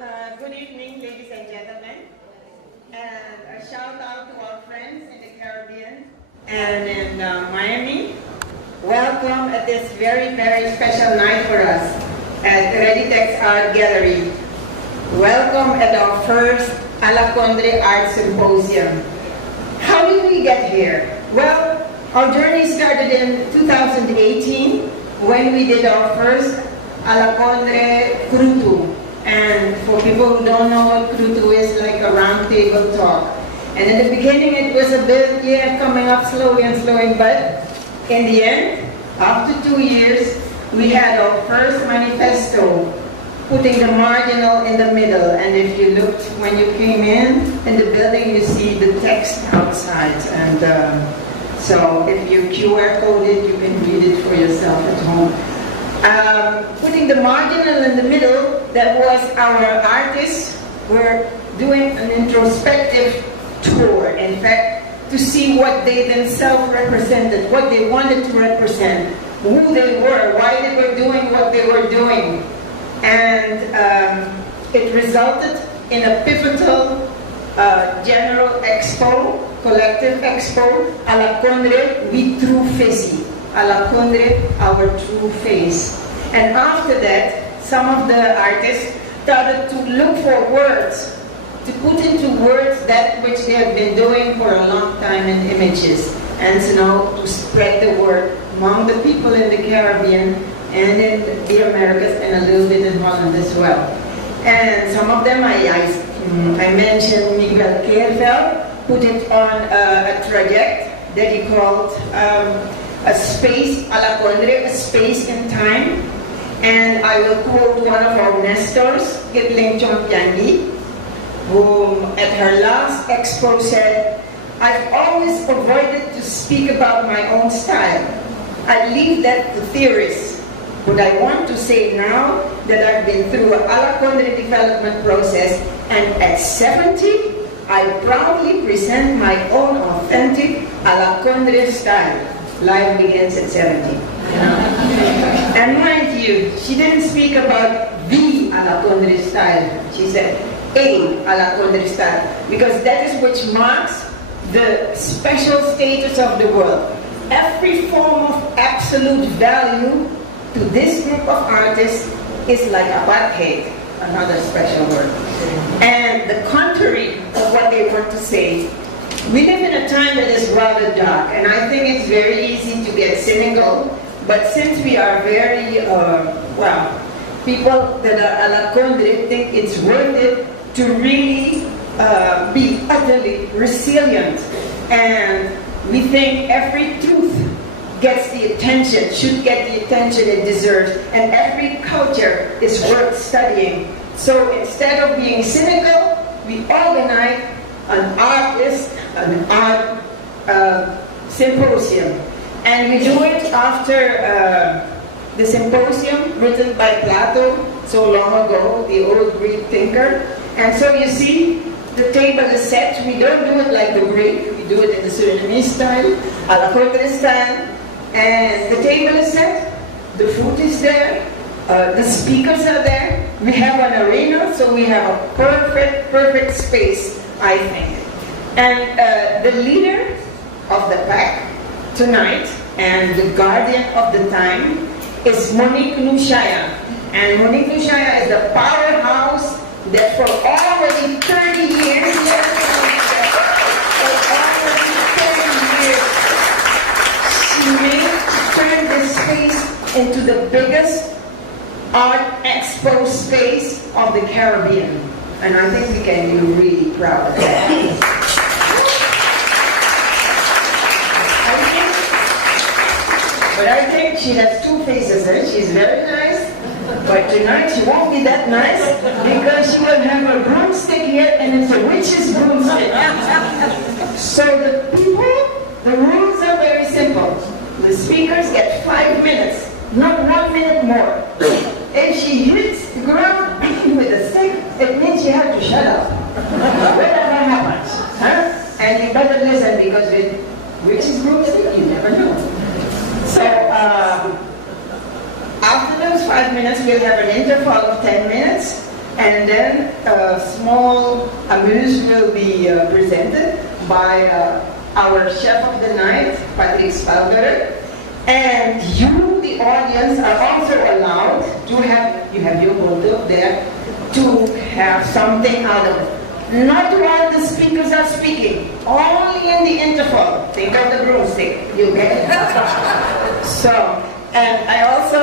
Good evening, ladies and gentlemen, and a shout out to our friends in the Caribbean and in Miami. Welcome at this very, very special night for us at Readytex Art Gallery. Welcome at our first Alakondre Art Symposium. How did we get here? Well, our journey started in 2018 when we did our first Alakondre Krutu. And for people who don't know what Krutu is, like a round table talk. And in the beginning it was a bit, coming up slowly and slowly, but in the end, after 2 years, we had our first manifesto, putting the marginal in the middle. And if you looked when you came in the building, you see the text outside. And so if you QR code it, you can read it for yourself at home. Putting the marginal in the middle, that was our artists were doing an introspective tour, in fact, to see what they themselves represented, what they wanted to represent, who they were, why they were doing what they were doing. And it resulted in a pivotal general expo, collective expo, Alakondre, we true face. Alakondre, our true face. And after that, some of the artists started to look for words, to put into words that which they have been doing for a long time in images. And so now to spread the word among the people in the Caribbean and in the Americas and a little bit in Holland as well. And some of them, I mentioned Miguel Keerveld, put it on a project that he called a space, Alakondre, a space in time. And I will quote one of our Nestors, Gitling Chompiangi, who at her last expo said, "I've always avoided to speak about my own style. I leave that to theorists. But I want to say now that I've been through an Alakondre development process, and at 70, I proudly present my own authentic Alakondre style." Life begins at 70. And mind you, she didn't speak about the Alakondre style. She said a Alakondre style, because that is which marks the special status of the world. Every form of absolute value to this group of artists is like apartheid, another special word. And the contrary of what they want to say. We live in a time that is rather dark, and I think it's very easy to get cynical, but since we are very, people that are Alakondre think it's worth it to really be utterly resilient. And we think every truth gets the attention, should get the attention it deserves, and every culture is worth studying. So instead of being cynical, we organize an art symposium. And we do it after the symposium written by Plato so long ago, the old Greek thinker. And so you see, the table is set. We don't do it like the Greek. We do it in the Surinamese style, Alakondre style. And the table is set. The food is there. The speakers are there. We have an arena, so we have a perfect space, I think. And the leader of the pack tonight and the guardian of the time is Monique Nushaya. And Monique Nushaya is the powerhouse that for already 30 years, she turned this space into the biggest art expo space of the Caribbean. And I think we can be really proud of that. But I think she has two faces, eh? She's very nice, but tonight she won't be that nice because she will have a broomstick here, and it's a witch's broomstick. So the rules are very simple. The speakers get 5 minutes, not 1 minute more. If she hits the ground with a stick, it means you have to shut up. Whatever happens. Huh? And you better listen, because with witch's broomstick, you never know. So, after those 5 minutes, we'll have an interval of 10 minutes, and And then a small amuse will be presented by our chef of the night, Patrick Spalberg. And you, the audience, are also allowed to have, you have your photo up there, to have something out of it. Not while the speakers are speaking, only in the interval. Think of the broomstick, you get it? So, and I also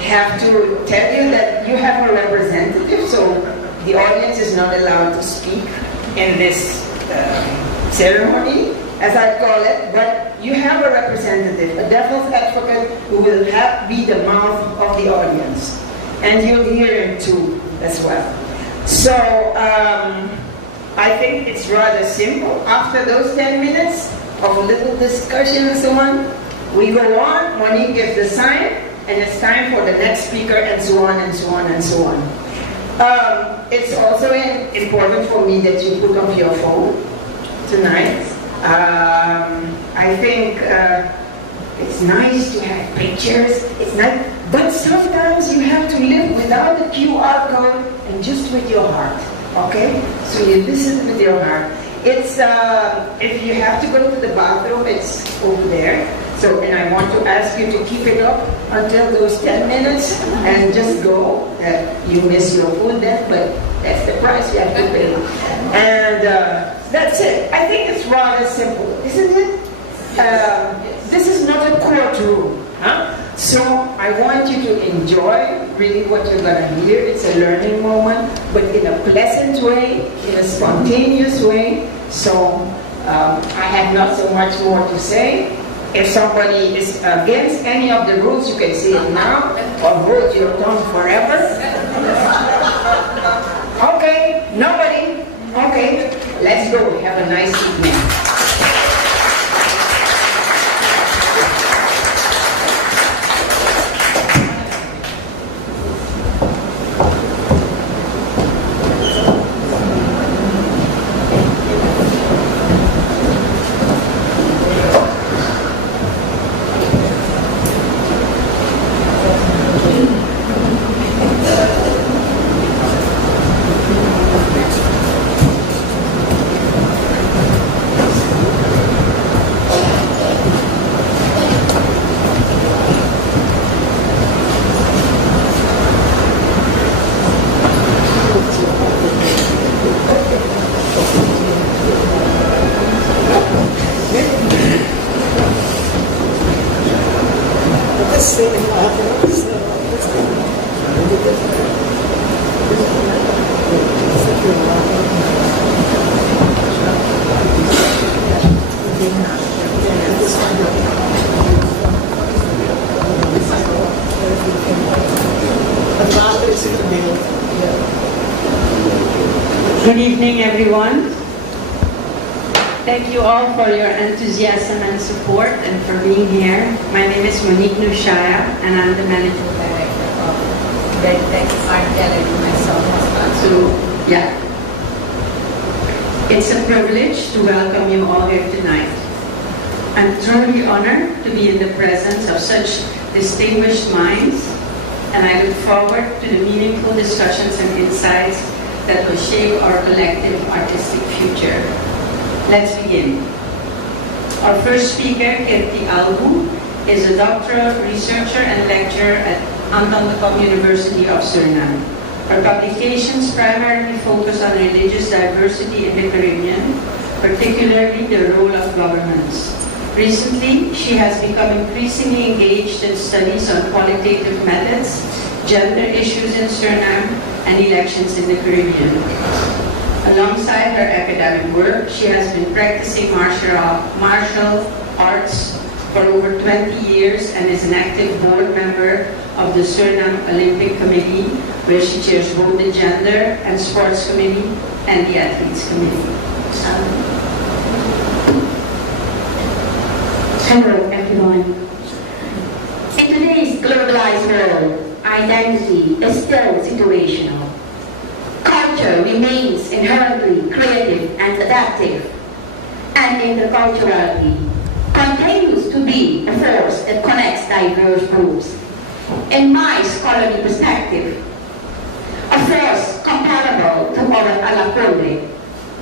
have to tell you that you have a representative, so the audience is not allowed to speak in this ceremony, as I call it, but you have a representative, a devil's advocate who will be the mouth of the audience. And you'll hear him too, as well. So, I think it's rather simple. After those 10 minutes of a little discussion and so on, we go on, Monique gives the sign, and it's time for the next speaker, and so on, and so on, and so on. It's also important for me that you put on your phone tonight. I think it's nice to have pictures, it's nice, but sometimes you have to live without the QR code and just with your heart, okay? So you listen with your heart. It's, if you have to go to the bathroom, it's over there. So, and I want to ask you to keep it up until those 10 minutes and just go. You miss your food then, but that's the price you have to pay. And that's it. I think it's rather simple, isn't it? This is not a courtroom, huh? So I want you to enjoy really what you're going to hear. It's a learning moment, but in a pleasant way, in a spontaneous way. So I have not so much more to say. If somebody is against any of the rules, you can say it now, or hold your tongue forever. Okay, nobody? Okay, let's go. Have a nice evening. Good evening, everyone. Thank you all for your enthusiasm and support and for being here. My name is Monique Nushaya, and I'm the Managing Director of Readytex Art Gallery myself. So, yeah. It's a privilege to welcome you all here tonight. I'm truly honored to be in the presence of such distinguished minds, and I look forward to the meaningful discussions and insights that will shape our collective artistic future. Let's begin. Our first speaker, Kirti Albu, is a doctoral researcher and lecturer at Anton de Kom University of Suriname. Her publications primarily focus on religious diversity in the Caribbean, particularly the role of governments. Recently, she has become increasingly engaged in studies on qualitative methods, gender issues in Suriname, and elections in the Caribbean. Alongside her academic work, she has been practicing martial arts for over 20 years and is an active board member of the Suriname Olympic Committee, where she chairs both the Gender and Sports Committee and the Athletes Committee. Hello, everyone. In today's globalized world, identity is still situational. Culture remains inherently creative and adaptive, and interculturality continues to be a force that connects diverse groups. In my scholarly perspective, a Alakondre,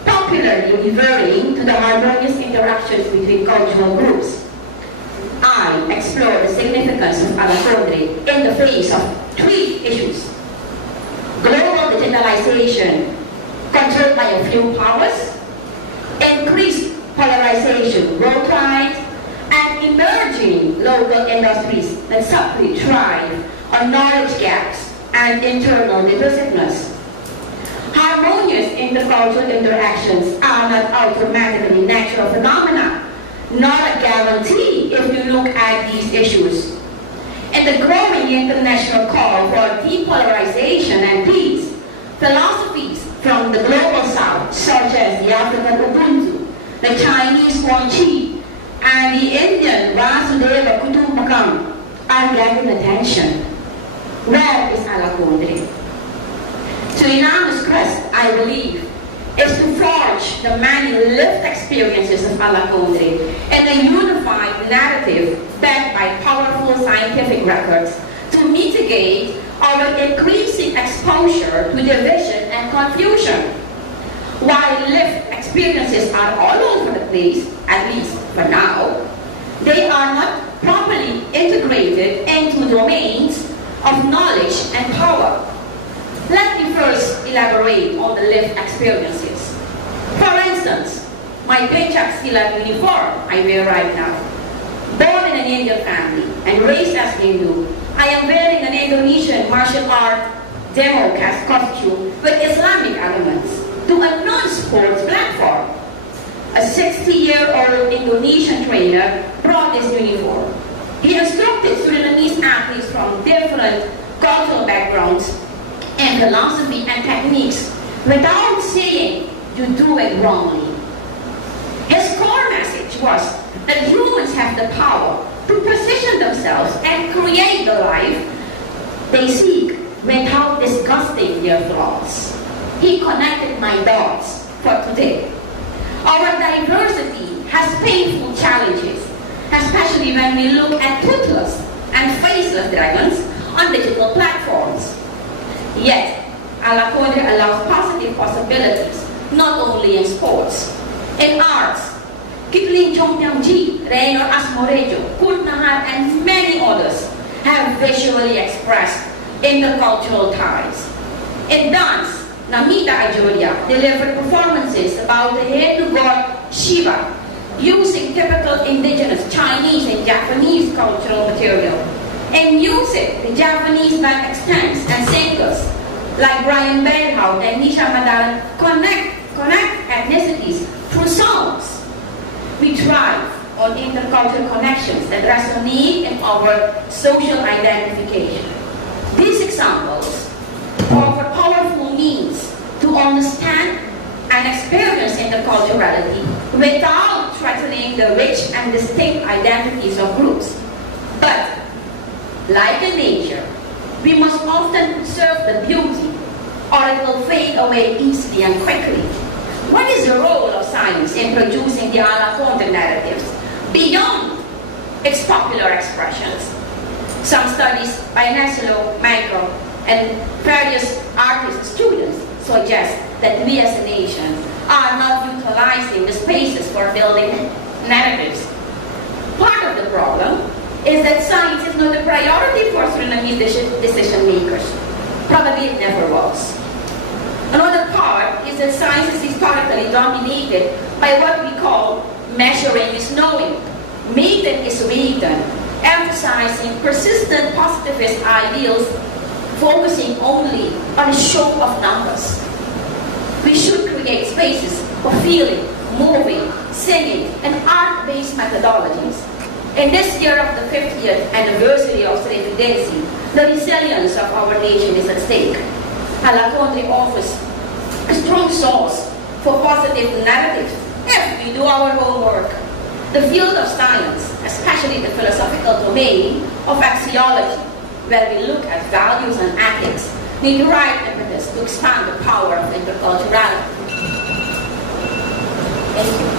popularly referring to the harmonious interactions between cultural groups. I explore the significance of Alakondre in the face of three issues: global digitalization, controlled by a few powers; increased polarization worldwide; and emerging local industries that subtly thrive on knowledge gaps and internal divisiveness. Harmonious intercultural interactions are not automatically natural phenomena, not a guarantee if you look at these issues. In the growing international call for depolarization and peace, philosophies from the global south, such as the African Ubuntu, the Chinese Huang Chi, and the Indian Vasudeva Kutumbakam, are getting attention. Where is Alakondre? Suriname's quest, I believe, is to forge the many lived experiences of Alakondre in a unified narrative backed by powerful scientific records to mitigate our increasing exposure to division and confusion. While lived experiences are all over the place, at least for now, they are not properly integrated into domains of knowledge and power. Let me first elaborate on the lived experiences. For instance, my Penchak Silat uniform I wear right now. Born in an Indian family and raised as Hindu, I am wearing an Indonesian martial art demo costume with Islamic elements to a non-sports platform. A 60-year-old Indonesian trainer brought this uniform. He instructed Surinamese athletes from different cultural backgrounds and philosophy and techniques without saying you do it wrongly. His core message was that humans have the power to position themselves and create the life they seek without disgusting their flaws. He connected my dots for today. Our diversity has painful challenges, especially when we look at toothless and faceless dragons on digital platforms. Yet, Alakondre allows positive possibilities, not only in sports. In arts, Kipling Chongpyangji, Reynor Asmorejo, Kurnahar, and many others have visually expressed intercultural ties. In dance, Namita Ajolia delivered performances about the Hindu god Shiva using typical indigenous Chinese and Japanese cultural material. In music, the Japanese band extends and singers like Brian Bailhout and Nisha Madaran connect ethnicities through songs. We thrive on intercultural connections that resonate in our social identification. These examples offer powerful means to understand and experience interculturality without threatening the rich and distinct identities of groups. But, like in nature, we must often preserve the beauty, or it will fade away easily and quickly. What is the role of science in producing the Alakondre narratives beyond its popular expressions? Some studies by Neslo, Michael, and various artists students suggest that we as a nation are not utilizing the spaces for building narratives. Part of the problem is that science is not a priority for Surinamese decision makers. Probably it never was. Another part is that science is historically dominated by what we call measuring is knowing, maiden is written, emphasizing persistent positivist ideals, focusing only on a show of numbers. We should create spaces for feeling, moving, singing, and art-based methodologies. In this year of the 50th anniversary of Sri Irodikromo, the resilience of our nation is at stake. Alakondre offers a strong source for positive narratives if we do our homework. The field of science, especially the philosophical domain of axiology, where we look at values and ethics, need the right impetus to expand the power of interculturality. Thank you.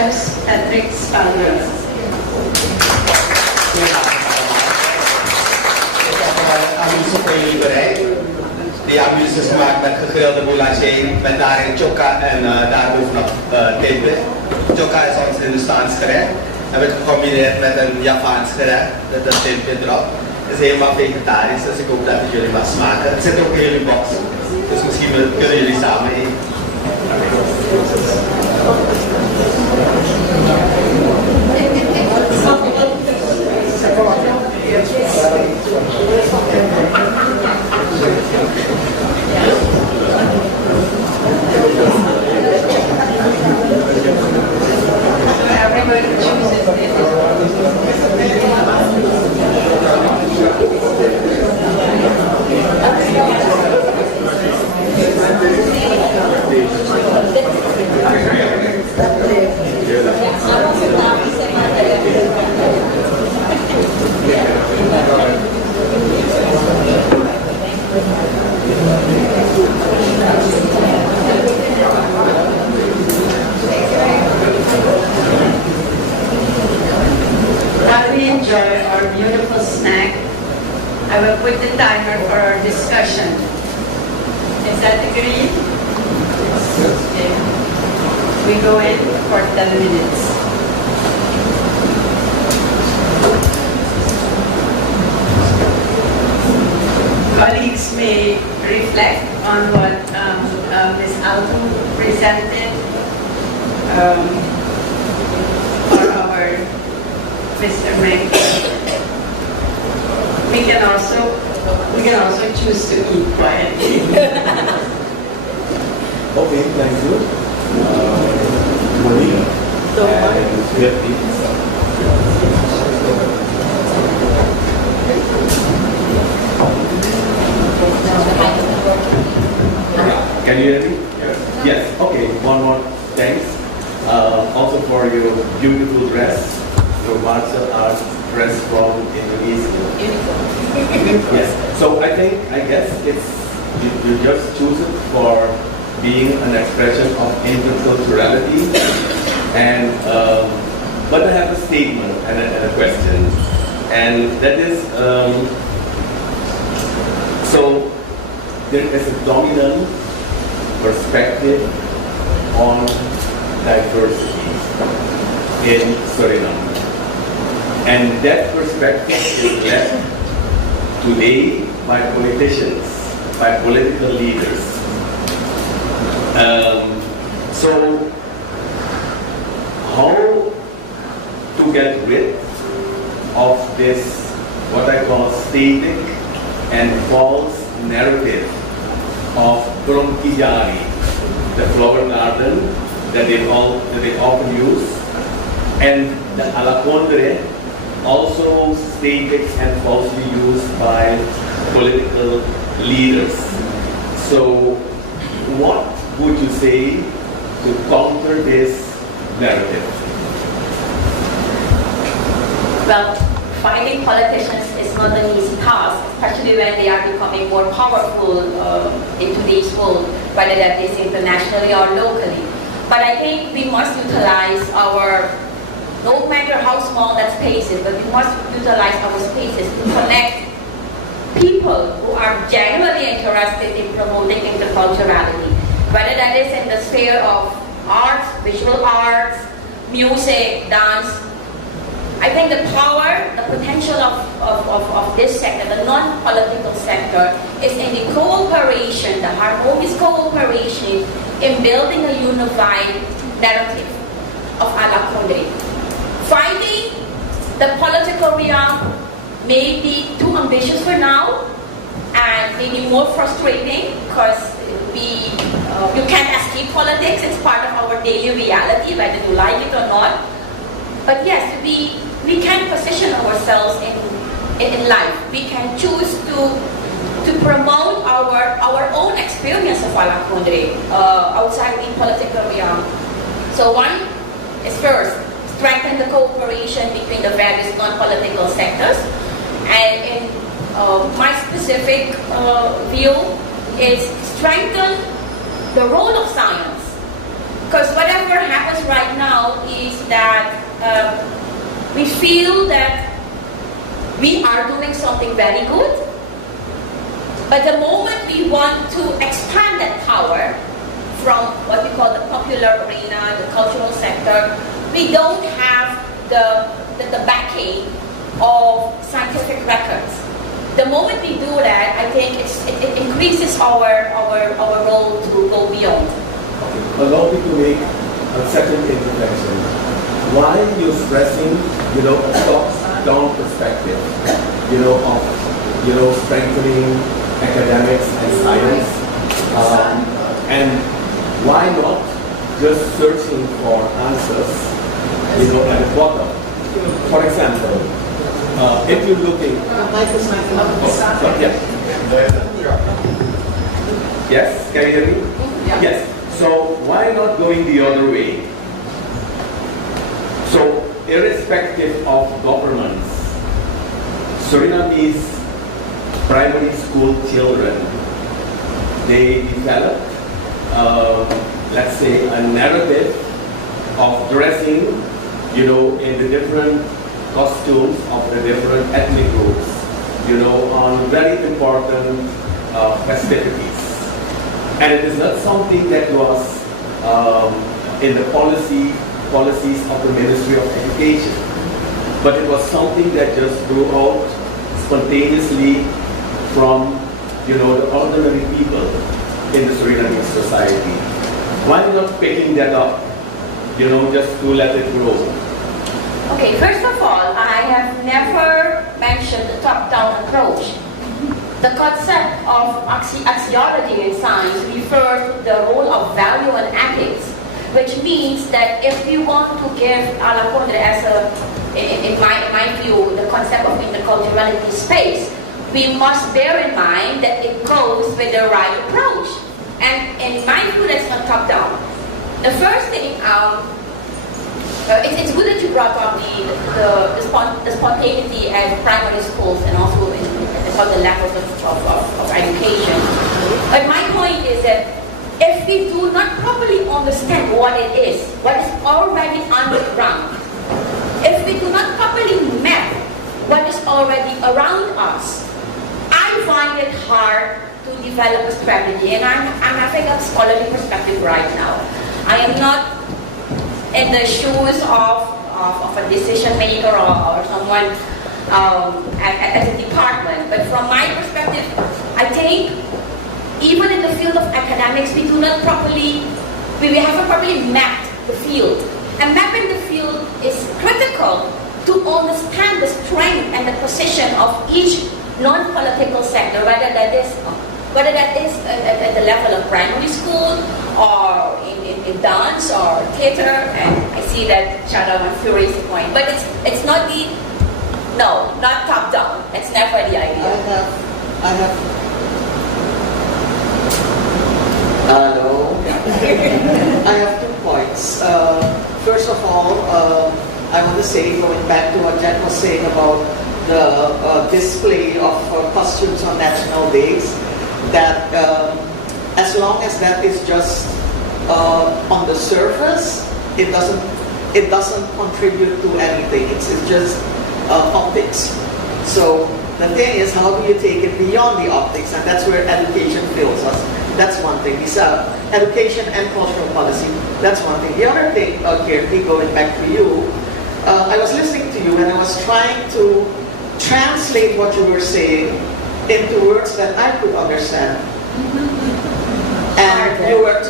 chefs Patrick Spalding. Die amuses is gemaakt met gegrilde boulangé, met daarin chokka en daarbovenop tempeh. Chokka is ons Hindoestaans gerecht en wordt gecombineerd met een Javaans gerecht, met een tempeh erop. Het is helemaal vegetarisch, dus ik hoop dat het jullie mag smaken. Het zit ook in jullie box, dus misschien kunnen jullie samen eten. While we enjoy our beautiful snack, I will put the timer for our discussion. Is that agreed? Okay. We go in for 10 minutes. Colleagues may reflect on what Ms. Alto presented for our Mr. Meng. We can also choose to eat quietly. Okay, thank you. Maria. So Can you hear me? Yes. Okay. One more. Thanks. Also for your beautiful dress, your martial arts dress from Indonesia. Yes. So I guess it's you just choose it for being an expression of interculturality, and but I have a statement and a question, and that is so there is a dominant perspective on diversity in Suriname, and that perspective is led today by politicians, by political leaders. So how to get rid of this, what I call static and false narrative of Bromkijari, the flower garden that they often use, and the Alakondre, also stated and falsely used by political leaders. So what would you say to counter this narrative? Well, finding politicians is not an easy task, especially when they are becoming more powerful in today's world, whether that is internationally or locally. But I think we must utilize our, no matter how small that space is, but we must utilize our spaces to connect people who are genuinely interested in promoting interculturality, whether that is in the sphere of arts, visual arts, music, dance. I think the power, the potential of this sector, the non-political sector, is in the cooperation, the harmonious cooperation in building a unified narrative of Alakondre. Finding the political realm may be too ambitious for now and maybe more frustrating because you can't escape politics. It's part of our daily reality, whether you like it or not. But yes, we can position ourselves in life. We can choose to promote our own experience of Alakondre outside the political realm. So one is first, strengthen the cooperation between the various non-political sectors. And in my specific view is strengthen the role of science Because whatever happens right now is that we feel that we are doing something very good, but the moment we want to expand that power from what we call the popular arena, the cultural sector, we don't have the backing of scientific records. The moment we do that, I think it increases our role to go beyond. Okay. Allow me to make a second intervention. Why you're stressing, a top-down perspective, of, strengthening academics and science, and why not just searching for answers, at the bottom? For example, if you're looking, yes, can you hear me? Yes. So why not going the other way? So irrespective of governments, Surinamese primary school children, they developed, let's say, a narrative of dressing, in the different costumes of the different ethnic groups, on very important festivities. And it is not something that was in the policies of the Ministry of Education, but it was something that just grew out spontaneously from, the ordinary people in the Surinamese society. Why not picking that up, just to let it grow? Okay, first of all, I have never mentioned the top-down approach. The concept of axiology in science refers to the role of value and ethics, which means that if we want to give Alakondre as in my view, the concept of interculturality space, we must bear in mind that it goes with the right approach. And in my view, that's not top-down. The first thing, it's good that you brought up the spontaneity at primary schools and also in the levels of education. But my point is that if we do not properly understand what it is already underground, if we do not properly map what is already around us, I find it hard to develop a strategy. And I'm having a scholarly perspective right now. I am not in the shoes of a decision maker or someone at a department. But from my perspective, I think even in the field of academics, we haven't properly mapped the field. And mapping the field is critical to understand the strength and the position of each non-political sector, whether that is at the level of primary school or in dance or theater. And I see that Shadow and Fury's point, but it's not not top down. It's never the idea. Hello. I have 2 points. First of all, I want to say, going back to what Jen was saying about the display of costumes on national days, that as long as that is just on the surface, it doesn't contribute to anything. It's just optics. So the thing is, how do you take it beyond the optics? And that's where education fails us. That's one thing. These are education and cultural policy. That's one thing. The other thing, Kirti, going back to you, I was listening to you and I was trying to translate what you were saying into words that I could understand. And you were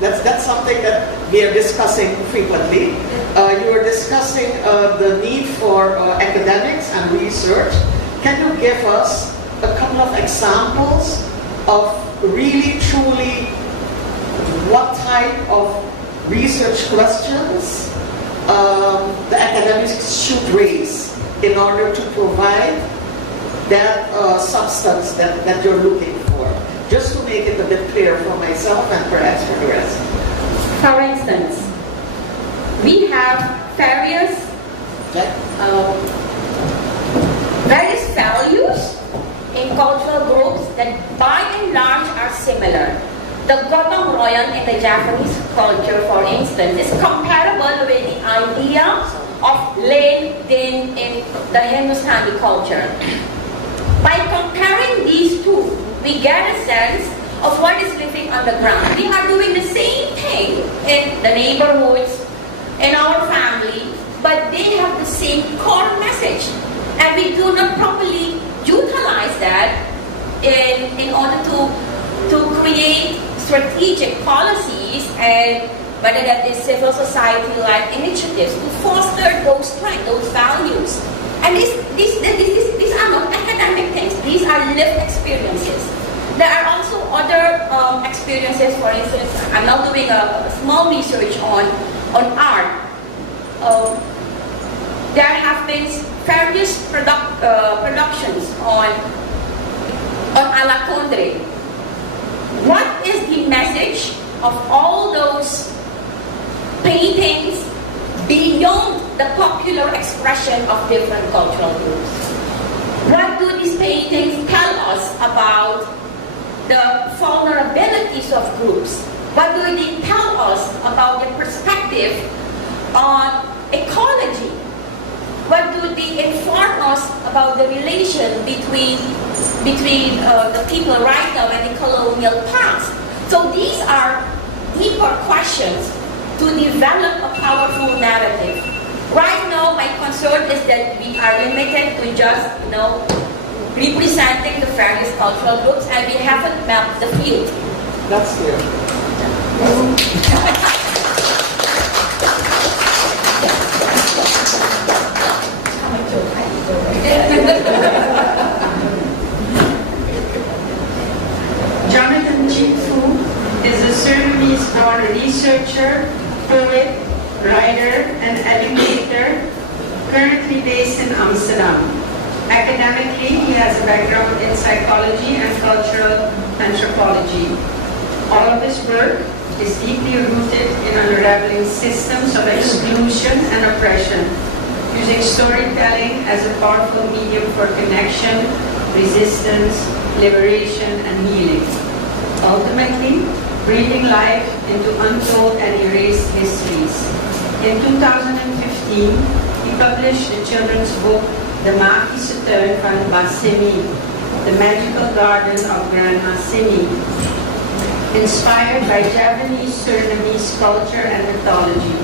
That's something that we are discussing frequently. You were discussing the need for academics and research. Can you give us a couple of examples of really, truly, what type of research questions the academics should raise in order to provide that substance that you're looking for? Just to make it a bit clear for myself and perhaps for the rest. For instance, we have various values in cultural groups that by and large are similar. The gotong royon in the Japanese culture, for instance, is comparable with the idea of len din in the Hindustani culture. By comparing these two, we get a sense of what is living on the ground. We are doing the same thing in the neighborhoods, in our family, but they have the same core message. And we do not properly utilize that in order to create strategic policies, and whether that is civil society-like initiatives to foster those strengths, those values. And these are not academic things. These are lived experiences. There are also other experiences. For instance, I'm now doing a small research on art. There have been various productions on Alakondre. What is the message of all those paintings beyond the popular expression of different cultural groups? What do these paintings tell us about the vulnerabilities of groups? What do they tell us about the perspective on ecology? What do they inform us about the relation between the people right now and the colonial past? So these are deeper questions to develop a powerful narrative. Right now, my concern is that we are limited to just, representing the various cultural groups, and we haven't mapped the field. That's clear. Jonathan Chifu is a Surinamese-born researcher, poet, writer, and educator, currently based in Amsterdam. Academically, he has a background in psychology and cultural anthropology. All of his work is deeply rooted in unraveling systems of exclusion and oppression, using storytelling as a powerful medium for connection, resistance, liberation, and healing. Ultimately, breathing life into untold and erased histories. In 2015, he published the children's book, The Magische Tuin van Basimi, The Magical Garden of Grandma Simi, inspired by Japanese Surinamese culture and mythology.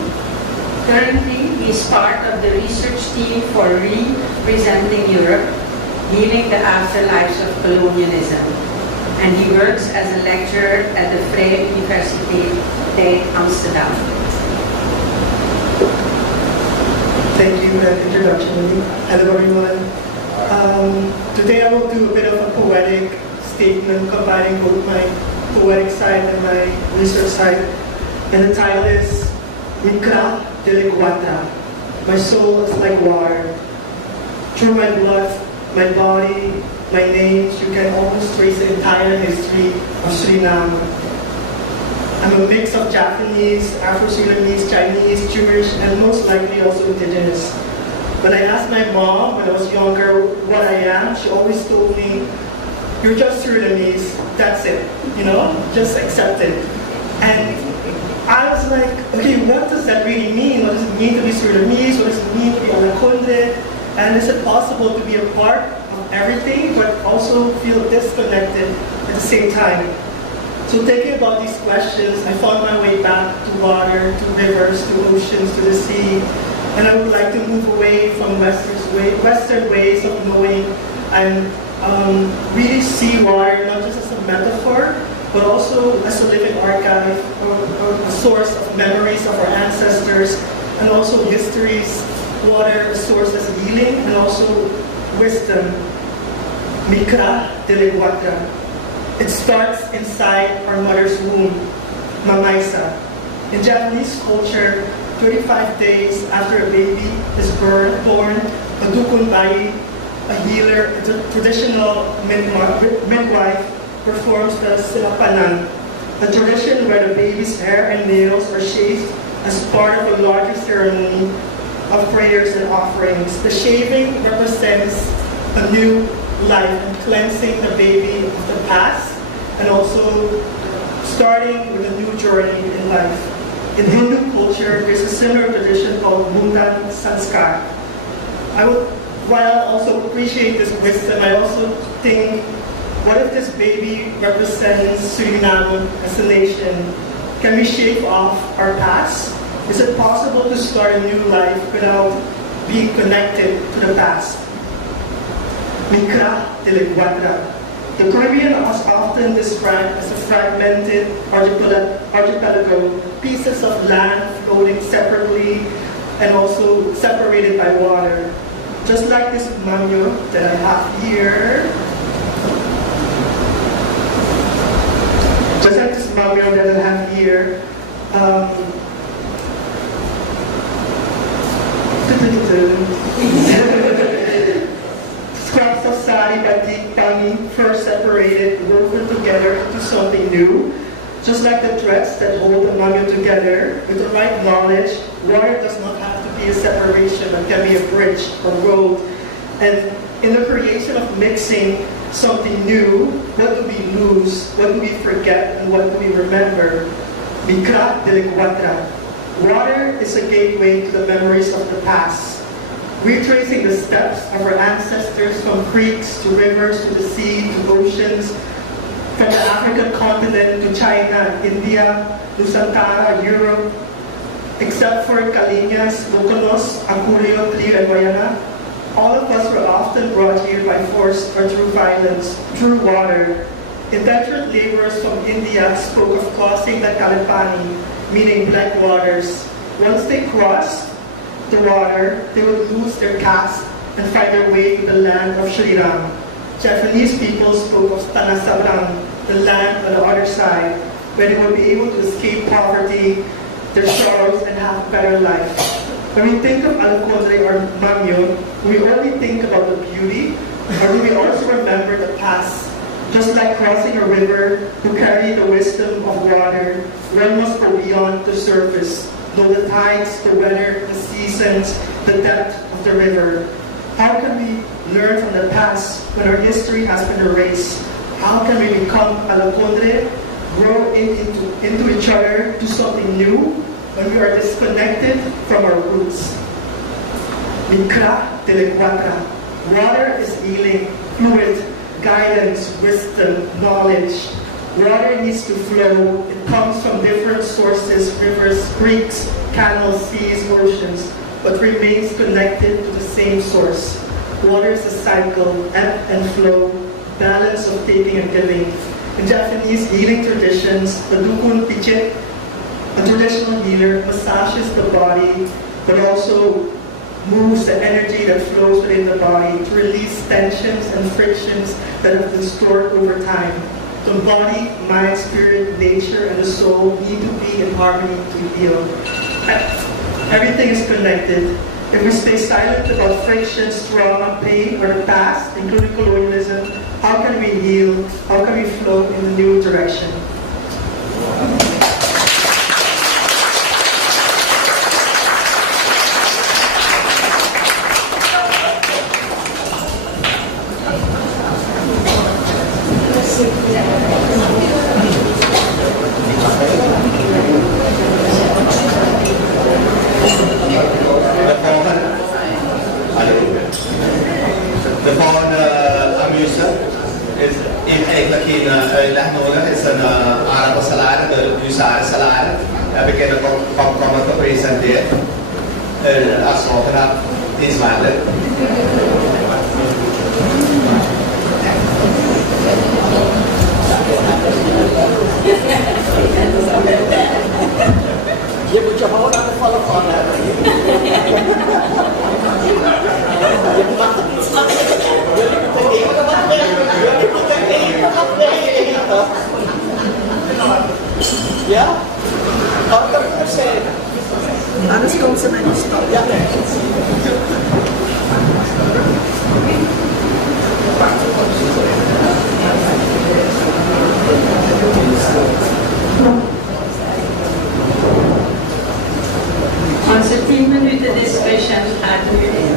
Currently, he is part of the research team for Representing Europe, Healing the Afterlives of Colonialism, and he works as a lecturer at the Vrije Universiteit Amsterdam. Thank you for that introduction, Lily. Hello, everyone. Today I will do a bit of a poetic statement combining both my poetic side and my research side. And the title is Mikra Deleguata. My soul is like water. Through my blood, my body, my names, you can almost trace the entire history of Suriname. I'm a mix of Japanese, Afro-Surinamese, Chinese, Jewish, and most likely also indigenous. When I asked my mom when I was younger what I am, she always told me, you're just Surinamese, that's it, just accept it. And I was like, okay, what does that really mean? What does it mean to be Surinamese? What does it mean to be Alakondre? And is it possible to be a part of everything, but also feel disconnected at the same time? So thinking about these questions, I found my way back to water, to rivers, to oceans, to the sea. And I would like to move away from Western ways of knowing and really see water not just as a metaphor, but also as a living archive or a source of memories of our ancestors and also histories. Water, a source as healing and also wisdom. Mikra Deleguata. It starts inside our mother's womb, Mamaisa. In Japanese culture, 35 days after a baby is born, a dukunbai, a healer, a traditional midwife, performs the silapanan, a tradition where the baby's hair and nails are shaved as part of a larger ceremony of prayers and offerings. The shaving represents a new life and cleansing the baby of the past and also starting with a new journey in life. In Hindu culture, there's a similar tradition called Mundan Sanskar. While I also appreciate this wisdom, I also think, what if this baby represents Suriname as a nation? Can we shave off our past? Is it possible to start a new life without being connected to the past? Mikra Tiligwatra. The Caribbean is often described as a fragmented archipelago, pieces of land floating separately and also separated by water. Just like this manyo that I have here. Just like this manyo that I have here. Scraps of sari, batik, tangi, first separated, woven together into something new. Just like the threads that hold the mango together, with the right knowledge, water does not have to be a separation, but can be a bridge, a road. And in the creation of mixing something new, what do we lose, what do we forget, and what do we remember? Mikra Tiligwatra. Water is a gateway to the memories of the past. Retracing the steps of our ancestors from creeks to rivers to the sea to oceans, from the African continent to China, India, Nusantara, Europe, except for Kaliñas, Loconos, Acurio, Trio, and Guayana, all of us were often brought here by force or through violence, through water. Indentured laborers from India spoke of crossing the Kalipani, meaning black waters. Once they crossed the water, they would lose their caste and find their way to the land of Sri Ram. Japanese people spoke of Tanasabrang, the land on the other side, where they would be able to escape poverty, their sorrows, and have a better life. When we think of Alakondre or Mamyon, do we only think about the beauty, or do we also remember the past? Just like crossing a river to carry the wisdom of water, one must go beyond the surface, know the tides, the weather, the seasons, the depth of the river. How can we learn from the past when our history has been erased? How can we become Alakondre, grow into each other, do something new when we are disconnected from our roots? Mikra Tiligwatra. Water is healing, fluid, guidance, wisdom, knowledge. Water needs to flow. It comes from different sources, rivers, creeks, canals, seas, oceans, but remains connected to the same source. Water is a cycle, ebb and flow, balance of taking and giving. In Japanese healing traditions, the Dukun Pichit, a traditional healer, massages the body, but also moves the energy that flows within the body to release tensions and frictions that have been stored over time. The body, mind, spirit, nature, and the soul need to be in harmony to heal. Everything is connected. If we stay silent about frictions, trauma, pain, or the past, including colonialism, how can we heal? How can we flow in a new direction? De volgende amuser is eigenlijk in Legnonen is een Arabische salade, de Huzaren salade. Heb ik in de komkommer gepresenteerd. Als zogenaamd dienstwaarde. Je moet je gewoon aan de vallen van hebben. Je mag het niet snappen. Jullie moeten eten wat weten. Jullie moeten eten wat weten. Ja? Kan ik er zeggen? Anders komt ze mij niet stoppen. Ja, nee. Onze 10 minuten discussion gaat nu in.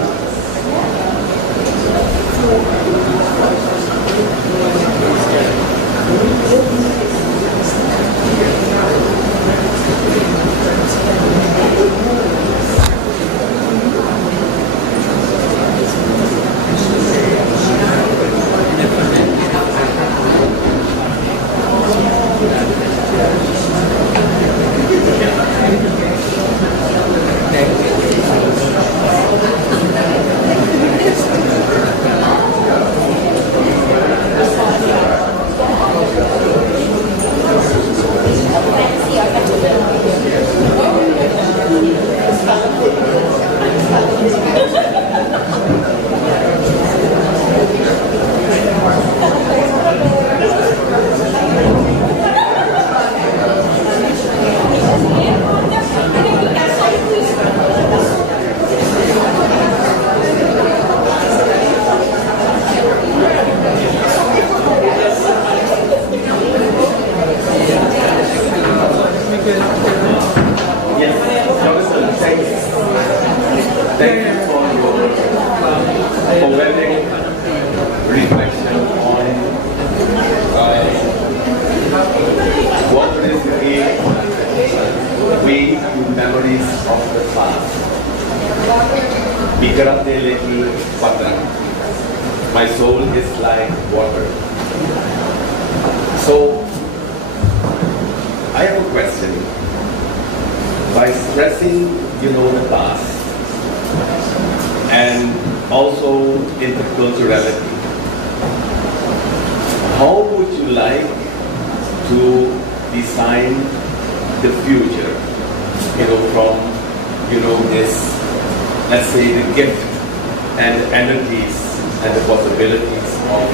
Bikarateleki patra. My soul is like water. So, I have a question. By stressing, the past and also interculturality, how would you like to design the future? From this, let's say, the gift and energies and the possibilities of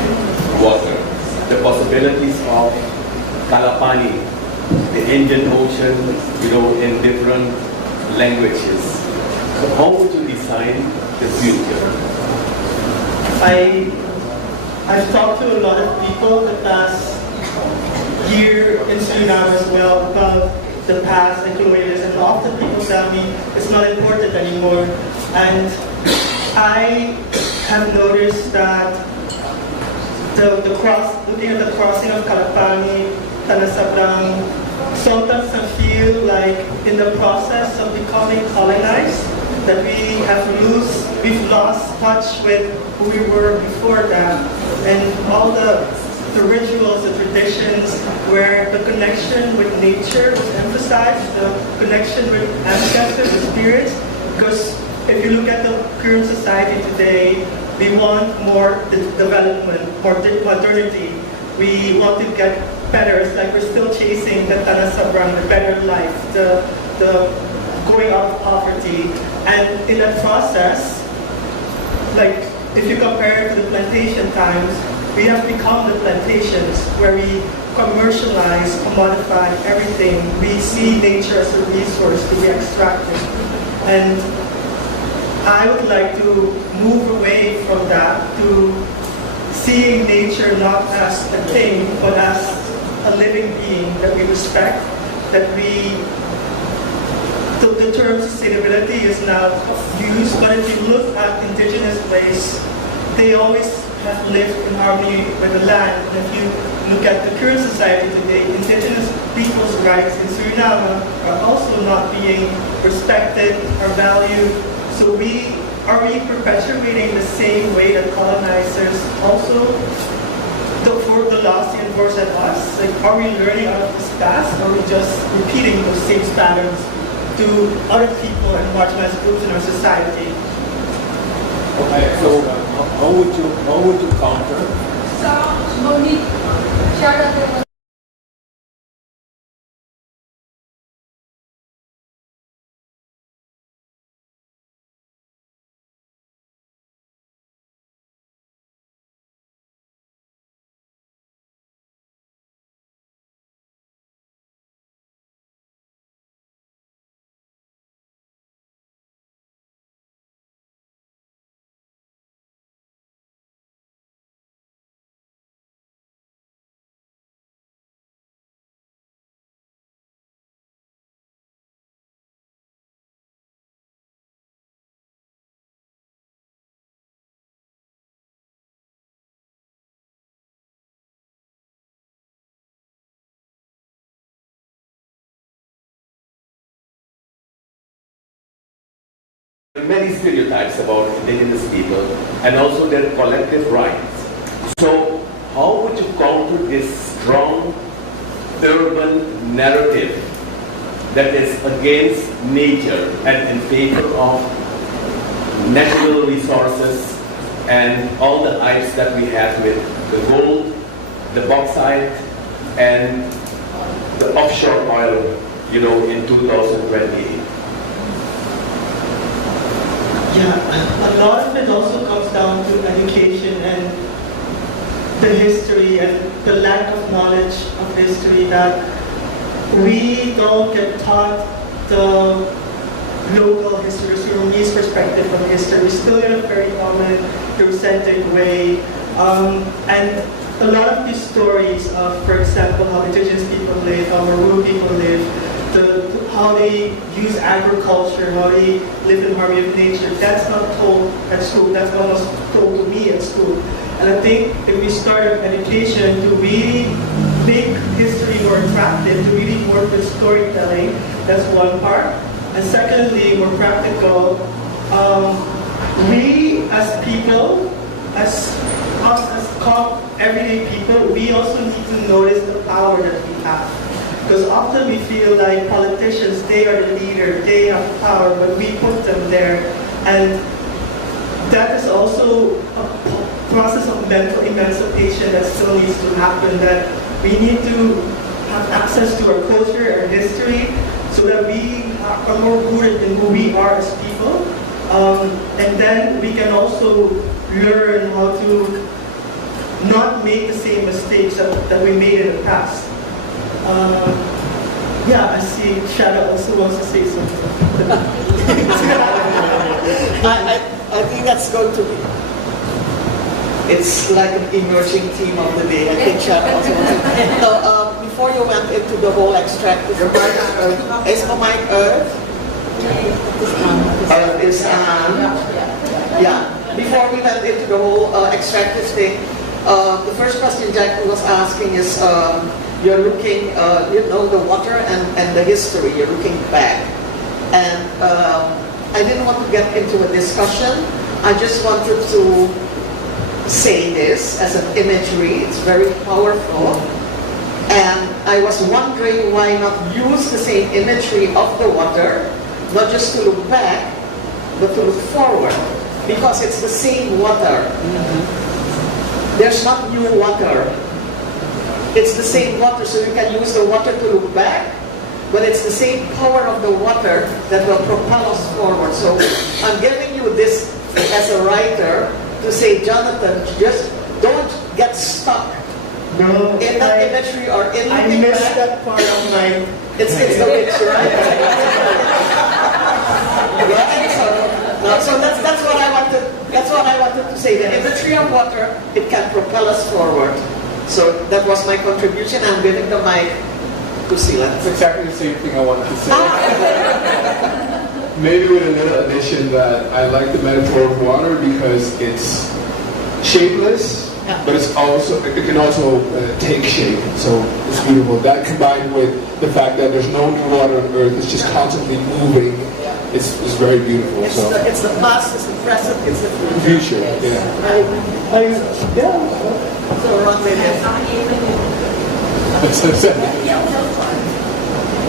water, the possibilities of Kalapani, the Indian Ocean, in different languages. So how would you design the future? I've talked to a lot of people the past year in Suriname as well about the past and colonialism, and often people tell me it's not important anymore. And I have noticed that looking at the crossing of Kalapani, Tanasabrang, sometimes I feel like in the process of becoming colonized, that we've lost touch with who we were before that, and all the rituals, the traditions, where the connection with nature was emphasized, the connection with ancestors, the spirits. Because if you look at the current society today, we want more development, more modernity. We want to get better. It's like we're still chasing the Tana Sabrang, the better life, the going out of poverty. And in that process, like if you compare it to the plantation times, we have become the plantations where we commercialize, commodify everything. We see nature as a resource to be extracted. And I would like to move away from that to seeing nature not as a thing, but as a living being that we respect, that the term sustainability is now used, but if you look at indigenous ways, they always have lived in harmony with the land. And if you look at the current society today, indigenous people's rights in Suriname are also not being respected or valued. So are we perpetuating the same way that colonizers also for the lost and enforced at us? Like, are we learning out of this past, or are we just repeating those same patterns to other people and marginalized groups in our society? Okay, so how would you counter? Monique, shout out. Many stereotypes about indigenous people and also their collective rights. So how would you counter this strong urban narrative that is against nature and in favor of natural resources and all the hypes that we have with the gold, the bauxite, and the offshore oil, in 2020? Yeah, a lot of it also comes down to education and the history and the lack of knowledge of history, that we don't get taught the local history, Surinamese perspective of history. We're still in a very common, Eurocentric way. And a lot of these stories of, for example, how indigenous people live, how Maroon people live, how they use agriculture, how they live in harmony with nature, that's not told at school. That's what was told to me at school. And I think if we start an education to really make history more attractive, to really work with storytelling, that's one part. And secondly, more practical, we as people, as us as everyday people, we also need to notice the power that we have. Because often we feel like politicians, they are the leader, they have power, but we put them there. And that is also a process of mental emancipation that still needs to happen, that we need to have access to our culture, our history, so that we are more rooted in who we are as people. And then we can also learn how to not make the same mistakes that we made in the past. Yeah, I see Shada also wants to say something. I think that's going to be, it's like an emerging theme of the day. I think Shada also wants to. No, before you went into the whole extractive, is my mic Earth? Is yeah. Before we went into the whole extractive thing, the first question Jack was asking is, you're looking, the water and the history, you're looking back. And I didn't want to get into a discussion. I just wanted to say this as an imagery. It's very powerful. And I was wondering why not use the same imagery of the water, not just to look back, but to look forward. Because it's the same water. There's not new water. It's the same water, so you can use the water to look back, but it's the same power of the water that will propel us forward. So I'm giving you this as a writer to say, Jonathan, just don't get stuck in that imagery or in I looking missed back. that part of my... It's the witch, right? Yeah, so that's what I wanted. That's what I wanted to say. The imagery of water, it can propel us forward. So that was my contribution. I'm giving the mic to Silas. That's exactly the same thing I wanted to say. Maybe with a little addition that I like the metaphor of water because it's shapeless, but it can also take shape. So it's beautiful. That combined with the fact that there's no new water on Earth, it's just constantly moving. It's very beautiful. It's the past, it's the present, it's the future. Yeah. So Ron, maybe.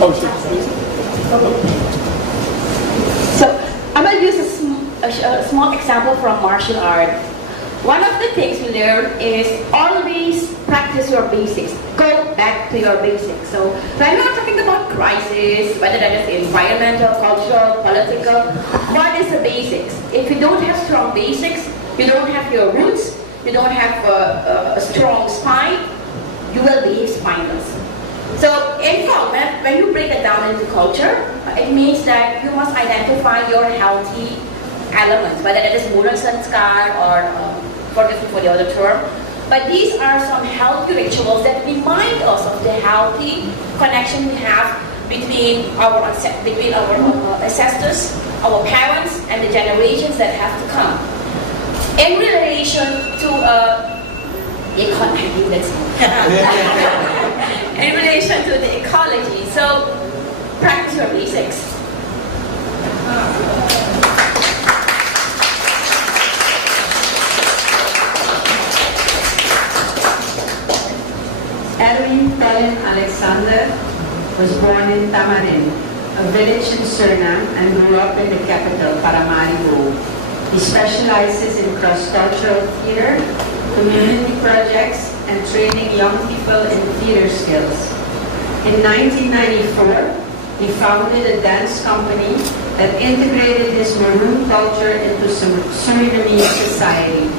Oh, sure. So I'm going to use a small example from martial art. One of the things we learn is always practice your basics. Go back to your basics. So when we're talking about crisis, whether that is environmental, cultural, political, what is the basics? If you don't have strong basics, you don't have your roots, you don't have a strong spine, you will be spineless. So in fact, when you break it down into culture, it means that you must identify your healthy elements, whether that is Mula Sanskar or forget for the other term. But these are some healthy rituals that remind us of the healthy connection we have between our ancestors, our parents, and the generations that have to come. In relation to in relation to the ecology, so practice your basics. Edwin Colin Alexander was born in Tamarin, a village in Suriname, and grew up in the capital, Paramaribo. He specializes in cross-cultural theater, community projects, and training young people in theater skills. In 1994, he founded a dance company that integrated his Maroon culture into Surinamese society.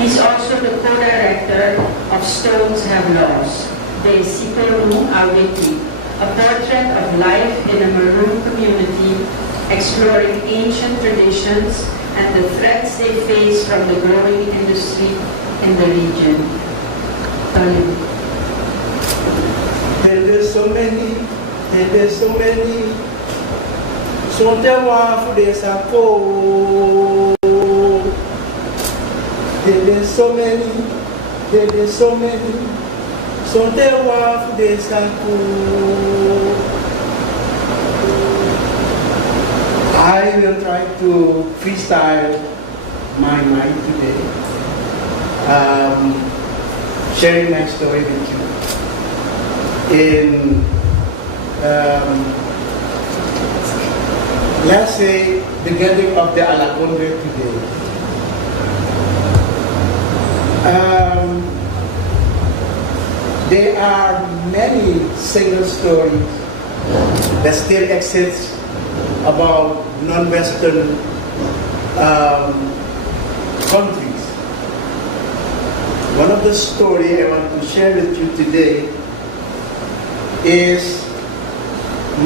He's also the co-director of Stones Have Laws, De Siperu Awiki, a portrait of life in a Maroon community exploring ancient traditions and the threats they face from the growing industry in the region. There's so many. Sont terroir for des sapos. There's so many. Sont terroir for des sapos. I will try to freestyle my mind today, sharing my story with you. In, let's say, the gathering of the Alakondre today. There are many single stories that still exist about non-Western countries. One of the stories I want to share with you today is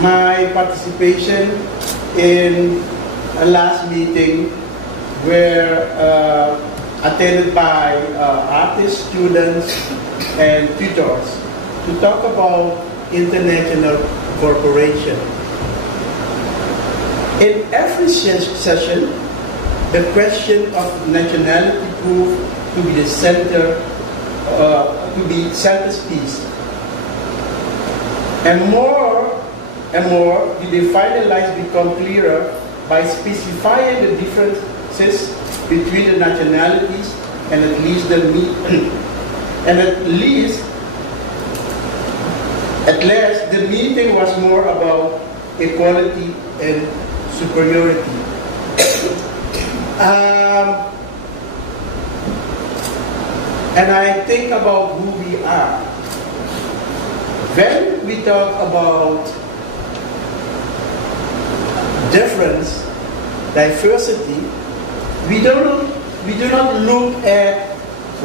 my participation in a last meeting where attended by artists, students, and tutors to talk about international cooperation. In every session, the question of nationality proved to be the center, to be centerpiece. And more did the final lines become clearer by specifying the differences between the nationalities and at least the meeting was more about equality and superiority. And I think about who we are. When we talk about difference, diversity, we do not look at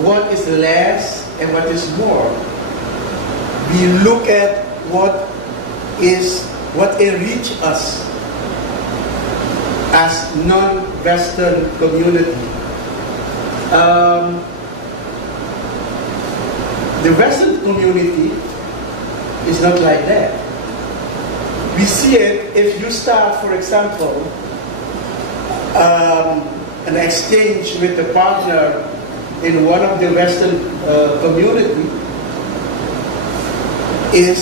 what is less and what is more. We look at what enrich us as non-Western community. The Western community is not like that. We see it if you start, for example, an exchange with a partner in one of the Western community. It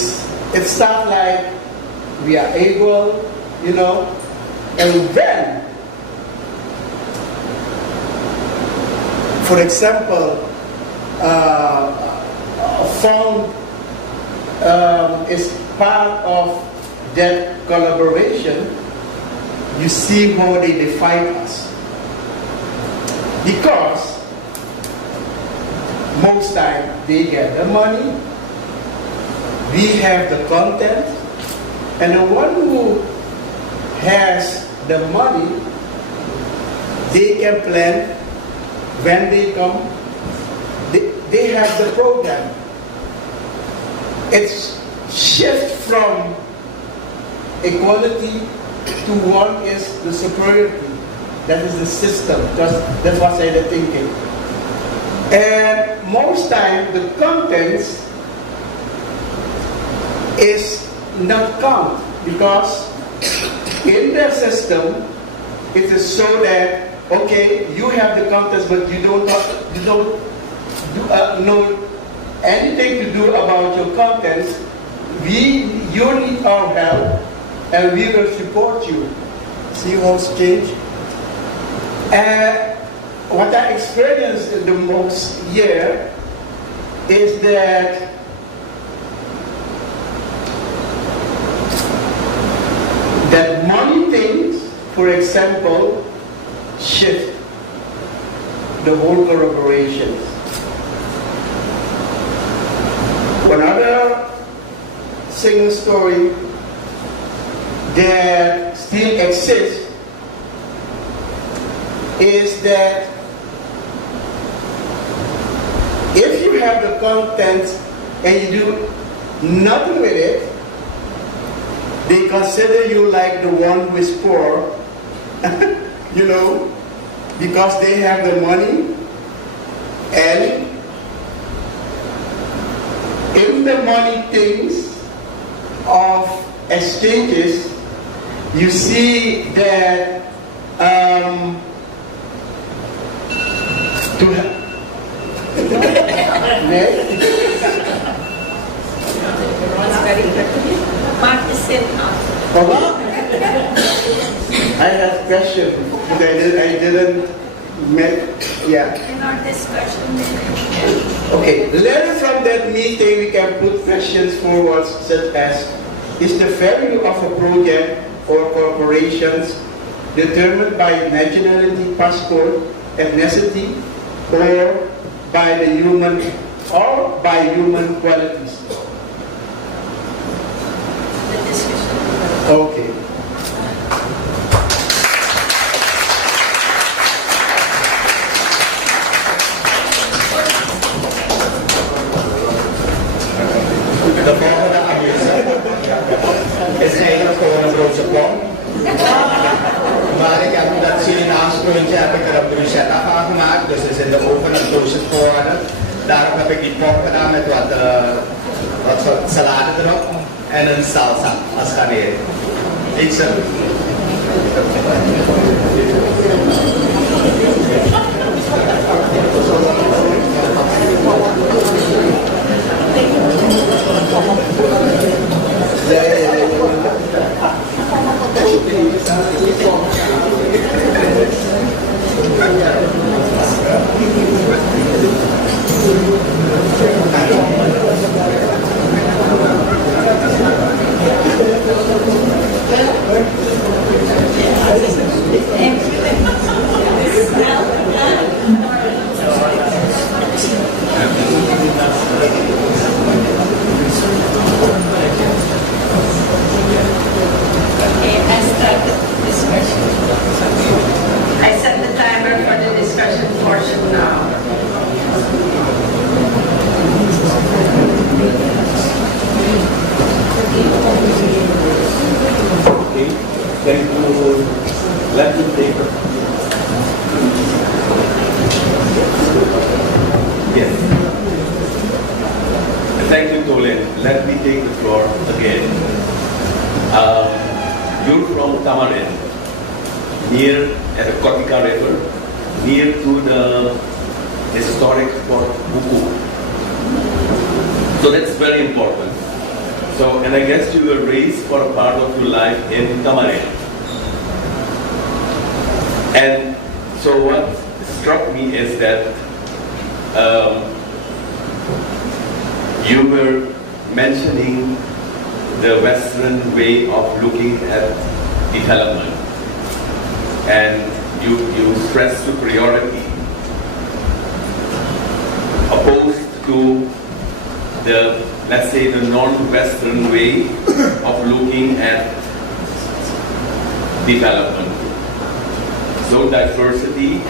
starts like we are able, and then, for example, found is part of that collaboration. You see how they define us. Because most time they get the money, we have the content, and the one who has the money, they can plan when they come, they have the program. It's shift from equality to one is the superiority. That is the system. That's what I'm thinking. And most time the contents is not count because in the system it is so that okay, you have the contents, but you don't know anything to do about your contents. You need our help, and we will support you. See how it's changed? What I experienced the most here is that money things, for example, shift the whole collaborations. Another single story that still exists is that if you have the content and you do nothing with it, they consider you like the one who is poor, because they have the money, and in the money things of exchanges, you see that I have question, but I didn't Yeah. In our discussion. Okay, learn from that meeting we can put questions forward such as, is the value of a project or corporations determined by nationality, passport, ethnicity, or by the human qualities? The discussion. Okay. De volgende amuser is eigenlijk gewoon een broodje plom. Maar ik heb dat Surinaamse puntje heb ik er een bruschetta van gemaakt, dus er is in de oven een toastje geworden. Daarom heb ik die pom gedaan met wat salade erop en een salsa als garnering. Iets I set the timer for the discussion portion now. Okay, thank you. Let me take. Yes. Thank you, Colin. Let me take the floor again. You're from Tamarin, near at the Kotika River, near to the historic Fort Buku. So that's very important. So, and I guess you were raised for a part of your life in Tamarin. And so what struck me is that you were mentioning the Western way of looking at development. And you stress superiority opposed to the, let's say, the non-Western way of looking at development. So diversity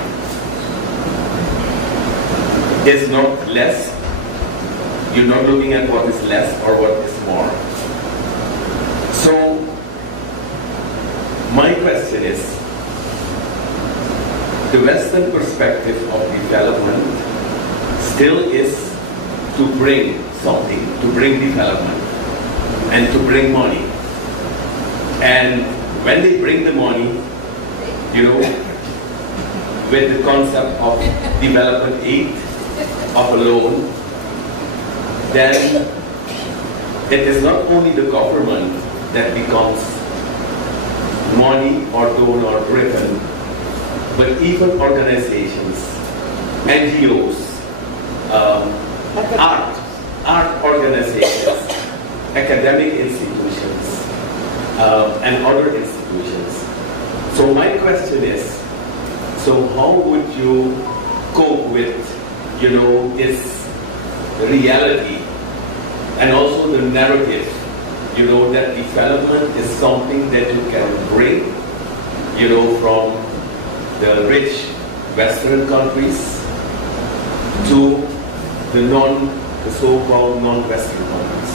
is not less. You're not looking at what is less or what is more. So my question is, the Western perspective of development still is to bring something, to bring development, and to bring money. And when they bring the money, you know, with the concept of development aid, of a loan, then it is not only the government that becomes money or donor driven, but even organizations, NGOs, art organizations, academic institutions, and other institutions. So my question is, so how would you cope with, you know, this reality and also the narrative, you know, that development is something that you can bring, you know, from the rich Western countries to the so-called non-Western countries?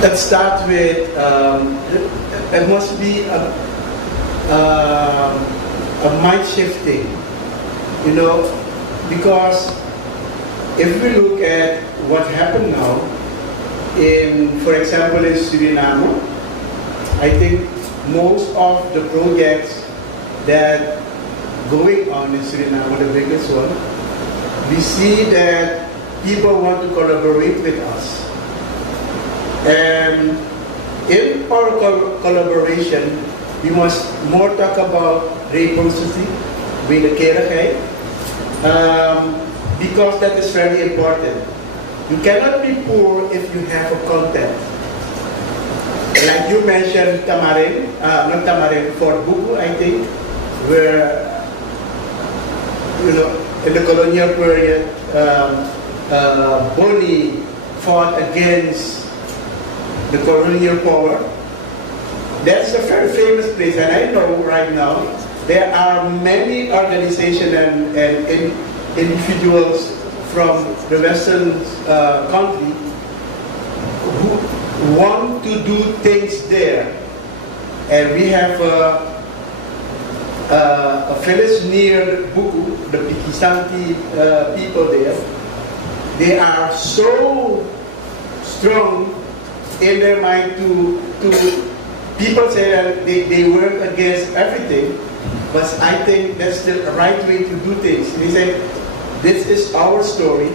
Let's start with, there must be a mind shifting, you know, because if we look at what happened now, for example, in Suriname, I think most of the projects that going on in Suriname, the biggest one, we see that people want to collaborate with us. And in our collaboration, we must more talk about reciprocity, wederkerigheid, because that is very important. You cannot be poor if you have a content. Like you mentioned Tamarin, not Tamarin, Fort Buku, I think, where, you know, in the colonial period, Boni fought against the colonial power. That's a very famous place, and I know right now there are many organizations and individuals from the Western country who want to do things there. And we have a village near Buku, the Pikisanti people there. They are so strong in their mind to people say that they work against everything, but I think that's the right way to do things. They say, this is our story.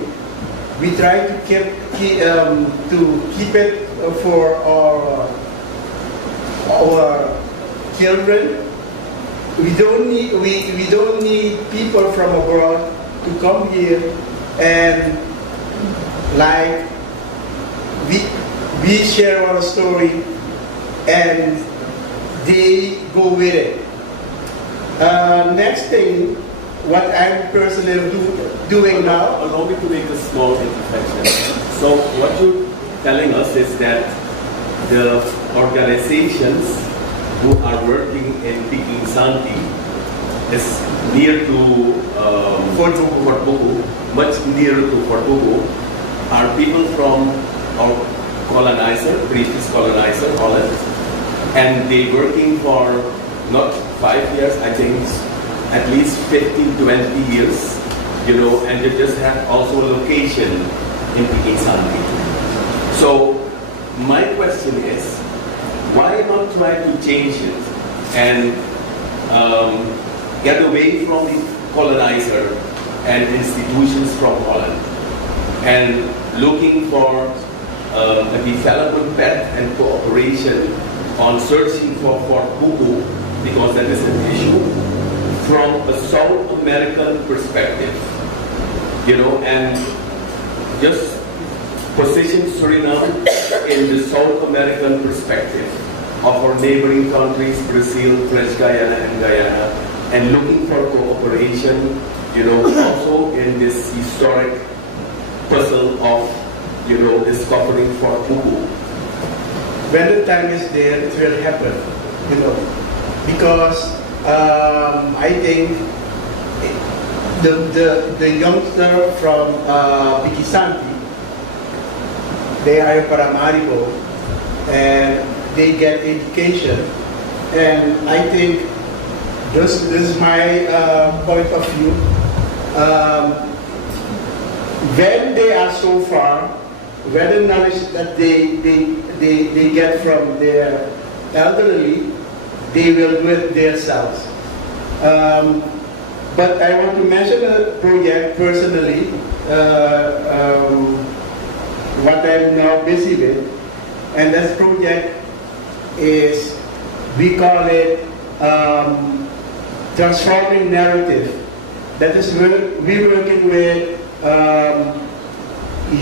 We try to keep it for our children. We don't need people from abroad to come here and like we share our story and they go with it. Next thing, what I'm personally doing now. Allow me to make a small intervention. So what you're telling us is that the organizations who are working in Piking Santi is near to Fort Buku, much nearer to Fort Buku, are people from our colonizer, previous colonizer, Holland, and they working for not 5 years, I think at least 15, 20 years, you know, and they just have also a location in Piking Santi. So my question is, why not try to change it and get away from the colonizer and institutions from Holland and looking for a development path and cooperation on searching for Fort Buku, because that is an issue, from a South American perspective, you know, and just position Suriname in the South American perspective of our neighboring countries, Brazil, French Guyana, and Guyana, and looking for cooperation, you know, also in this historic puzzle of, you know, discovering Fort Buku. When the time is there, it will happen, you know, because I think the youngster from Pikisanti, they are Paramaribo and they get education, and I think this is my point of view. When they are so far, when the knowledge that they get from their elderly, they will do it themselves. But I want to mention a project personally, what I'm now busy with, and this project is, we call it transforming narrative. That is, we're working with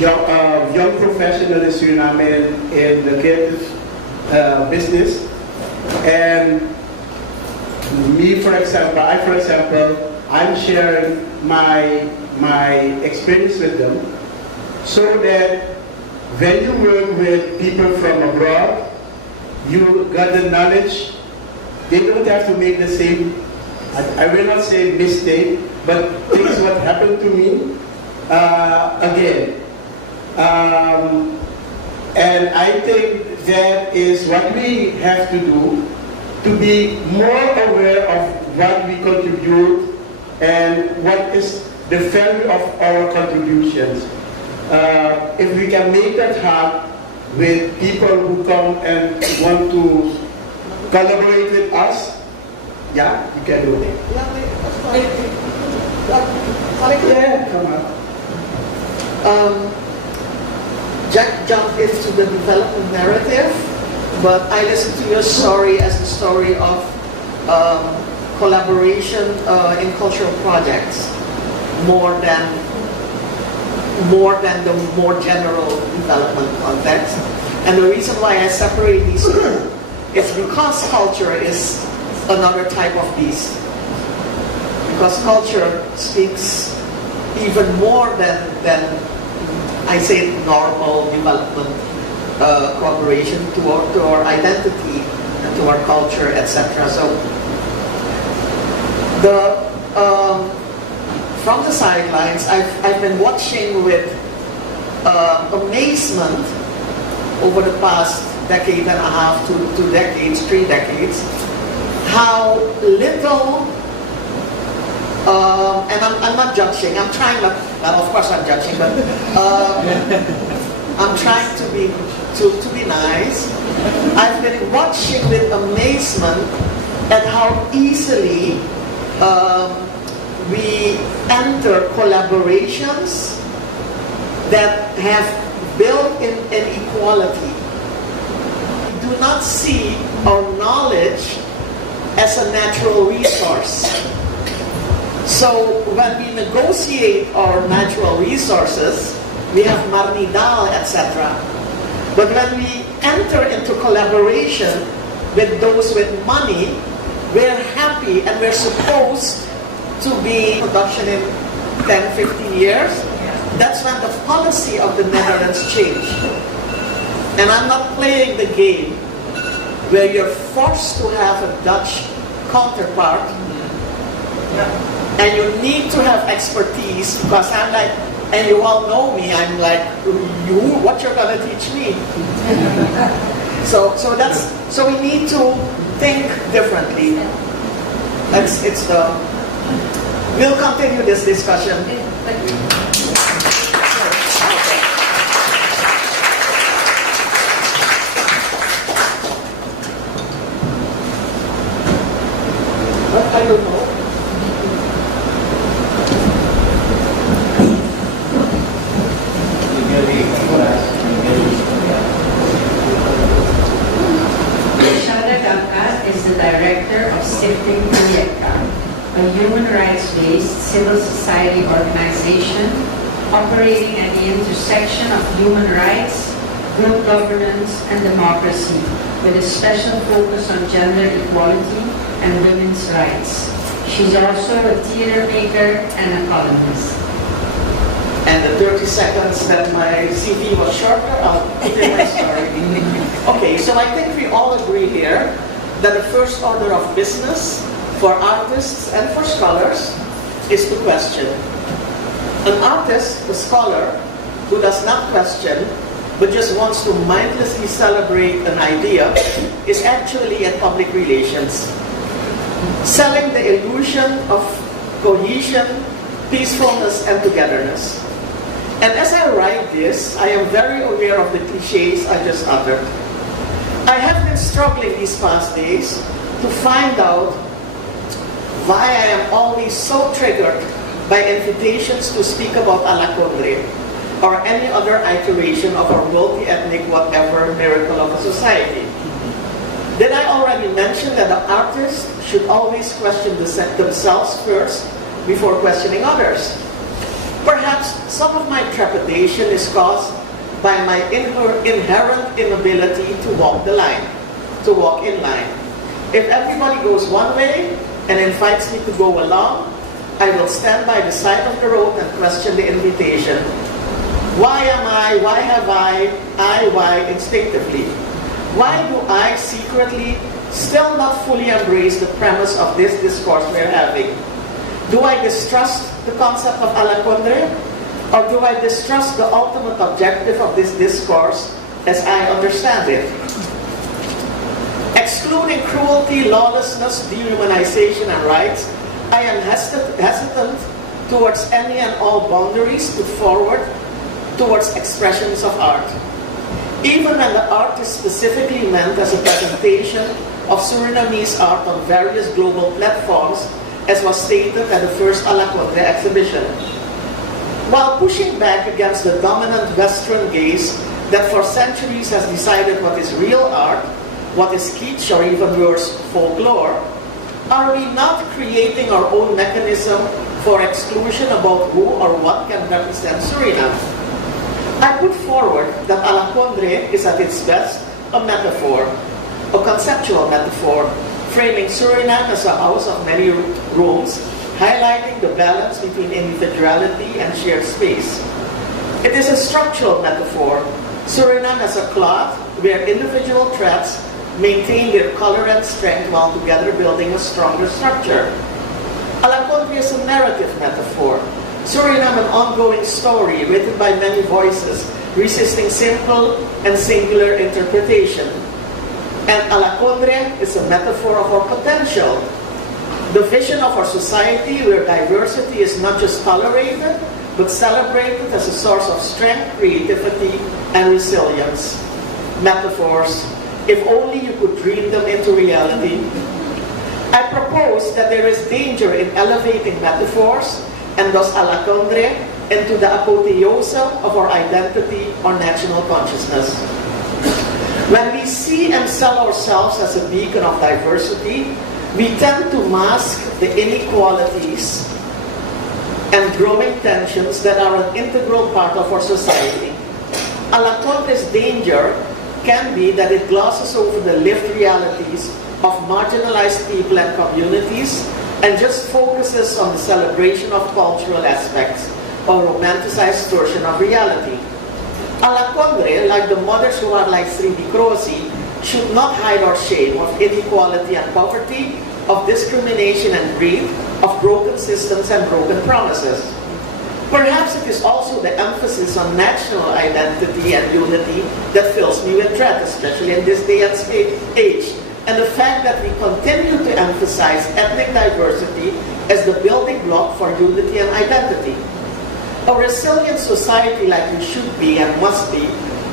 young professionals in Suriname in the creative business, and me, for example, I'm sharing my experience with them, so that when you work with people from abroad, you got the knowledge. They don't have to make the same, I will not say mistake, but things what happened to me again. And I think that is what we have to do, to be more aware of what we contribute and what is the value of our contributions. If we can make that happen with people who come and want to collaborate with us, yeah, you can do it. Yeah, come on. Jack jumped into the development narrative, but I listen to your story as the story of collaboration in cultural projects more than the more general development context. And the reason why I separate these two is because culture is another type of beast. Because culture speaks even more than I say normal development cooperation to our identity and to our culture, etc. So from the sidelines, I've been watching with amazement over the past decade and a half to 2 decades, 3 decades, how little, and I'm not judging, I'm trying not, well, of course I'm judging, but I'm trying to be nice. I've been watching with amazement at how easily we enter collaborations that have built-in inequality. We do not see our knowledge as a natural resource. So when we negotiate our natural resources, we have marnidal, etc. But when we enter into collaboration with those with money, we're happy and we're supposed to be production in 10, 15 years. That's when the policy of the Netherlands changed. And I'm not playing the game where you're forced to have a Dutch counterpart and you need to have expertise, because I'm like, and you all know me, I'm like, what you're gonna teach me? So we need to think differently. We'll continue this discussion. But I don't know. Is the director of Sifting Proyecta, a human rights-based civil society organization operating at the intersection of human rights, good governance, and democracy, with a special focus on gender equality and women's rights. She's also a theater maker and a columnist. And the 30 seconds that my CV was shorter, I'll put in my story. Okay, so I think we all agree here that the first order of business for artists and for scholars is to question. An artist, a scholar, who does not question, but just wants to mindlessly celebrate an idea, is actually in public relations, selling the illusion of cohesion, peacefulness, and togetherness. And as I write this, I am very aware of the cliches I just uttered. I have been struggling these past days to find out why I am always so triggered by invitations to speak about Alakondre or any other iteration of our multi-ethnic whatever miracle of a society. Did I already mention that the artist should always question themselves first before questioning others? Perhaps some of my trepidation is caused by my inherent inability to walk the line, to walk in line. If everybody goes one way and invites me to go along, I will stand by the side of the road and question the invitation. Why am I, why have I, why instinctively? Why do I secretly still not fully embrace the premise of this discourse we're having? Do I distrust the concept of Alakondre? Or do I distrust the ultimate objective of this discourse as I understand it? Excluding cruelty, lawlessness, dehumanization, and rights, I am hesitant towards any and all boundaries put forward towards expressions of art. Even when the art is specifically meant as a presentation of Surinamese art on various global platforms, as was stated at the first Alakondre exhibition. While pushing back against the dominant Western gaze that for centuries has decided what is real art, what is kitsch, or even worse, folklore, are we not creating our own mechanism for exclusion about who or what can represent Suriname? I put forward that Alakondre is at its best a metaphor, a conceptual metaphor, framing Suriname as a house of many rooms, highlighting the balance between individuality and shared space. It is a structural metaphor, Suriname as a cloth where individual threads maintain their color and strength while together building a stronger structure. Alakondre is a narrative metaphor, Suriname an ongoing story written by many voices, resisting simple and singular interpretation. And Alakondre is a metaphor of our potential, the vision of our society where diversity is not just tolerated, but celebrated as a source of strength, creativity, and resilience. Metaphors, if only you could dream them into reality. I propose that there is danger in elevating metaphors and thus Alakondre into the apotheosis of our identity or national consciousness. When we see and sell ourselves as a beacon of diversity, we tend to mask the inequalities and growing tensions that are an integral part of our society. Alakondre's danger can be that it glosses over the lived realities of marginalized people and communities and just focuses on the celebration of cultural aspects or romanticized version of reality. Alakondre, like the mothers who are like Sri Irodikromo, should not hide our shame of inequality and poverty, of discrimination and greed, of broken systems and broken promises. Perhaps it is also the emphasis on national identity and unity that fills me with dread, especially in this day and age, and the fact that we continue to emphasize ethnic diversity as the building block for unity and identity. A resilient society like we should be and must be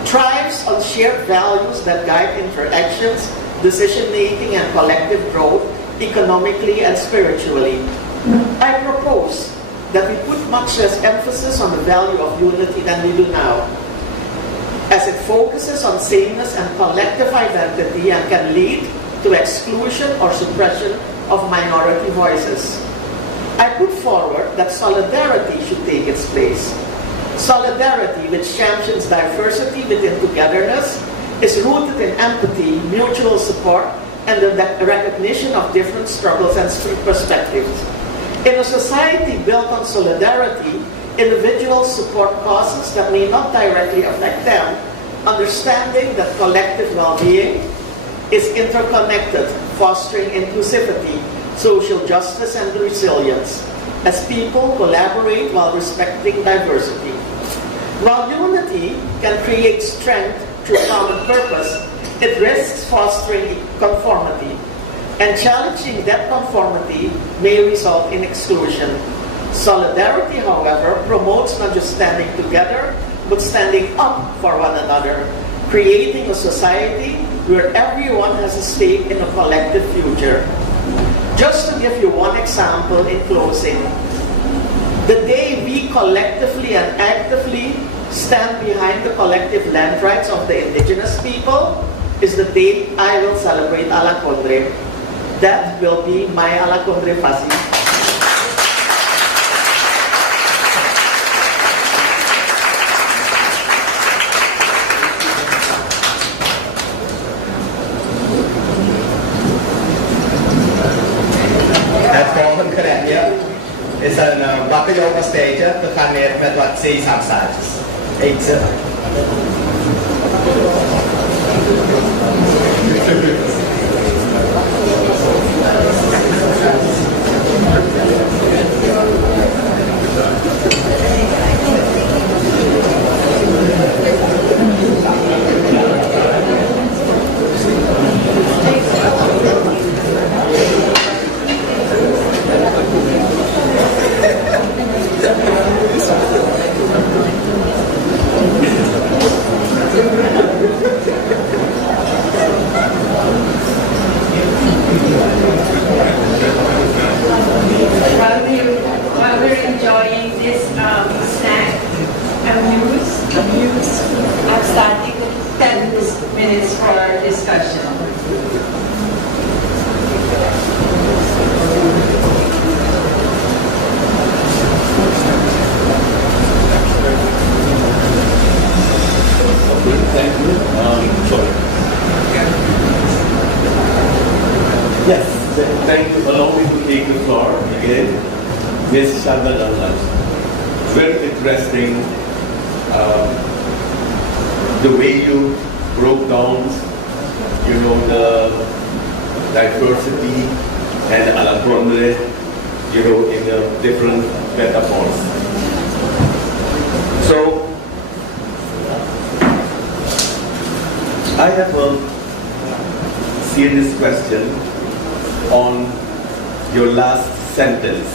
thrives on shared values that guide interactions, decision-making, and collective growth economically and spiritually. I propose that we put much less emphasis on the value of unity than we do now, as it focuses on sameness and collective identity and can lead to exclusion or suppression of minority voices. I put forward that solidarity should take its place. Solidarity, which champions diversity within togetherness, is rooted in empathy, mutual support, and the recognition of different struggles and perspectives. In a society built on solidarity, individuals support causes that may not directly affect them, understanding that collective well-being is interconnected, fostering inclusivity, social justice, and resilience, as people collaborate while respecting diversity. While unity can create strength through common purpose, it risks fostering conformity, and challenging that conformity may result in exclusion. Solidarity, however, promotes not just standing together, but standing up for one another, creating a society where everyone has a stake in a collective future. Just to give you one example in closing, the day we collectively and actively stand behind the collective land rights of the indigenous people is the day I will celebrate Alakondre. That will be my Alakondre Fasi. Het volgende gerechtje is een bakkenjoga stage gegarneerd met wat sesamzaadjes. Eet ze. While we're enjoying this snack, amuse, I'm starting minutes for discussion. Thank you. Sorry. Yes, thank you. Allow me to take the floor again. Ms. Sharma Danlan. Very interesting the way you broke down, you know, the diversity and Alakondre, you know, in the different metaphors. So, I have a serious question on your last sentence.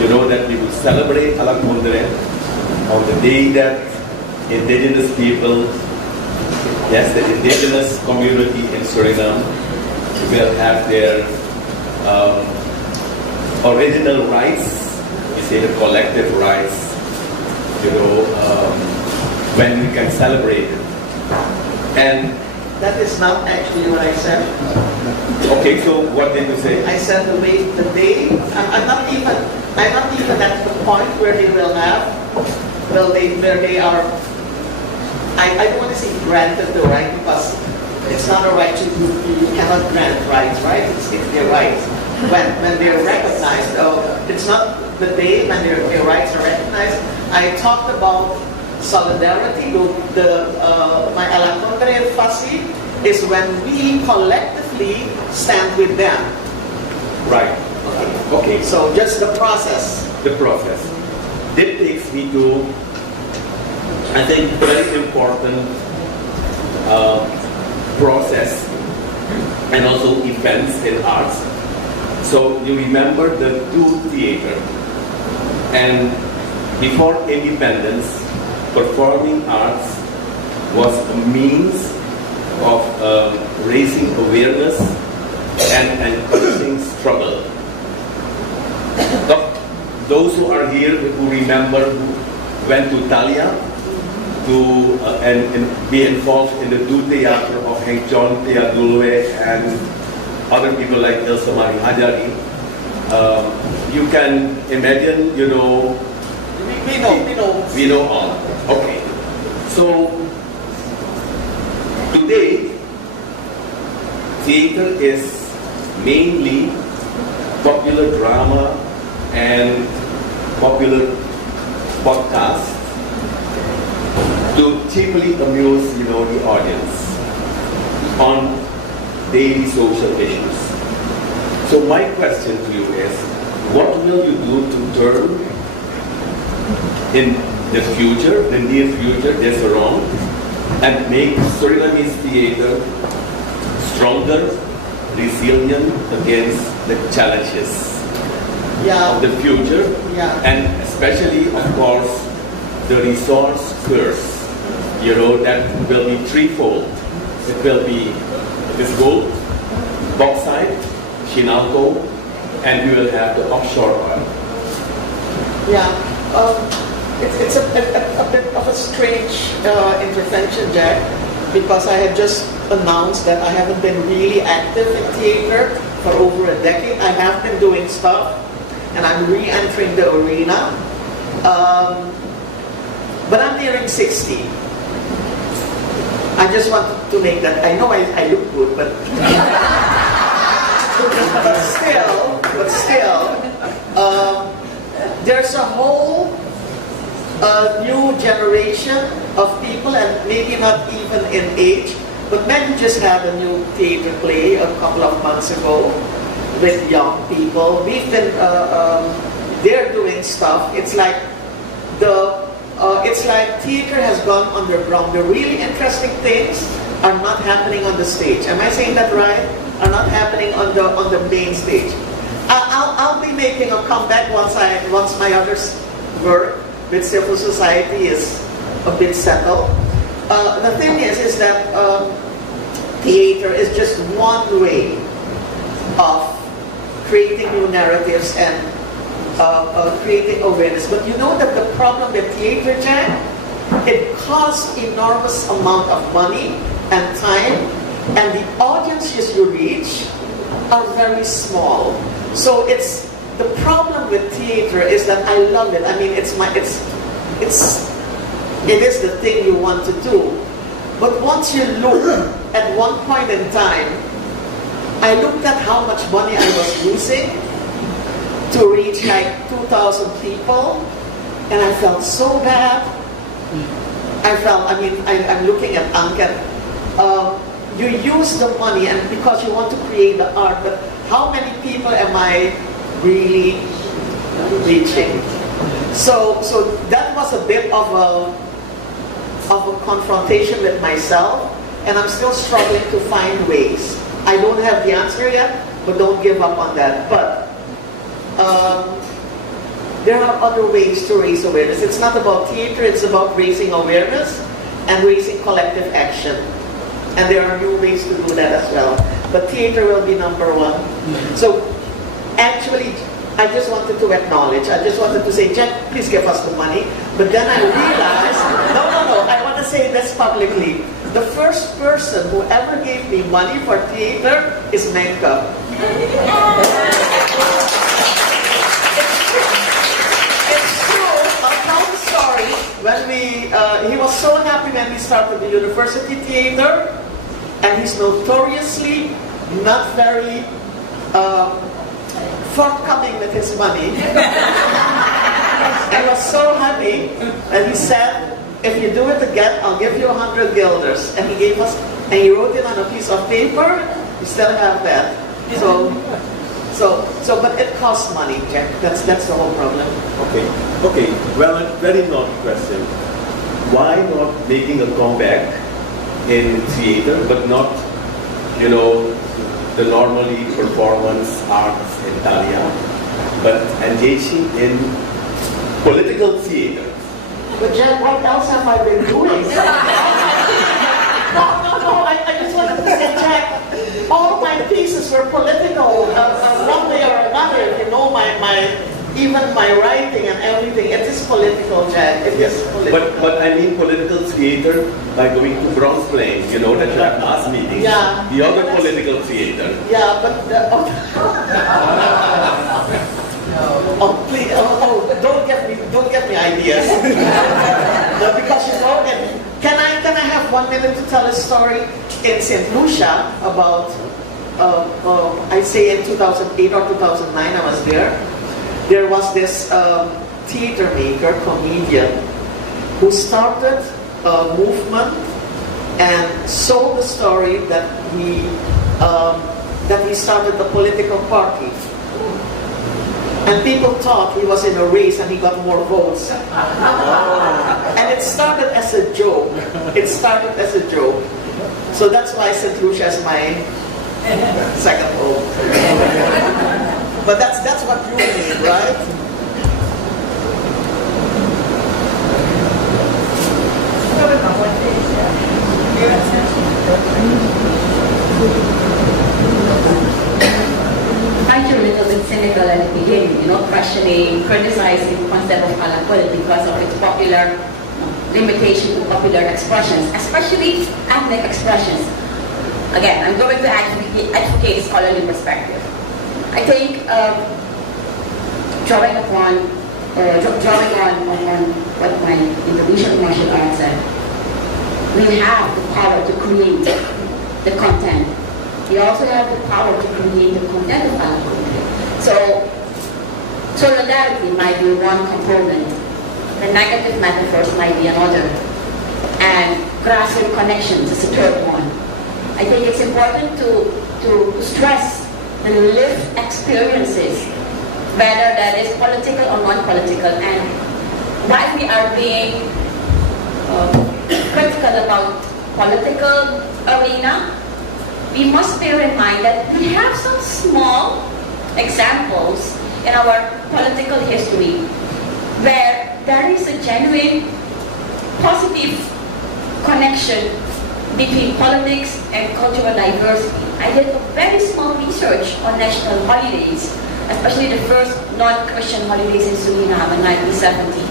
You know that we will celebrate Alakondre on the day that indigenous people, yes, the indigenous community in Suriname will have their original rights, we say the collective rights, you know, when we can celebrate it. And That is not actually what I said. okay, so what did you say? I said the day, I'm not even at the point where they will have, where they are, I don't want to say granted the right, because it's not a right you cannot grant rights, right? It's their rights. When they're recognized, it's not the day when their rights are recognized. I talked about solidarity. My Alakondre Fasi is when we collectively stand with them. Right. Okay. So just the process. The process. That takes me to, I think, very important process and also events in arts. So you remember the two theater, and before independence, performing arts was a means of raising awareness and encouraging struggle. Those who are here, who remember, who went to Italia to and be involved in the Du Theater of Hank John Teadulwe and other people like Ilsa Marie Hajari, you can imagine, you know, we know all. Okay. So today, theater is mainly popular drama and popular podcast to cheaply amuse, you know, the audience on daily social issues. So my question to you is, what will you do to turn in the future, the near future, this around, and make Surinamese theater stronger, resilient against the challenges of the future, and especially, of course, the resource curse, you know, that will be threefold. It will be this gold, bauxite, Chinalco, and we will have the offshore oil. It's a bit of a strange intervention, Jack, because I have just announced that I haven't been really active in theater for over a decade. I have been doing stuff, and I'm re-entering the arena. But I'm nearing 60. I just wanted to make that, I know I look good, but still, there's a whole new generation of people, and maybe not even in age, but men just had a new theater play a couple of months ago with young people. We've been, they're doing stuff. It's like theater has gone underground. The really interesting things are not happening on the stage. Am I saying that right? Are not happening on the main stage. I'll be making a comeback once my other work with civil society is a bit settled. The thing is that theater is just one way of creating new narratives and creating awareness. But you know that the problem with theater, Jack, it costs enormous amount of money and time, and the audiences you reach are very small. So it's the problem with theater is that I love it. I mean, it is the thing you want to do. But once you look at one point in time, I looked at how much money I was losing to reach like 2,000 people, and I felt so bad. I'm looking at Anket. You use the money and because you want to create the art, but how many people am I really reaching? So that was a bit of a confrontation with myself, and I'm still struggling to find ways. I don't have the answer yet, but don't give up on that. But there are other ways to raise awareness. It's not about theater, it's about raising awareness and raising collective action. And there are new ways to do that as well. But theater will be number one. So actually, I just wanted to acknowledge, I just wanted to say, Jack, please give us the money. But then I realized, no, I want to say this publicly. The first person who ever gave me money for theater is Menka. It's true, I'll tell the story. When he was so happy when we started the university theater, and he's notoriously not very forthcoming with his money. I was so happy, and he said, if you do it again, I'll give you 100 guilders. And he gave us, and he wrote it on a piece of paper. We still have that. But it costs money, Jack. That's the whole problem. Okay. Well, a very naughty question. Why not making a comeback in theater, but not, the normally performance arts in Italia, but engaging in political theater? But Jack, what else have I been doing? No, I just wanted to say, Jack, all my pieces were political, one way or another. If you know even my writing and everything, it is political, Jack. It is political. But I mean political theater by going to Bronze Plain, that you have mass meetings. Yeah. The other political theater. Yeah, but please, don't get me ideas. No, because can I have 1 minute to tell a story in St. Lucia about I'd say in 2008 or 2009 I was there. There was this theater maker, comedian, who started a movement and sold the story that he started a political party. And people thought he was in a race and he got more votes. And it started as a joke. So that's why St. Lucia is my second home. But that's what you mean, right? I feel a little bit cynical at the beginning, questioning, criticizing the concept of Alakondre because of its popular limitation to popular expressions, especially ethnic expressions. Again, I'm going to advocate scholarly perspective. I think drawing on what my Indonesian martial arts said, we have the power to create the content. We also have the power to create the content of Alakondre. So, solidarity might be one component, the negative metaphors might be another, and grassroots connections is a third one. I think it's important to stress the lived experiences, whether that is political or non-political, and while we are being critical about political arena, we must bear in mind that we have some small examples in our political history where there is a genuine positive connection between politics and cultural diversity. I did a very small research on national holidays, especially the first non-Christian holidays in Suriname in 1970.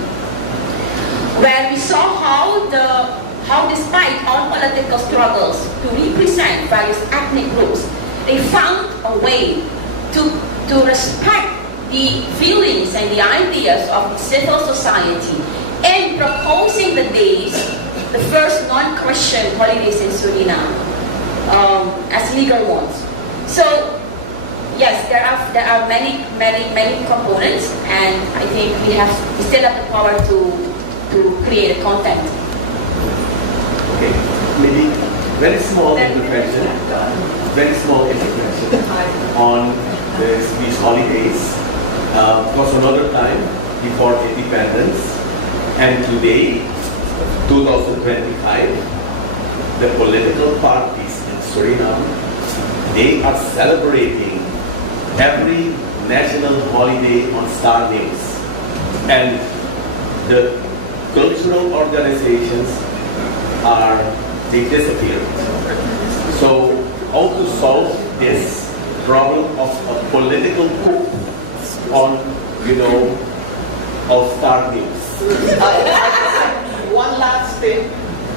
where we saw how despite all political struggles to represent various ethnic groups, they found a way to respect the feelings and the ideas of civil society in proposing the days, the first non-Christian holidays in Suriname, as legal ones. So yes, there are many components, and I think we still have the power to create a content. Okay, maybe very small intervention on these holidays. It was another time before independence, and today, 2025, the political parties in Suriname, they are celebrating every national holiday on star days, and the cultural organizations they disappeared. So how to solve this problem of a political coup on, of star days? One last thing.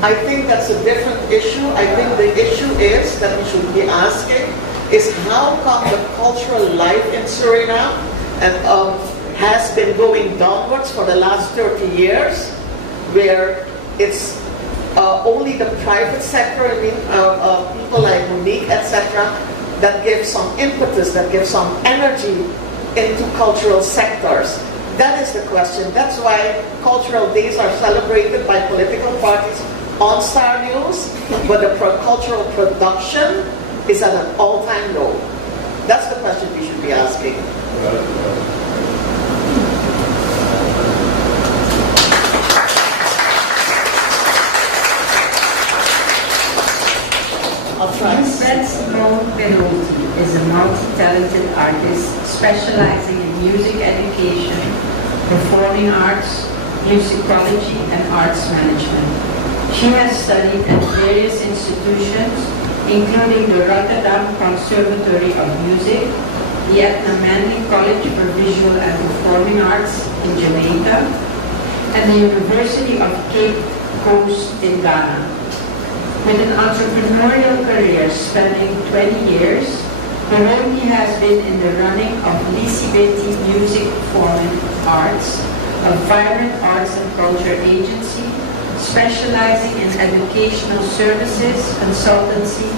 I think that's a different issue. I think the issue is that we should be asking is how come the cultural life in Suriname has been going downwards for the last 30 years, where it's only the private sector, people like Monique, etc., that give some impetus, that give some energy into cultural sectors. That is the question. That's why cultural days are celebrated by political parties on Star News, but the cultural production is at an all-time low. That's the question we should be asking. Alakondre is a multi-talented artist specializing in music education, performing arts, musicology, and arts management. She has studied at various institutions, including the Rotterdam Conservatory of Music, the Edna Manley College for Visual and Performing Arts in Jamaica, and the University of Cape Coast in Ghana. With an entrepreneurial career spanning 20 years, Irodikromo has been in the running of Lisibeti Music Performing Arts, a vibrant arts and culture agency specializing in educational services, consultancy,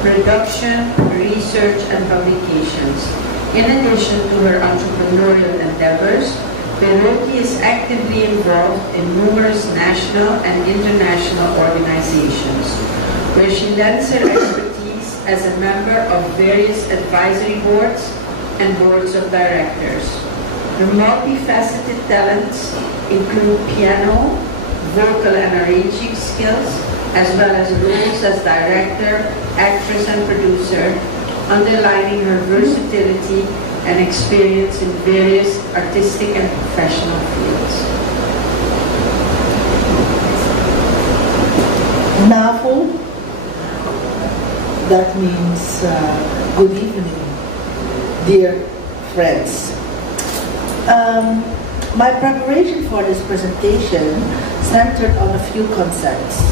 production, research, and publications. In addition to her entrepreneurial endeavors, Irodikromo is actively involved in numerous national and international organizations, where she lends her expertise as a member of various advisory boards and boards of directors. Her multifaceted talents include piano, vocal and arranging skills, as well as roles as director, actress, and producer, underlining her versatility and experience in various artistic and professional fields. Nafu, that means good evening, dear friends. My preparation for this presentation centered on a few concepts.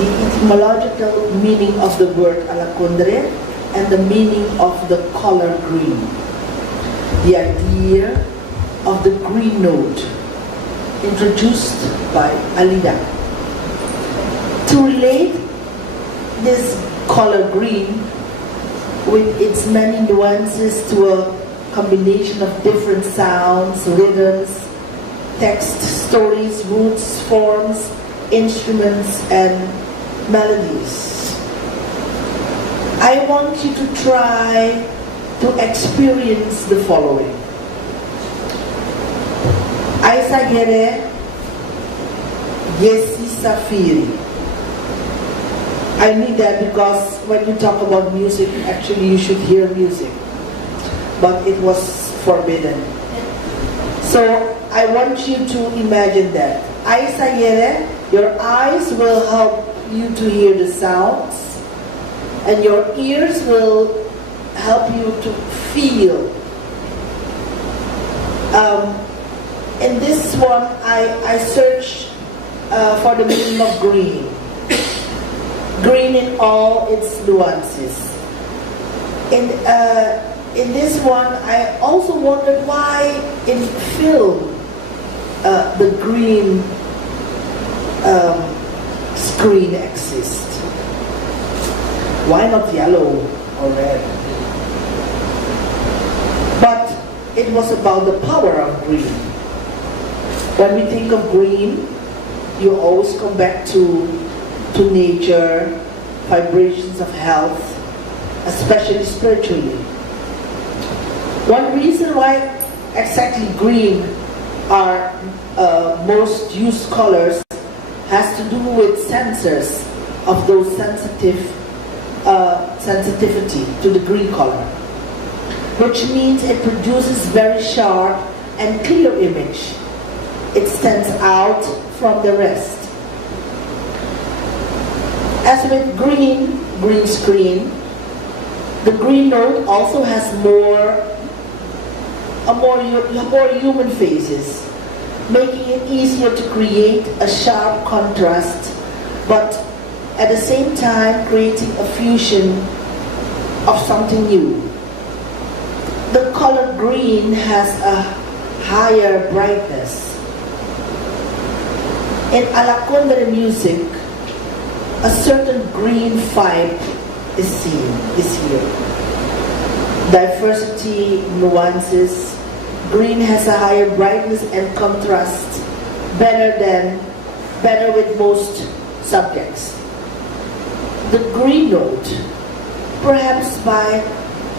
The etymological meaning of the word Alakondre and the meaning of the color green. The idea of the green note, introduced by Alida. To relate this color green with its many nuances to a combination of different sounds, rhythms, text, stories, roots, forms, instruments, and melodies. I want you to try to experience the following. Aisagere Yesi Safiri. I need that because when you talk about music, actually you should hear music. But it was forbidden. So I want you to imagine that. Aisagere, your eyes will help you to hear the sounds, and your ears will help you to feel. in this one, I search for the meaning of green. Green in all its nuances. In this one, I also wondered why in film the green screen exists. Why not yellow or red? But it was about the power of green. When we think of green, you always come back to nature, vibrations of health, especially spiritually. One reason why exactly green are most used colors has to do with sensors of those sensitivity to the green color, which means it produces very sharp and clear image. It stands out from the rest. As with green screen, the green note also has more human faces, making it easier to create a sharp contrast, but at the same time creating a fusion of something new. The color green has a higher brightness. In Alakondre music, a certain green vibe is here. Diversity, nuances. Green has a higher brightness and contrast, better with most subjects. The green note, perhaps by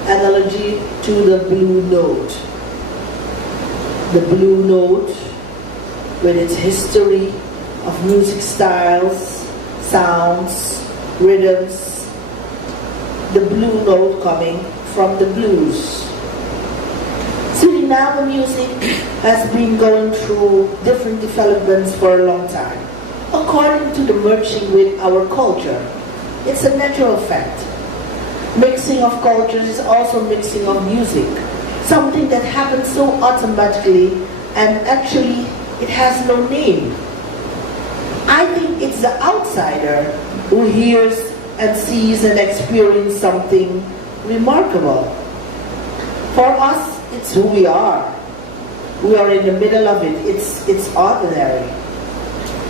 analogy to the blue note. The blue note, with its history of music styles, sounds, rhythms, the blue note coming from the blues. Suriname music has been going through different developments for a long time, according to the merging with our culture. It's a natural fact. Mixing of cultures is also mixing of music, something that happens so automatically and actually it has no name. I think it's the outsider who hears and sees and experiences something remarkable. For us, it's who we are. We are in the middle of it. It's ordinary.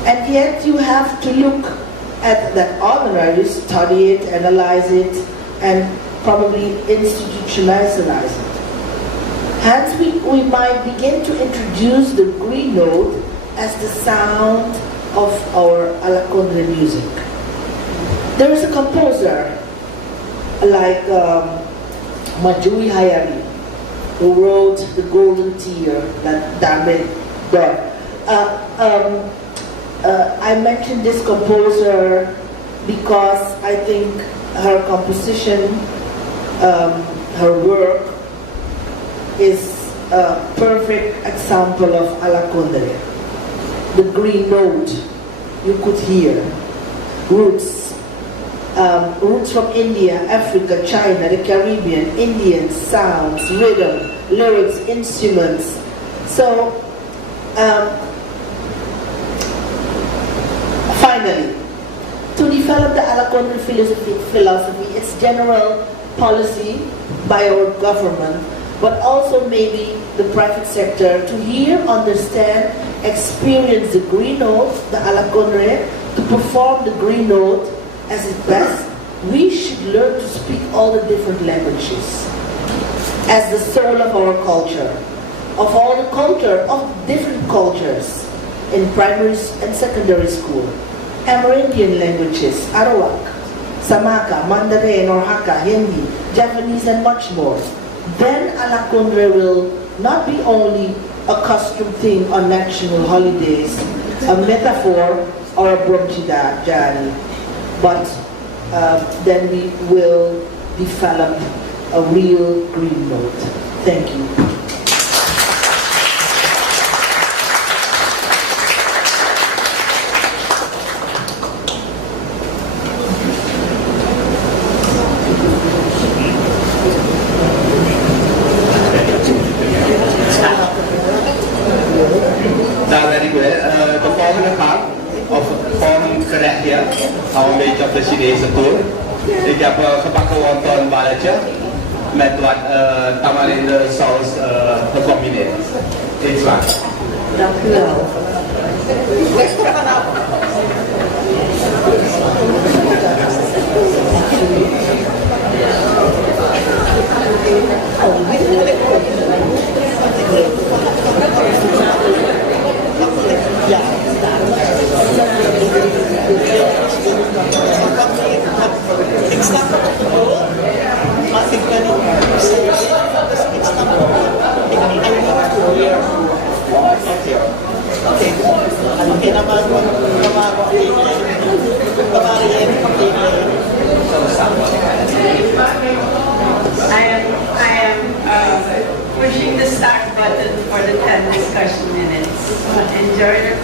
And yet you have to look at that ordinary, study it, analyze it, and probably institutionalize it. Hence, we might begin to introduce the green note as the sound of our Alakondre music. There is a composer like Majui Hayari, who wrote The Golden Tear, that David Dor. I mentioned this composer because I think her composition, her work, is a perfect example of Alakondre. The green note you could hear, roots from India, Africa, China, the Caribbean, Indian sounds, rhythm, lyrics, instruments. So, finally, to develop the Alakondre philosophy, its general policy by our government, but also maybe the private sector, to hear, understand, experience the green note, the Alakondre, to perform the green note as its best, we should learn to speak all the different languages as the soul of our culture, of all the culture, of different cultures in primary and secondary school. Amerindian languages, Arawak, Samaka, Mandarin or Hakka, Hindi, Japanese, and much more. Then Alakondre will not be only a costume thing on national holidays, a metaphor or a bromchidari, but then we will develop a real green note. Thank you. gaat of gewoon gerecht hier. Gaan we een beetje op de Chinese tour. Ik heb gebakken wonton balletje met wat tamarinde saus gecombineerd. Eet smaak. Dank u wel. Ik snap het wel, maar ik ben ook serieus, dus ik snap het wel. Oké, dan waren I am pushing the start button for the 10 discussion minutes. Enjoy it.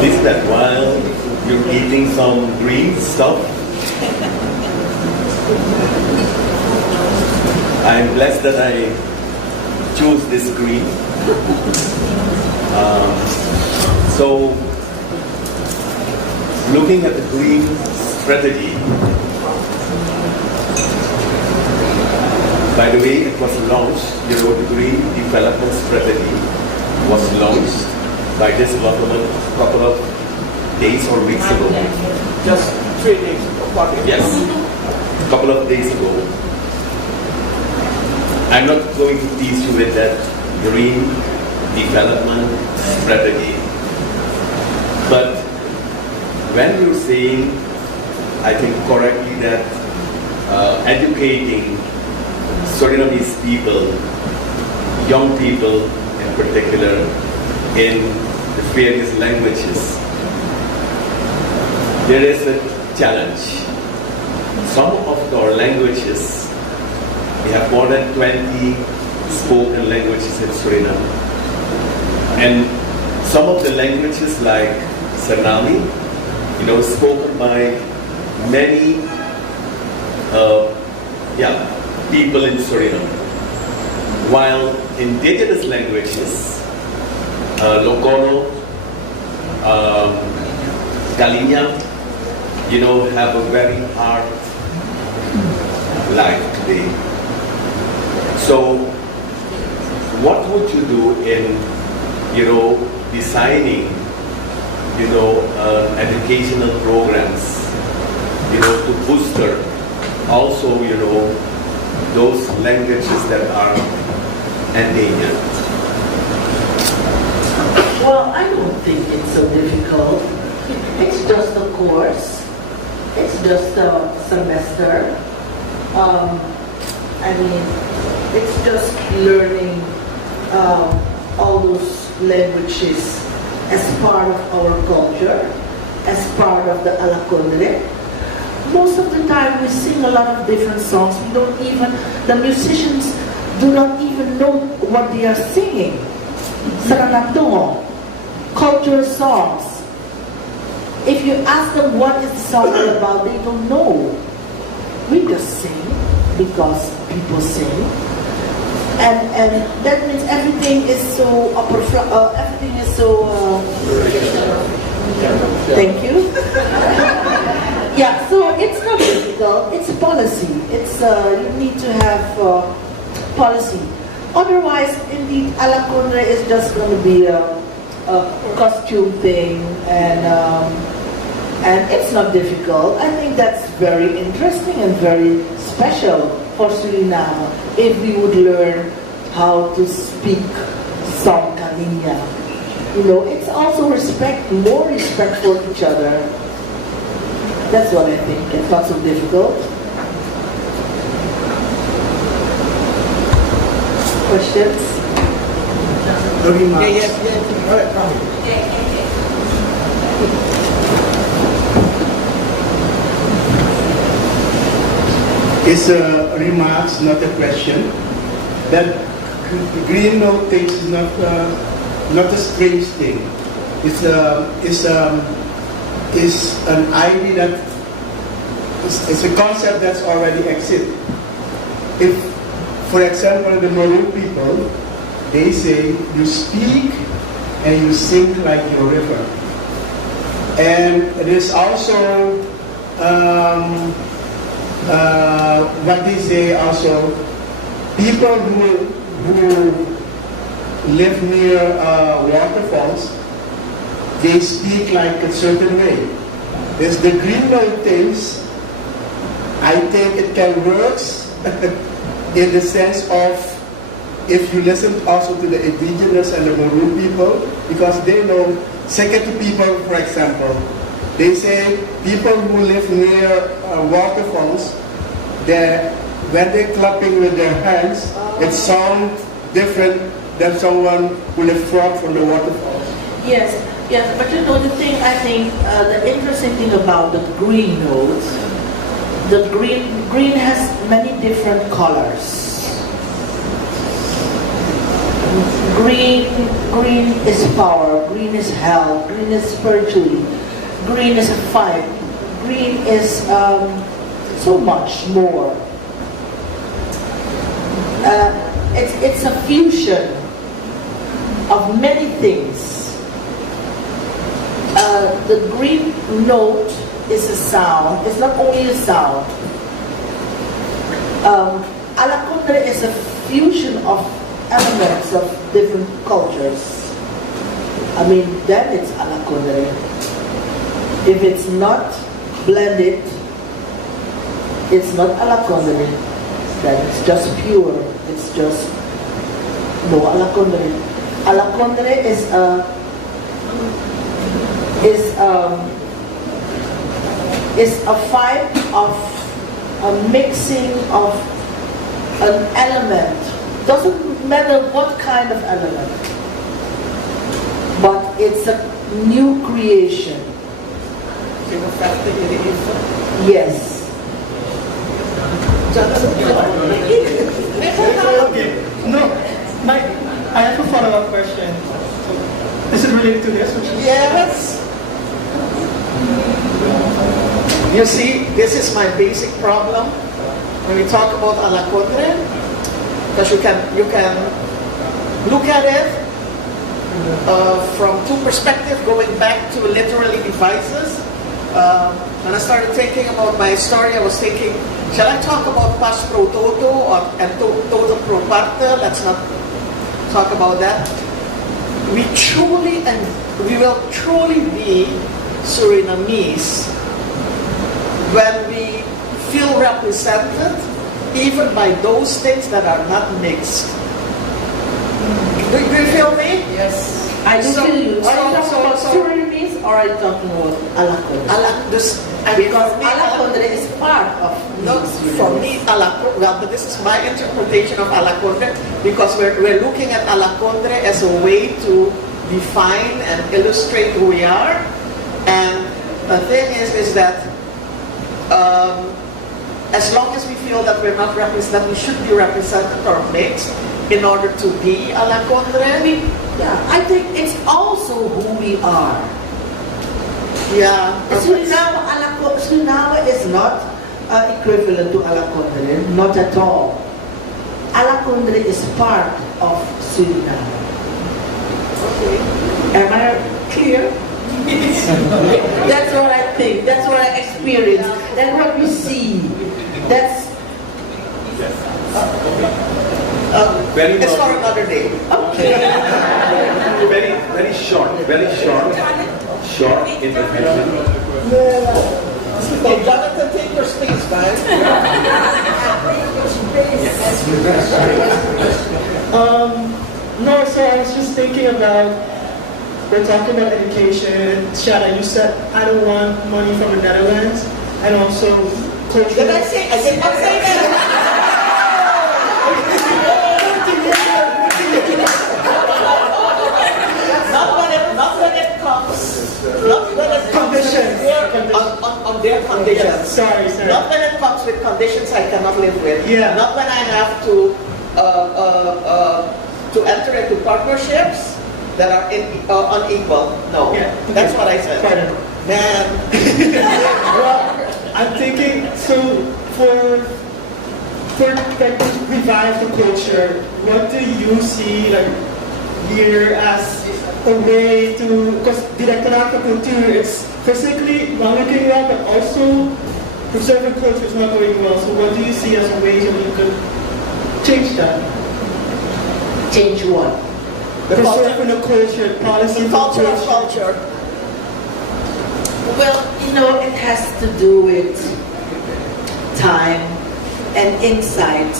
Is that while you're eating some green stuff, I'm blessed that I chose this green. So, looking at the green strategy, by the way, it was launched, the green development strategy was launched by this government a couple of days or weeks ago. Just 3 days ago. Yes, a couple of days ago. I'm not going to tease you with that green development strategy. But when you're saying, I think correctly, that educating Surinamese people, young people in particular, in the various languages, there is a challenge. Some of our languages, we have more than 20 spoken languages in Suriname. And some of the languages like Suriname, spoken by many people in Suriname. While indigenous languages, Lokono, Galinya, have a very hard life today. So, what would you do in, designing, educational programs, to booster also, those languages that are endangered? Well, I don't think it's so difficult. It's just a course. It's just a semester. It's just learning all those languages as part of our culture, as part of the Alakondre. Most of the time we sing a lot of different songs. The musicians do not even know what they are singing. Saranatungo, cultural songs. If you ask them what is the song all about, they don't know. We just sing because people sing. And that means everything is so thank you. Yeah, so it's not difficult, it's a policy. It's you need to have policy. Otherwise, indeed, Alakondre is just going to be a costume thing, and it's not difficult. I think that's very interesting and very special for Suriname if we would learn how to speak some Kalinya. It's also more respect for each other. That's what I think. It's not so difficult. Questions? Yes. All right, come. It's a remark, not a question. That green note thing is not a strange thing. It's an idea that it's a concept that's already exists. If, for example, the Maroon people, they say you speak and you sing like your river. And there's also what they say also, people who live near waterfalls, they speak like a certain way. There's the green note things. I think it can work in the sense of if you listen also to the indigenous and the Maroon people, because they know Sekete people, for example, they say people who live near waterfalls, when they're clapping with their hands, it sounds different than someone who lives far from the waterfalls. Yes, yes, but you know the thing, I think, the interesting thing about the green notes, the green has many different colors. Green is power, green is health, green is spiritually, green is a fight, green is so much more. It's a fusion of many things. The green note is a sound. It's not only a sound. Alakondre is a fusion of elements of different cultures. I mean, then it's Alakondre. If it's not blended, it's not Alakondre. Then it's just pure. It's just no Alakondre. Alakondre is a fight of a mixing of an element. Doesn't matter what kind of element, but it's a new creation. Yes. Okay. No, I have a follow-up question. Is it related to this? Yes. You see, this is my basic problem when we talk about Alakondre, because you can look at it from two perspectives, going back to literally devices. When I started thinking about my story, I was thinking, shall I talk about pas pro toto and toto pro parte? Let's not talk about that. We will truly be Surinamese when we feel represented even by those things that are not mixed. Do you feel me? Yes. I do feel you. Are you talking about Surinamese or are you talking about Alakondre? Because Alakondre is part of for me, Alakondre, well, but this is my interpretation of Alakondre, because we're looking at Alakondre as a way to define and illustrate who we are. And the thing is that as long as we feel that we're not represented, we should be represented or mixed in order to be Alakondre. Yeah, I think it's also who we are. Yeah. Suriname is not equivalent to Alakondre, not at all. Alakondre is part of Suriname. Okay. Am I clear? That's what I think. That's what I experience. That's what we see. That's. It's for another day. Okay. Very short intervention. Okay, Jonathan, take your space, guys. No, so I was just thinking about, we're talking about education. Shada, you said I don't want money from the Netherlands, and also cultural. Did I say? I did not say that. Not when it comes Conditions. on their conditions. Sorry. Not when it it comes with conditions I cannot live with. Yeah. Not when I have to enter into partnerships that are unequal. No. Yeah. That's what I said. Pardon. Man. Well, I'm thinking, so for like to revive the culture, what do you see like here as a way to, because Directorat de Cultuur is physically not looking well, but also preserving culture is not going well. So what do you see as a way that you could change that? Change what? Preserving the culture, policy The culture of culture. Well, you know, it has to do with time and insight.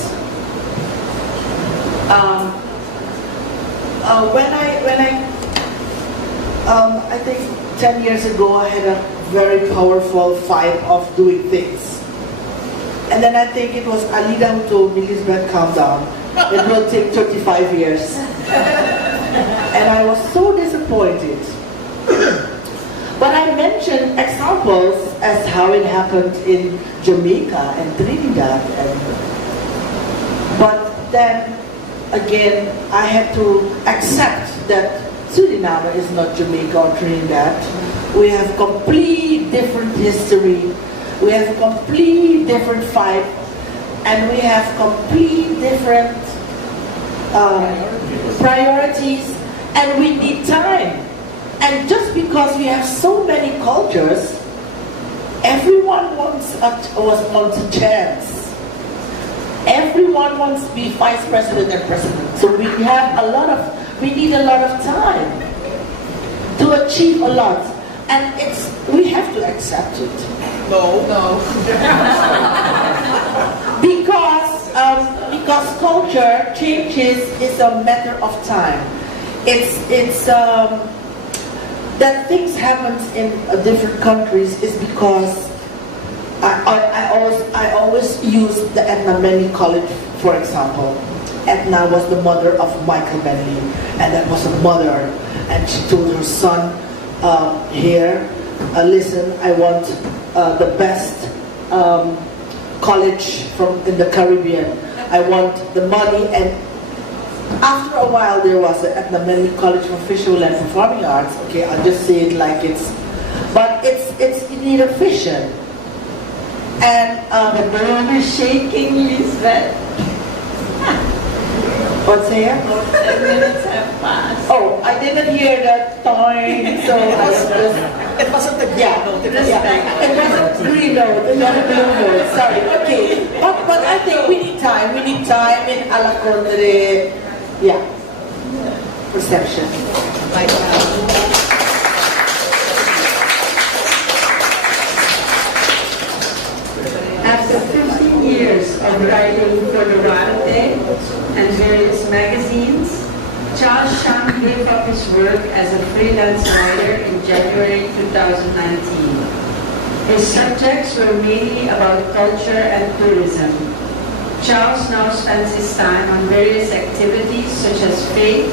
I think 10 years ago I had a very powerful fight of doing things. And then I think it was Alida who told me, Lisbeth, calm down. It will take 35 years. And I was so disappointed. But I mentioned examples as how it happened in Jamaica and Trinidad. But then again, I had to accept that Suriname is not Jamaica or Trinidad. We have complete different history. We have complete different fight. And we have complete different priorities. And we need time. And just because we have so many cultures, everyone wants a chance. Everyone wants to be vice president and president. So we need a lot of time to achieve a lot. And we have to accept it. No. Because culture changes is a matter of time. That things happen in different countries is because I always use the Edna Manley College, for example. Edna was the mother of Michael Manley, and that was a mother, and she told her son, listen, I want the best college in the Caribbean. I want the money. And after a while, there was the Edna Manley College for Visual and Performing Arts. Okay, I'll just say it like but it's you need a vision. And The broom is shaking, Lisbeth. what's here? 10 minutes have passed. Oh, I didn't hear that time, so I was just. It wasn't the green note. It was It wasn't green note, not a blue note. Sorry. Okay, but I think we need time. We need time in Alakondre. Yeah. Perception. After 15 years of writing for the Readytex and various magazines, Charles Shang gave up his work as a freelance writer in January 2019. His subjects were mainly about culture and tourism. Charles now spends his time on various activities such as faith,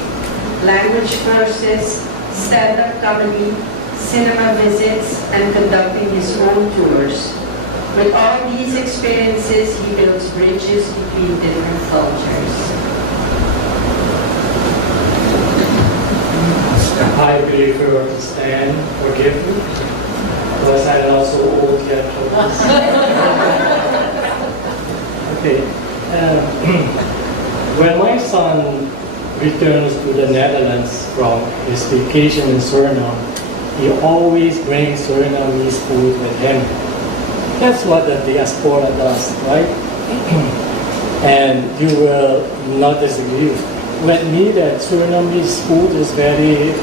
language courses, stand-up comedy, cinema visits, and conducting his own tours. With all these experiences, he builds bridges between different cultures. I prefer to stand, forgive me, because I'm not so old yet for this. Okay. When my son returns to the Netherlands from his vacation in Suriname, he always brings Surinamese food with him. That's what the diaspora does, right? And you will not disagree with me that Surinamese food is very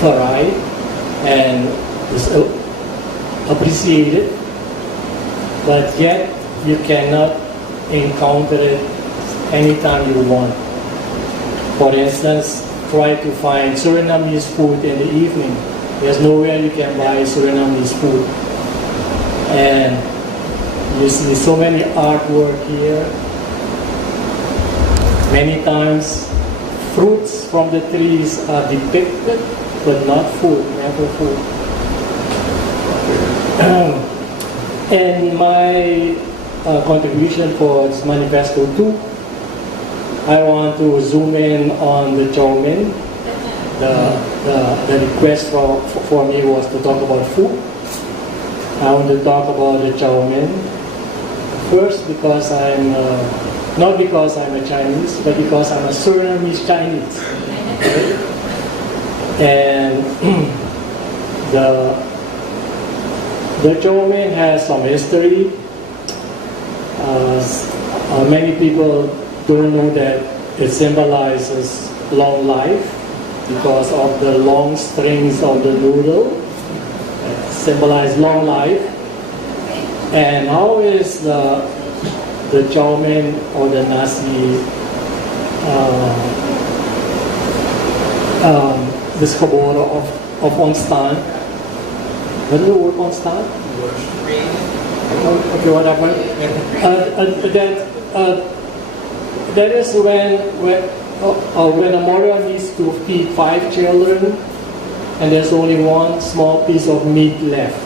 varied and is appreciated, but yet you cannot encounter it anytime you want. For instance, try to find Surinamese food in the evening. There's nowhere you can buy Surinamese food. And you see so many artwork here. Many times fruits from the trees are depicted, but not food, never food. And my contribution for this manifesto too, I want to zoom in on the chow mein. The request for me was to talk about food. I want to talk about the chow mein. First, because not because I'm a Chinese, but because I'm a Surinamese Chinese. And the chow mein has some history. Many people don't know that it symbolizes long life because of the long strings of the noodle. It symbolizes long life. And how is the chow mein or the nasi this kabora of onstaan? What is the word onstaan? Okay, whatever. That is when a mother needs to feed 5 children and there's only one small piece of meat left.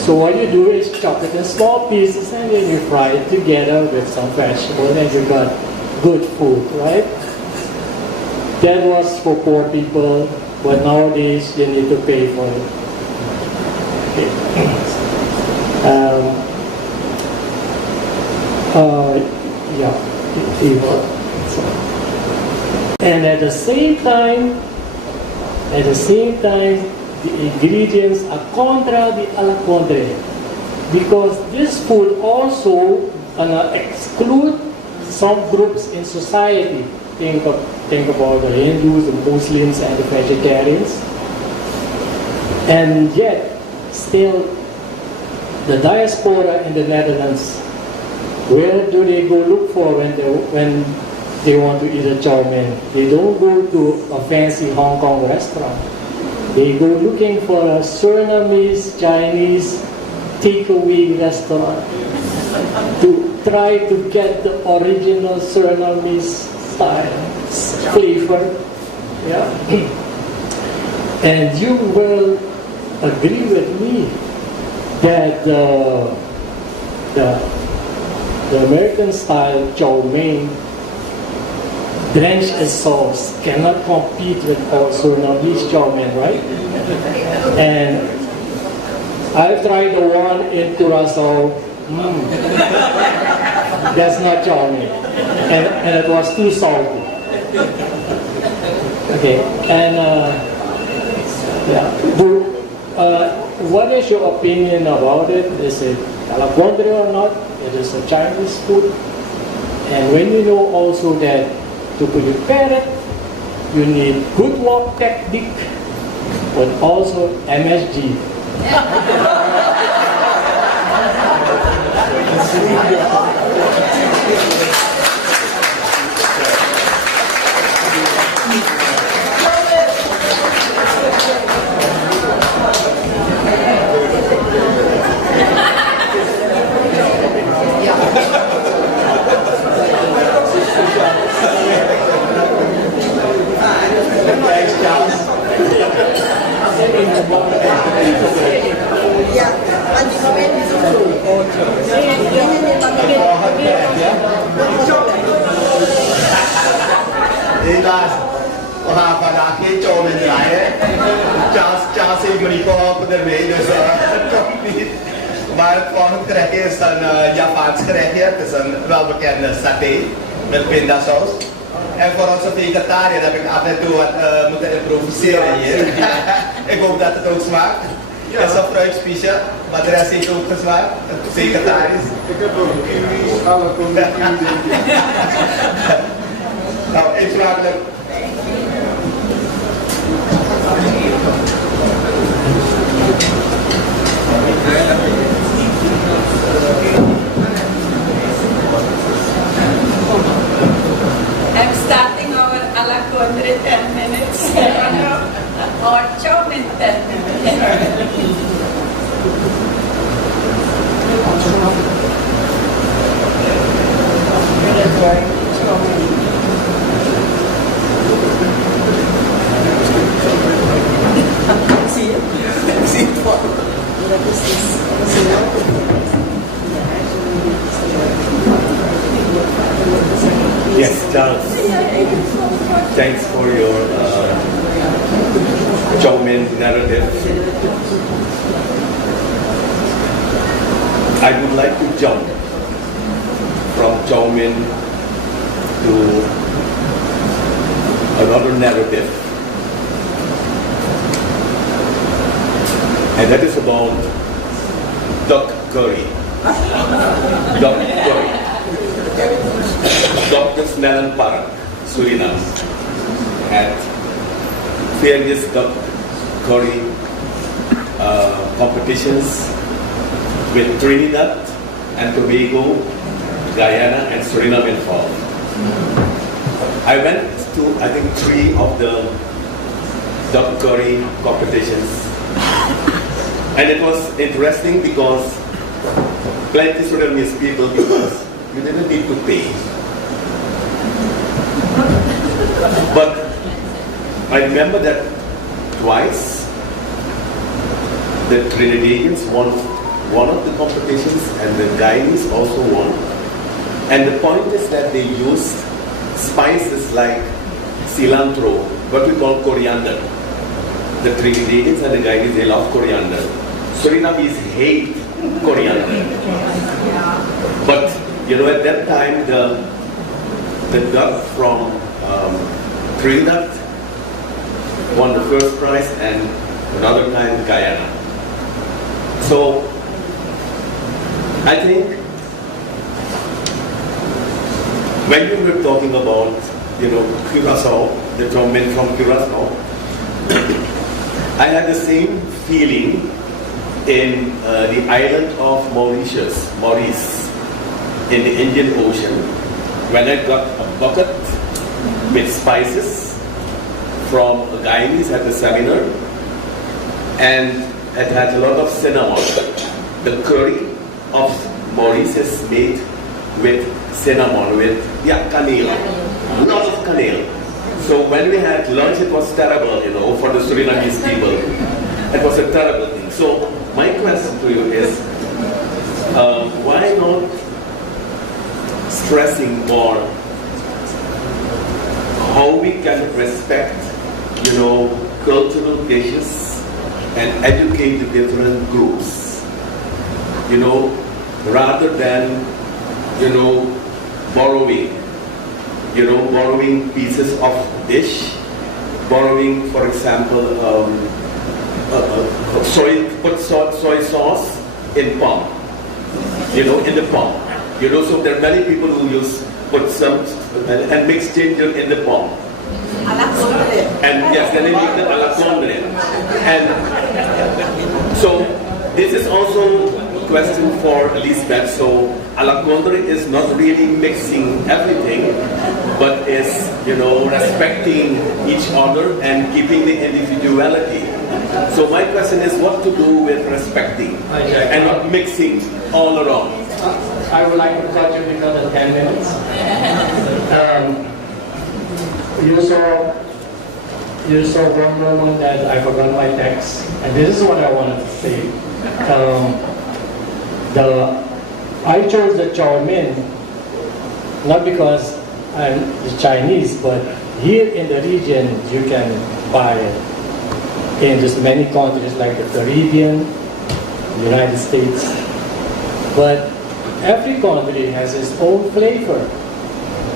So what you do is chop it in small pieces and then you fry it together with some vegetables and you got good food, right? That was for poor people, but nowadays you need to pay for it. Okay. And at the same time, the ingredients are contra the Alakondre, because this food also exclude some groups in society. Think about the Hindus, the Muslims, and the vegetarians. And yet, still, the diaspora in the Netherlands, where do they go look for when they want to eat a chow mein? They don't go to a fancy Hong Kong restaurant. They go looking for a Surinamese Chinese takeaway restaurant to try to get the original Surinamese style flavor. Yeah. And you will agree with me that the American style chow mein drenched in sauce cannot compete with our Surinamese chow mein, right? And I tried the one in Curaçao. That's not chow mein, and it was too salty. Okay, and what is your opinion about it? Is it Alakondre or not? It is a Chinese food. And when you know also that to prepare it, you need good wok technique, but also MSG. Maar het volgende gerechtje is een Japans gerechtje. Het is een welbekende saté met pindasaus. En voor onze vegetariër heb ik af en toe wat moeten improviseren hier. Ik hoop dat het ook smaakt. Ja. Het is een fruitspiesje, maar de rest heeft ook gesmaakt. Vegetarisch. Ik heb ook kiwi, Alakondre kiwi. Nou, eet smakelijk. I'm starting our Alakondre 10 minutes. Or chow mein 10 minutes. See it? See it? What is this? Yes, Charles. Thanks for your Chow Mein narrative. I would like to jump from Chow Mein to another narrative, and that is about duck curry. Duck curry. Dr. Snellen Park, Suriname, had various duck curry competitions with Trinidad and Tobago, Guyana, and Suriname involved. I went to, I think, 3 of the duck curry competitions, and it was interesting because plenty Surinamese people, because you didn't need to pay. But I remember that twice the Trinidadians won one of the competitions and the Guyanese also won. And the point is that they used spices like cilantro, what we call coriander. The Trinidadians and the Guyanese, they love coriander. Surinamese hate coriander. But you know, at that time the duck from Trinidad won the first prize, and another time Guyana. So I think when you were talking about, you know, Curacao, the chow mein from Curacao, I had the same feeling in the island of Mauritius, in the Indian Ocean, when I got a bucket with spices from a Guyanese at the seminar, and it had a lot of cinnamon. The curry of Mauritius is made with cinnamon, with cannelle, a lot of cannelle. So when we had lunch, it was terrible, you know, for the Surinamese people. It was a terrible thing. So my question to you is, why not stressing more how we can respect, you know, cultural dishes and educate the different groups, you know, rather than, you know, borrowing pieces of dish, borrowing, for example, soy sauce in palm, you know, in the palm. You know, so there are many people who put some and mix ginger in the palm. And yes, then they make the alakondre. And so this is also a question for Lisbeth. So alakondre is not really mixing everything, but is, you know, respecting each other and keeping the individuality. So my question is what to do with respecting and not mixing all around. I would like to cut you because of 10 minutes. You saw one moment that I forgot my text, and this is what I wanted to say. I chose the chow mein not because I'm Chinese, but here in the region you can buy it in just many countries like the Caribbean, United States, but every country has its own flavor.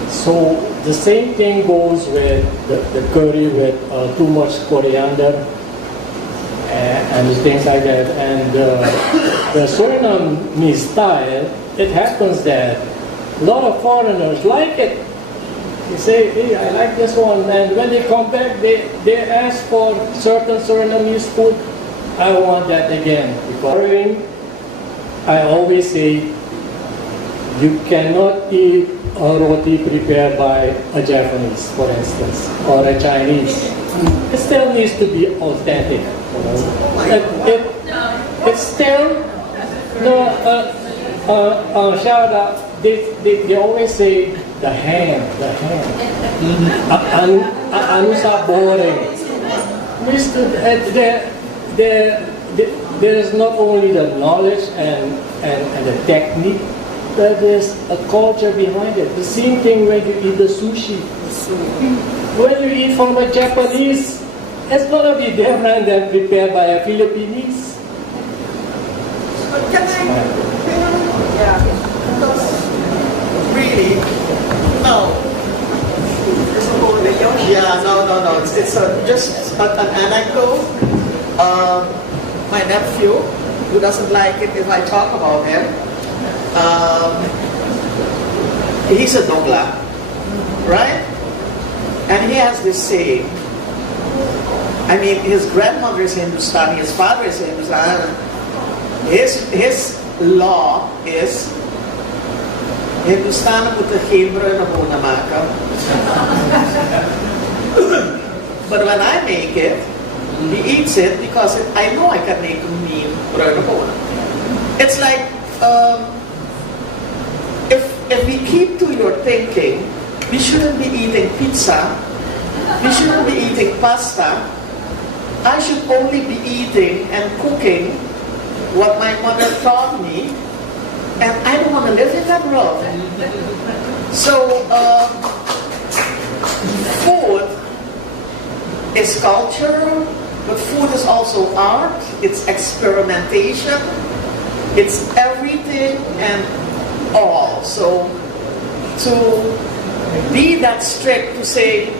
So the same thing goes with the curry with too much coriander and things like that. And the Surinamese style, it happens that a lot of foreigners like it. They say, hey, I like this one. And when they come back, they ask for certain Surinamese food. I want that again. Because I always say, you cannot eat a roti prepared by a Japanese, for instance, or a Chinese. It still needs to be authentic. You know? It's still shout out. They always say the hand. Ano sabore. There is not only the knowledge and the technique, that there's a culture behind it. The same thing when you eat the sushi. When you eat from a Japanese, it's going to be different than prepared by a Filipinese. Yeah, because really, no. Yeah, no. It's just an anecdote. My nephew, who doesn't like it if I talk about him, he's a Dongla, right? And he has this saying. I mean, his grandmother is Hindustani, his father is Hindustani. His law is Hindustani moet geen bruine bonen maken. But when I make it, he eats it because I know I can make mean bruine bonen. It's like if we keep to your thinking, we shouldn't be eating pizza, we shouldn't be eating pasta. I should only be eating and cooking what my mother taught me, and I don't want to live in that world. So, food is culture, but food is also art, it's experimentation, it's everything and all. So, to be that strict to say,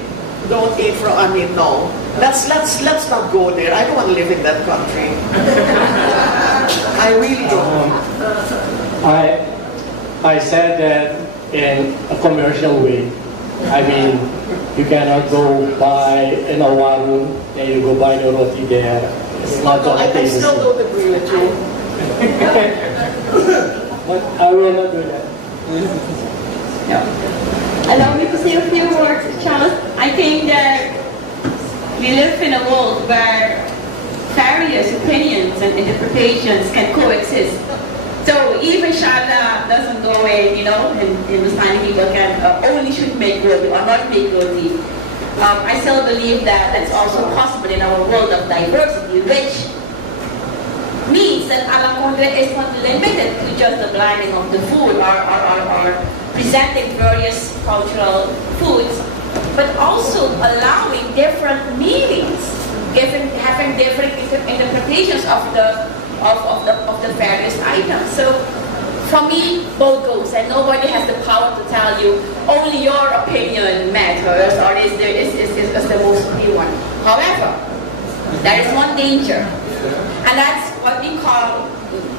don't eat from, I mean, no. Let's not go there. I don't want to live in that country. I really don't. I said that in a commercial way. I mean, you cannot go buy in a warung and you go buy the roti there. It's not going to taste the same. I still don't agree with you. But I will not do that. Allow me to say a few words, Charles. I think that we live in a world where various opinions and interpretations can coexist. So even Sharda doesn't go away, you know, and Hindustani people can only should make roti or not make roti. I still believe that that's also possible in our world of diversity, which means that Alakondre is not limited to just the blending of the food or presenting various cultural foods, but also allowing different meanings, having different interpretations of the various items. So for me, both goes, and nobody has the power to tell you only your opinion matters or is the most real one. However, there is one danger, and that's what we call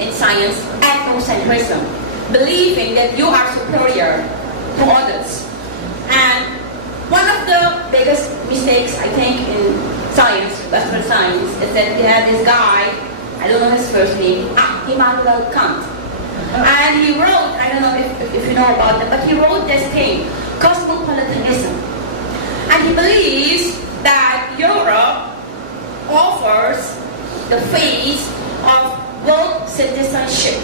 in science ethnocentrism, believing that you are superior to others. And one of the biggest mistakes, I think, in science, Western science, is that we have this guy, I don't know his first name, Immanuel Kant. And he wrote, I don't know if you know about it, but he wrote this thing, cosmopolitanism. And he believes that Europe offers the face of world citizenship,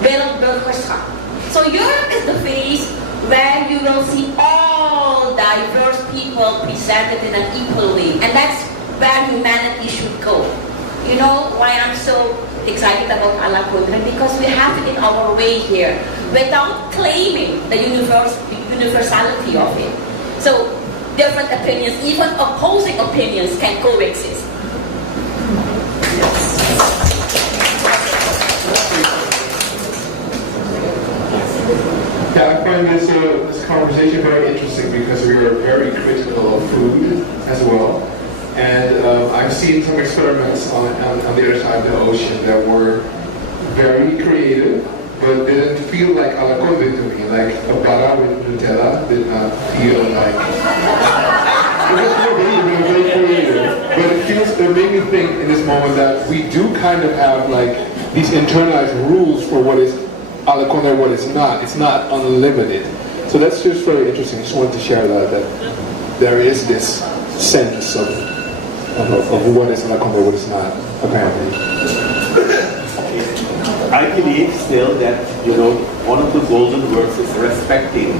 wereldburgerschap. So Europe is the face where you will see all diverse people presented in an equal way. And that's where humanity should go. You know why I'm so excited about Alakondre? Because we have it in our way here without claiming the universality of it. So different opinions, even opposing opinions, can coexist. Yeah, I find this conversation very interesting because we are very critical of food as well. And I've seen some experiments on the other side of the ocean that were very creative, but didn't feel like Alakondre to me. Like a bara with Nutella did not feel like... It was very creative, but it made me think in this moment that we do kind of have like these internalized rules for what is Alakondre, what is not. It's not unlimited. So that's just very interesting. I just wanted to share that there is this sense of what is Alakondre, what is not, apparently. I believe still that, you know, one of the golden words is respecting,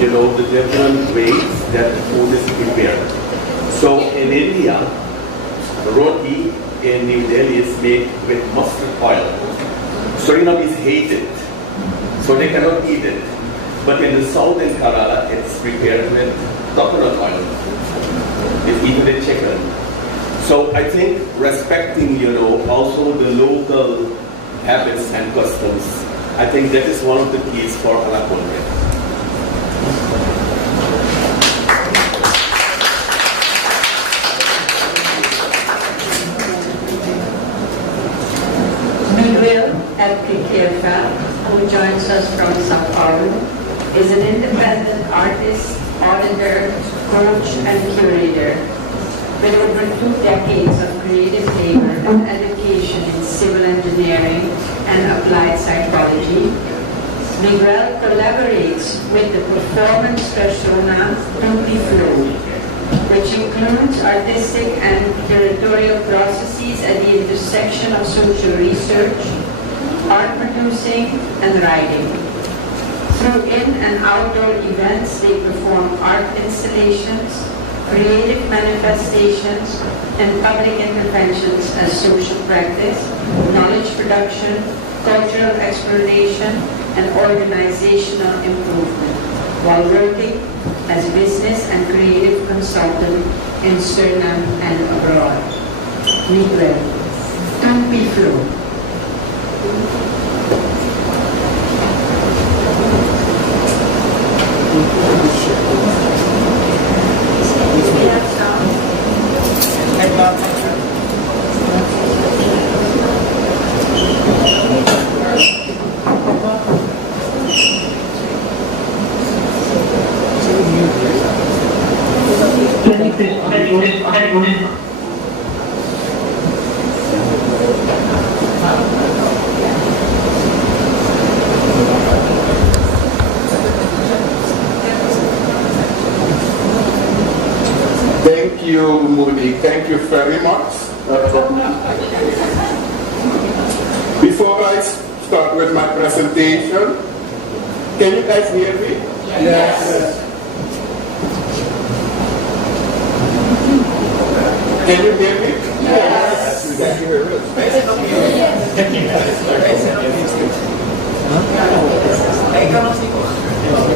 you know, the different ways that food is prepared. So in India, roti in New Delhi is made with mustard oil. Surinamese hate it. So they cannot eat it. But in the south in Kerala, it's prepared with coconut oil. It's eaten with chicken. So I think respecting, also the local habits and customs, I think that is one of the keys for Alakondre. Miguel Alakondre, who joins us from Sao Paulo, is an independent artist, auditor, coach, and curator. With over 2 decades of creative labor and education in civil engineering and applied psychology, Miguel collaborates with the performance persona Tupi Flow, which includes artistic and curatorial processes at the intersection of social research, art producing, and writing. Through in- and outdoor events, they perform art installations, creative manifestations, and public interventions as social practice, knowledge production, cultural exploration, and organizational improvement, while working as business and creative consultant in Suriname and abroad. Miguel, Tupi Flow. Thank you, Moody. Thank you very much. Before I start with my presentation, can you guys hear me? Yes. Can you hear me? Yes. Can you hear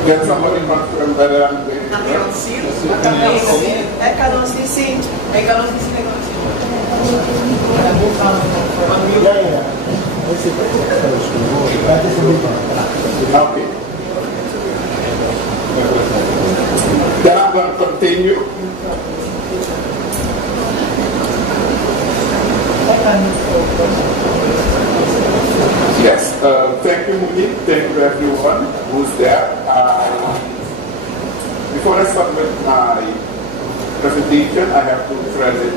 Can somebody confirm whether I'm doing it? Okay. Then I'm going to continue. Yes, thank you, Moody. Thank you, everyone who's there. Before I start with my presentation, I have to credit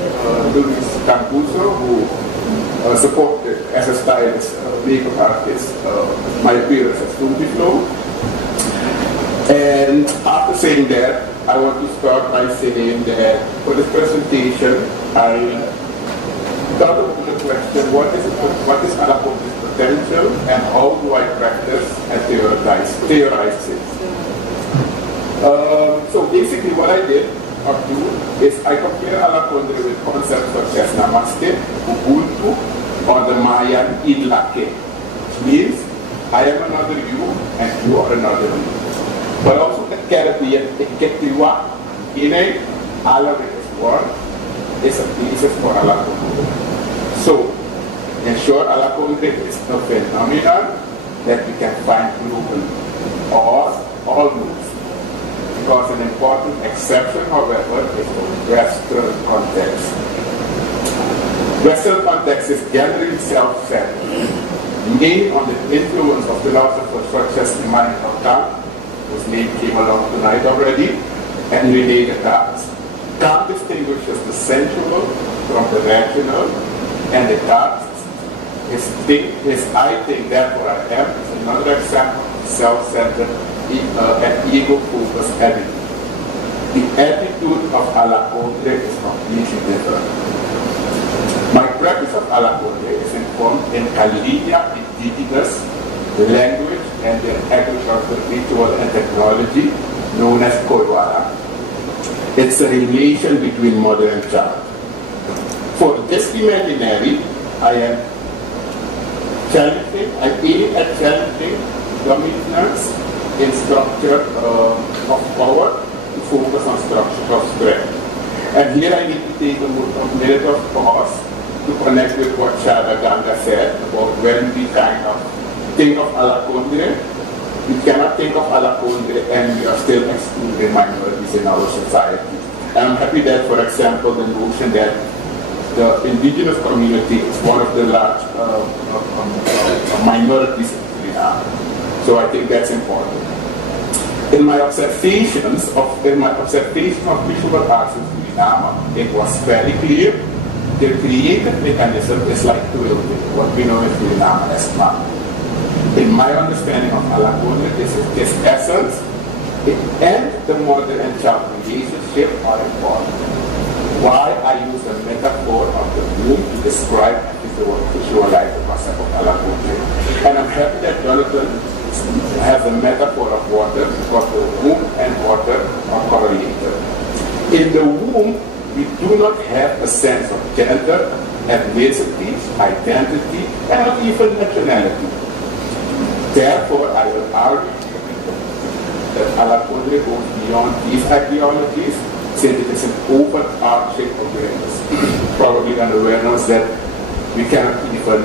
Luis Campuso, who supported as a stylist, makeup artist, my appearance as Tupi Flow. And after saying that, I want to start by saying that for this presentation, I thought of the question, what is Alakondre's potential and how do I practice and theorize it? So basically what I did or do is I compare Alakondre with concepts such as Namaste, Ubuntu, or the Mayan Idlake, which means I am another you and you are another you. But also the Caribbean, Iketiwa, Ine, Alawi's word, is a basis for Alakondre. So, in short, Alakondre is a phenomenon that we can find globally, or almost. Because an important exception, however, is the Western context. Western context is generally self-centered, mainly on the influence of philosophers such as Immanuel Kant, whose name came along tonight already, and René Descartes. Kant distinguishes the sensual from the rational, and Descartes, his I think, therefore I am, is another example of self-centered and ego-focused attitude. The attitude of Alakondre is completely different. My practice of Alakondre is informed in Kalinia indigenous language and their agricultural ritual and technology known as Koiwara. It's a relation between mother and child. For this imaginary, I am aiming at challenging dominance in structure of power to focus on structure of strength. And here I need to take a minute of pause to connect with what Shada Ganga said about when we kind of think of Alakondre. We cannot think of Alakondre and we are still excluding minorities in our society. And I'm happy that, for example, the notion that the indigenous community is one of the large minorities in Suriname. So I think that's important. In my observations of visual arts in Suriname, it was very clear the creative mechanism is like quilting, what we know in Suriname as mat. In my understanding of Alakondre, this is its essence, and the model and child relationship are important. Why I use the metaphor of the womb to describe and visualize the concept of Alakondre. And I'm happy that Jonathan has the metaphor of water because the womb and water are correlated. In the womb, we do not have a sense of gender, ethnicity, identity, and not even nationality. Therefore, I will argue that Alakondre goes beyond these ideologies, since it is an overarching awareness, probably an awareness that we cannot even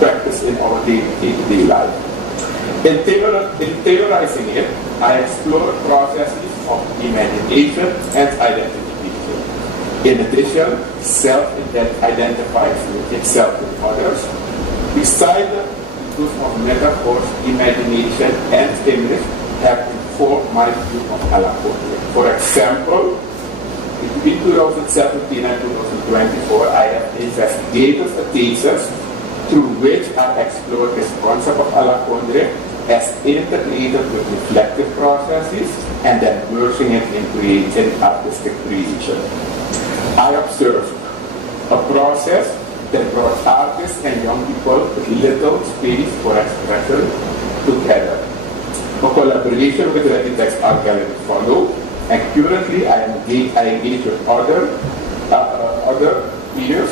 practice in our day-to-day life. In theorizing it, I explore processes of imagination and identification. In addition, self identifies with itself with others. Beside the use of metaphors, imagination, and stimulus have informed my view of Alakondre. For example, between 2017 and 2024, I have investigated a thesis through which I explored this concept of Alakondre as integrated with reflective processes and then merging it in creating artistic creation. I observed a process that brought artists and young people with little space for expression together. A collaboration with Readytex Art Gallery followed, and currently I engage with other peers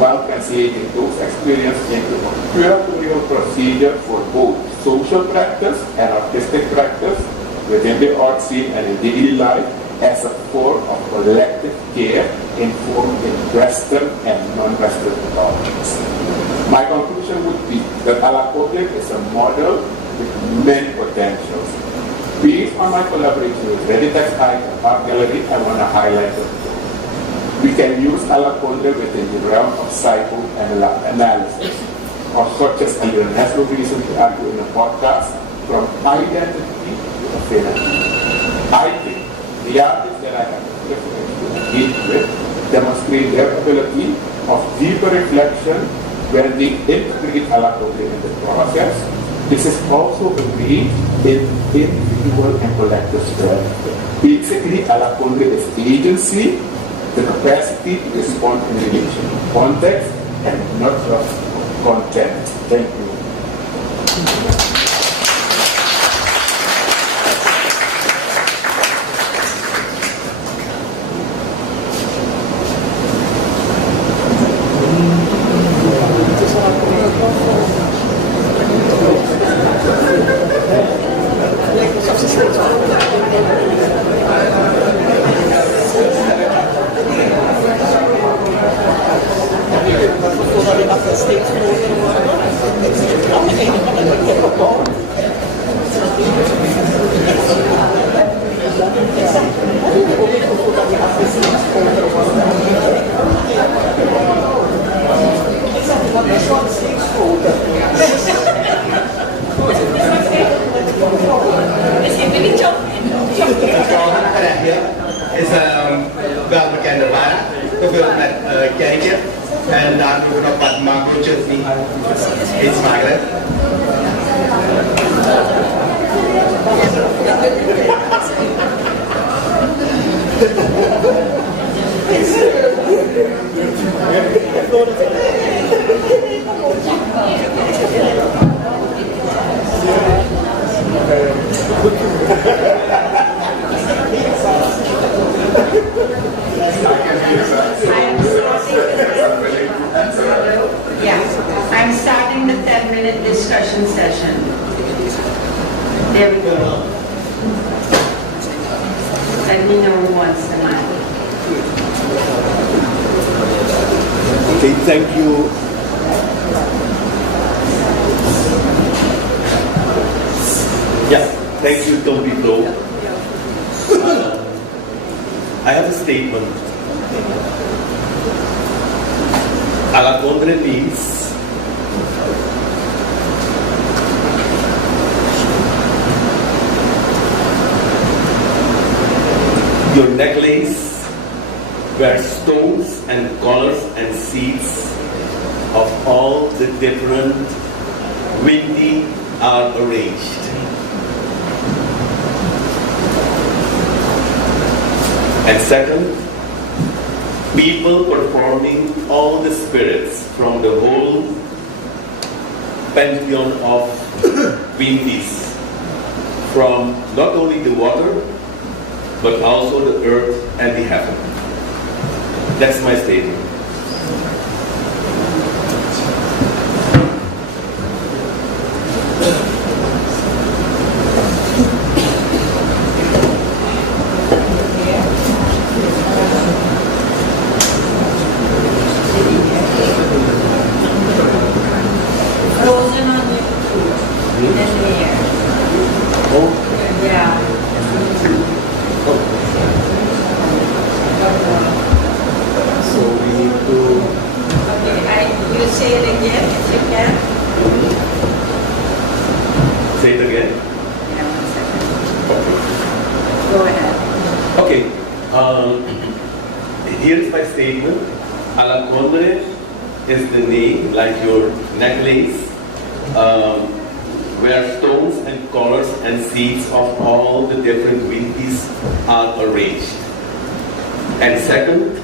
while translating those experiences into a curatorial procedure for both social practice and artistic practice within the art scene and in daily life as a form of collective care informed in Western and non-Western methodologies. My conclusion would be that Alakondre is a model with many potentials. Based on my collaboration with Readytex Art Gallery, I want to highlight it. We can use Alakondre within the realm of psychoanalysis, or such as Elon Heslo recently argued in a podcast, from identity to affinity. I think the artists that I have the privilege to engage with demonstrate their ability of deeper reflection when they integrate Alakondre in the process. This is also a way in individual and collective strength. Basically, Alakondre is agency, the capacity to respond in relation to context and not just content. Thank you. I'm starting the 10-minute discussion session. There we go. Let me know who wants the mic. Okay, thank you. Yeah, thank you, Tombi Flo. I have a statement. Alakondre means your necklace where stones and colors and seeds of all the different windy are arranged. And second, people performing all the spirits from the whole pantheon of windies, from not only the water, but also the earth and the heaven. That's my statement. Frozen on the in the air. Oh. Yeah. So we need to... Okay, you say it again if you can. Say it again? Yeah, 1 second. Okay. Go ahead. Here's my statement. Alakondre is the name, like your necklace, where stones and colors and seeds of all the different windies are arranged. And second,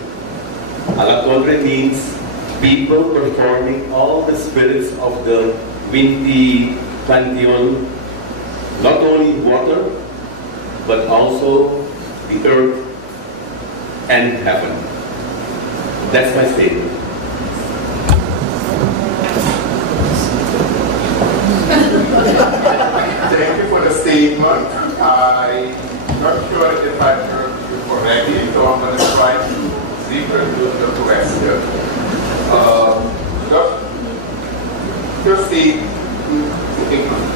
Alakondre means people performing all the spirits of the windy pantheon, not only water, but also the earth and heaven. That's my statement. Thank you for the statement. I'm not sure if I heard you correctly, so I'm going to try to reproduce the question. Just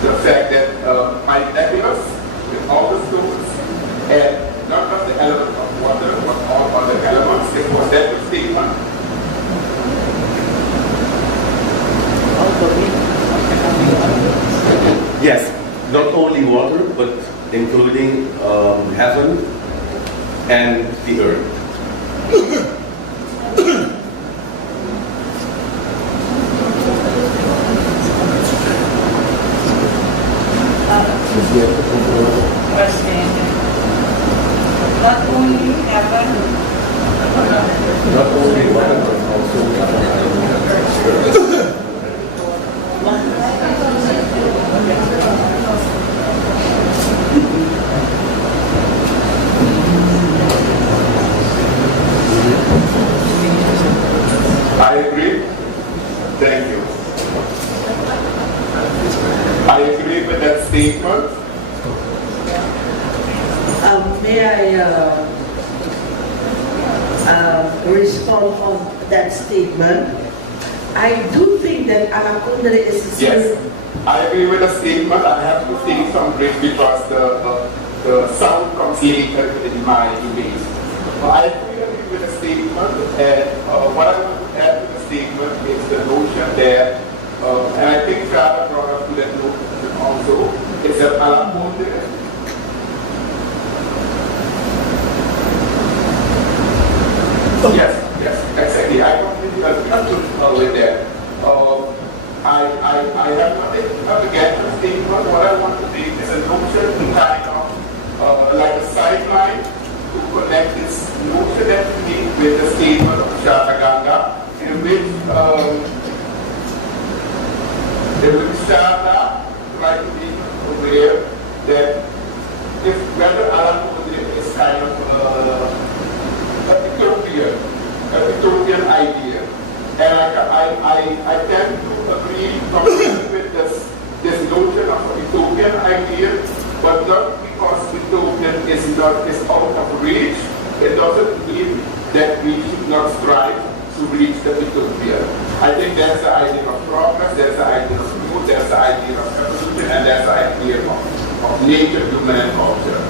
the fact that my nebulous with all the stones and not just the element of water, but all other elements, it was that the statement. Yes, not only water, but including heaven and the earth. Not only heaven, Not only water, but also earth. I agree. Thank you. I agree with that statement. May I respond on that statement? I do think that Alakondre is... Yes, I agree with the statement. I have to take some break because the sound comes later in my image. I agree with the statement, and what I want to add to the statement is the notion that, and I think Frater brought up to that notion also, is that Alakondre yes, exactly. I completely agree with that. I have nothing against the statement. What I want to take is a notion to kind of like a sideline to connect this notion that we need with the statement of Shataganga, in which Shata try to be aware that if whether Alakondre is kind of a utopian idea. And I tend to agree completely with this notion of a utopian idea not because Ethiopian is out of reach, it doesn't mean that we should not strive to reach the Ethiopian. I think that's the idea of progress, that's the idea of youth, that's the idea of evolution, and that's the idea of nature, human, and culture.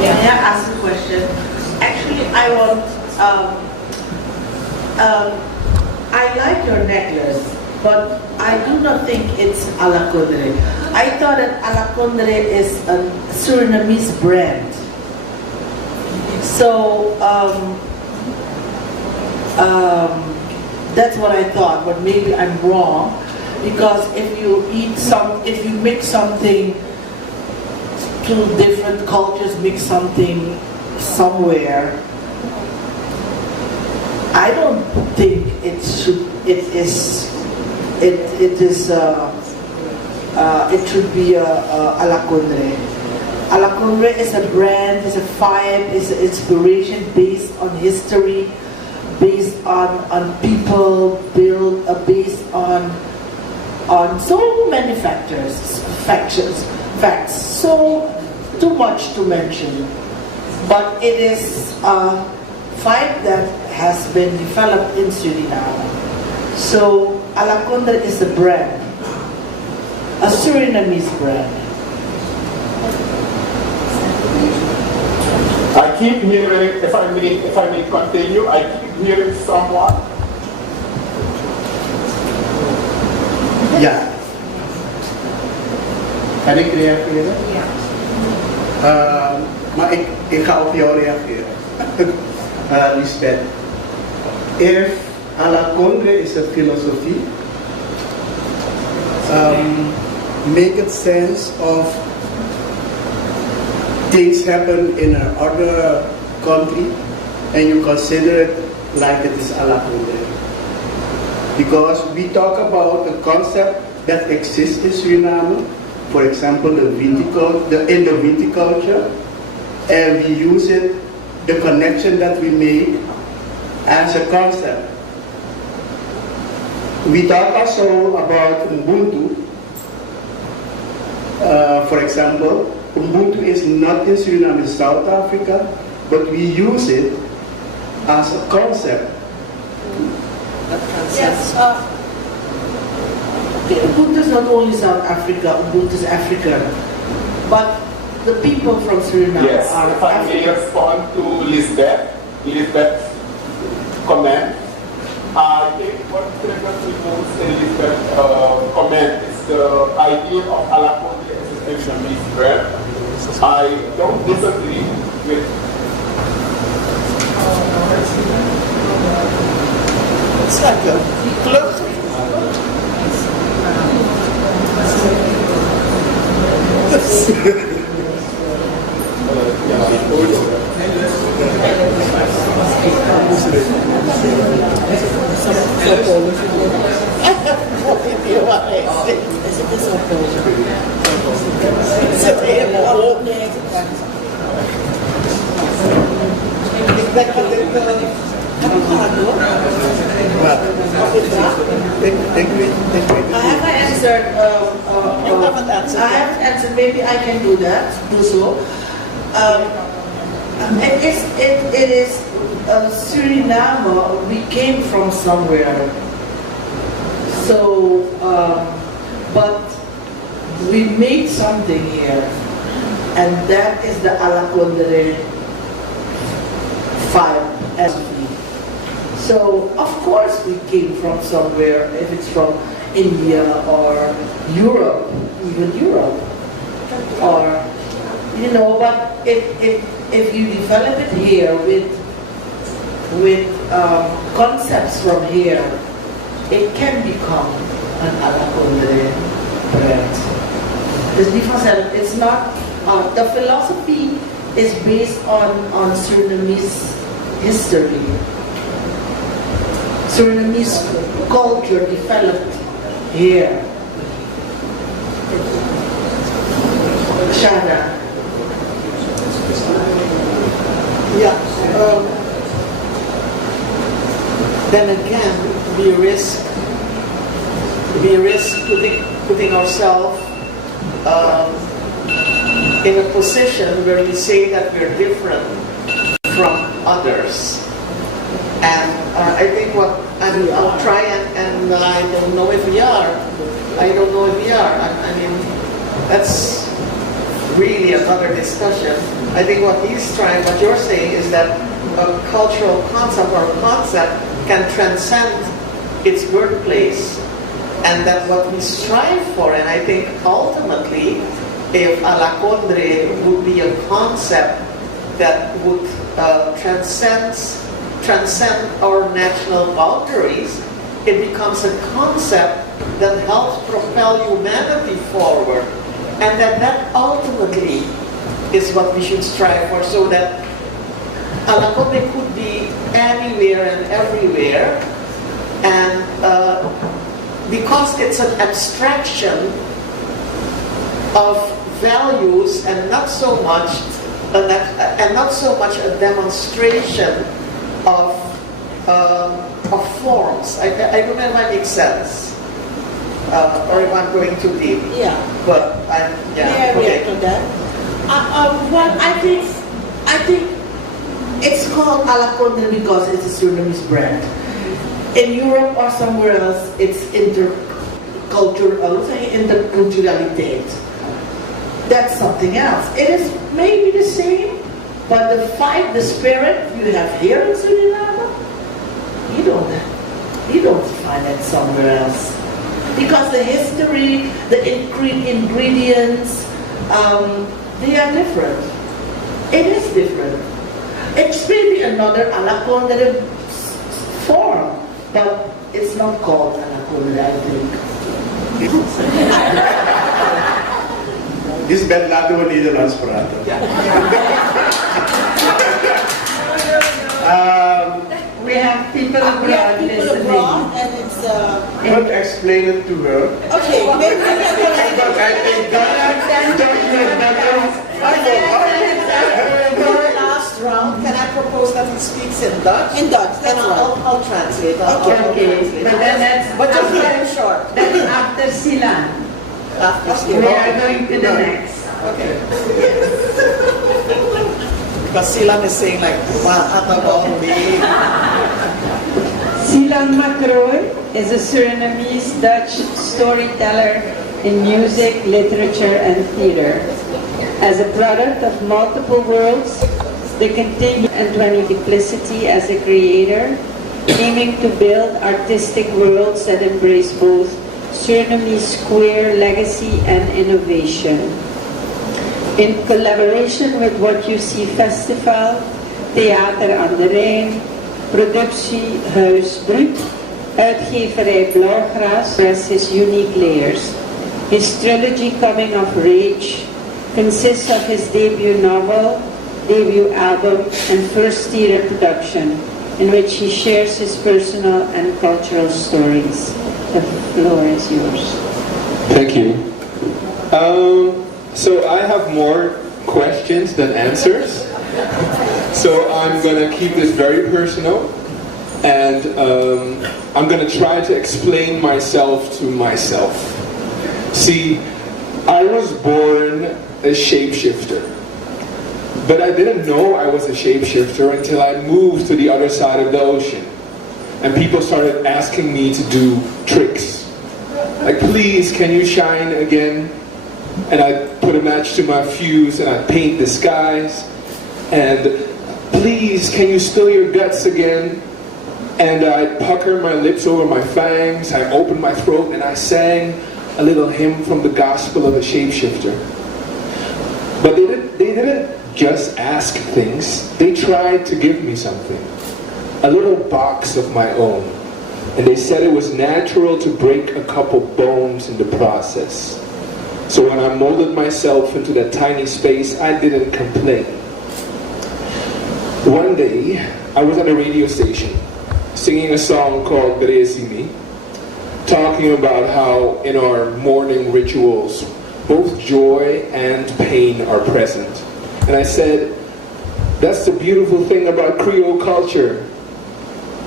Yeah, may I ask a question? Actually, I want, I like your necklace, but I do not think it's Alakondre. I thought that Alakondre is a Surinamese brand. So, that's what I thought, but maybe I'm wrong, because if you mix something, two different cultures mix something somewhere, I don't think it should be Alakondre. Alakondre is a brand, is a vibe, is an inspiration based on history, based on people, based on so many facts. So too much to mention. But it is a vibe that has been developed in Suriname. So Alakondre is a brand, a Surinamese brand. I keep hearing, if I may continue, I keep hearing someone. Ja. Kan ik reageren? Ja. Maar ik ga op jou reageren. Lisbeth. If Alakondre is a philosophy, make it sense of things happen in another country and you consider it like it is Alakondre. Because we talk about the concept that exists in Suriname, for example, in the viticulture, and we use it, the connection that we make as a concept. We talk also about Ubuntu. For example, Ubuntu is not in Suriname, in South Africa, but we use it as a concept. Yes. Ubuntu is not only South Africa, Ubuntu is African. But the people from Suriname yes, are if I may respond to Lisbeth's comment. I think what triggers me most in Lisbeth's comment is the idea of Alakondre as a Surinamese brand. I don't disagree with it's like a club. I haven't answered. Maybe I can do so. It is Suriname. We came from somewhere. So, but we made something here, and that is the Alakondre vibe. So, of course, we came from somewhere. If it's from India or Europe, even Europe, or but if you develop it here with concepts from here, it can become an Alakondre brand. It's not. The philosophy is based on Surinamese history. Surinamese culture developed here. Shana. Yeah. Then again, we risk putting ourselves in a position where we say that we're different from others. And I think I'll try and I don't know if we are. I don't know if we are. I mean, that's really another discussion. I think what you're saying is that a cultural concept or concept can transcend its birthplace, and that what we strive for, and I think ultimately, if Alakondre would be a concept that would transcend our national boundaries, it becomes a concept that helps propel humanity forward, and that ultimately is what we should strive for, so that Alakondre could be anywhere and everywhere, and because it's an abstraction of values and not so much a demonstration of forms. I don't know if I make sense, or if I'm going too deep. Yeah. But May I react to that? Well, I think it's called Alakondre because it's a Surinamese brand. In Europe or somewhere else, it's interculturality. That's something else. It is maybe the same, but the spirit you have here in Suriname, you don't find it somewhere else. Because the history, the ingredients, they are different. It is different. It's really another Alakondre form, but it's not called Alakondre, I think. Is bed laten we Nederlands praten. We have people abroad listening. And it's Don't explain it to her. okay. Maybe But I think last round, can I propose that he speaks in Dutch? in Dutch. Then That's right. I'll translate. I'll Okay, translate. but then that's But just very short. That's after Silan. We are going to the next. Okay. Because Silan is saying like, Silan Macroy is a Surinamese Dutch storyteller in music, literature, and theater. As a product of multiple worlds, the continued and duplicity as a creator, aiming to build artistic worlds that embrace both Surinamese queer legacy and innovation. In collaboration with What You See Festival, Theater aan de Rijn, Productie Huis Brut, Uitgeverij Blauwgras press his unique layers. His trilogy Coming of Rage consists of his debut novel, debut album, and first theater production, in which he shares his personal and cultural stories. The floor is yours. Thank you. So I have more questions than answers. So I'm going to keep this very personal, and I'm going to try to explain myself to myself. See, I was born a shapeshifter, but I didn't know I was a shapeshifter until I moved to the other side of the ocean, and people started asking me to do tricks. Like, please, can you shine again? And I put a match to my fuse and I paint the skies. And please, can you spill your guts again? And I pucker my lips over my fangs, I opened my throat and I sang a little hymn from the gospel of a shapeshifter. But they didn't just ask things, they tried to give me something. A little box of my own. And they said it was natural to break a couple bones in the process. So when I molded myself into that tiny space, I didn't complain. One day, I was at a radio station, singing a song called Readytex, talking about how in our morning rituals, both joy and pain are present. And I said, that's the beautiful thing about Creole culture.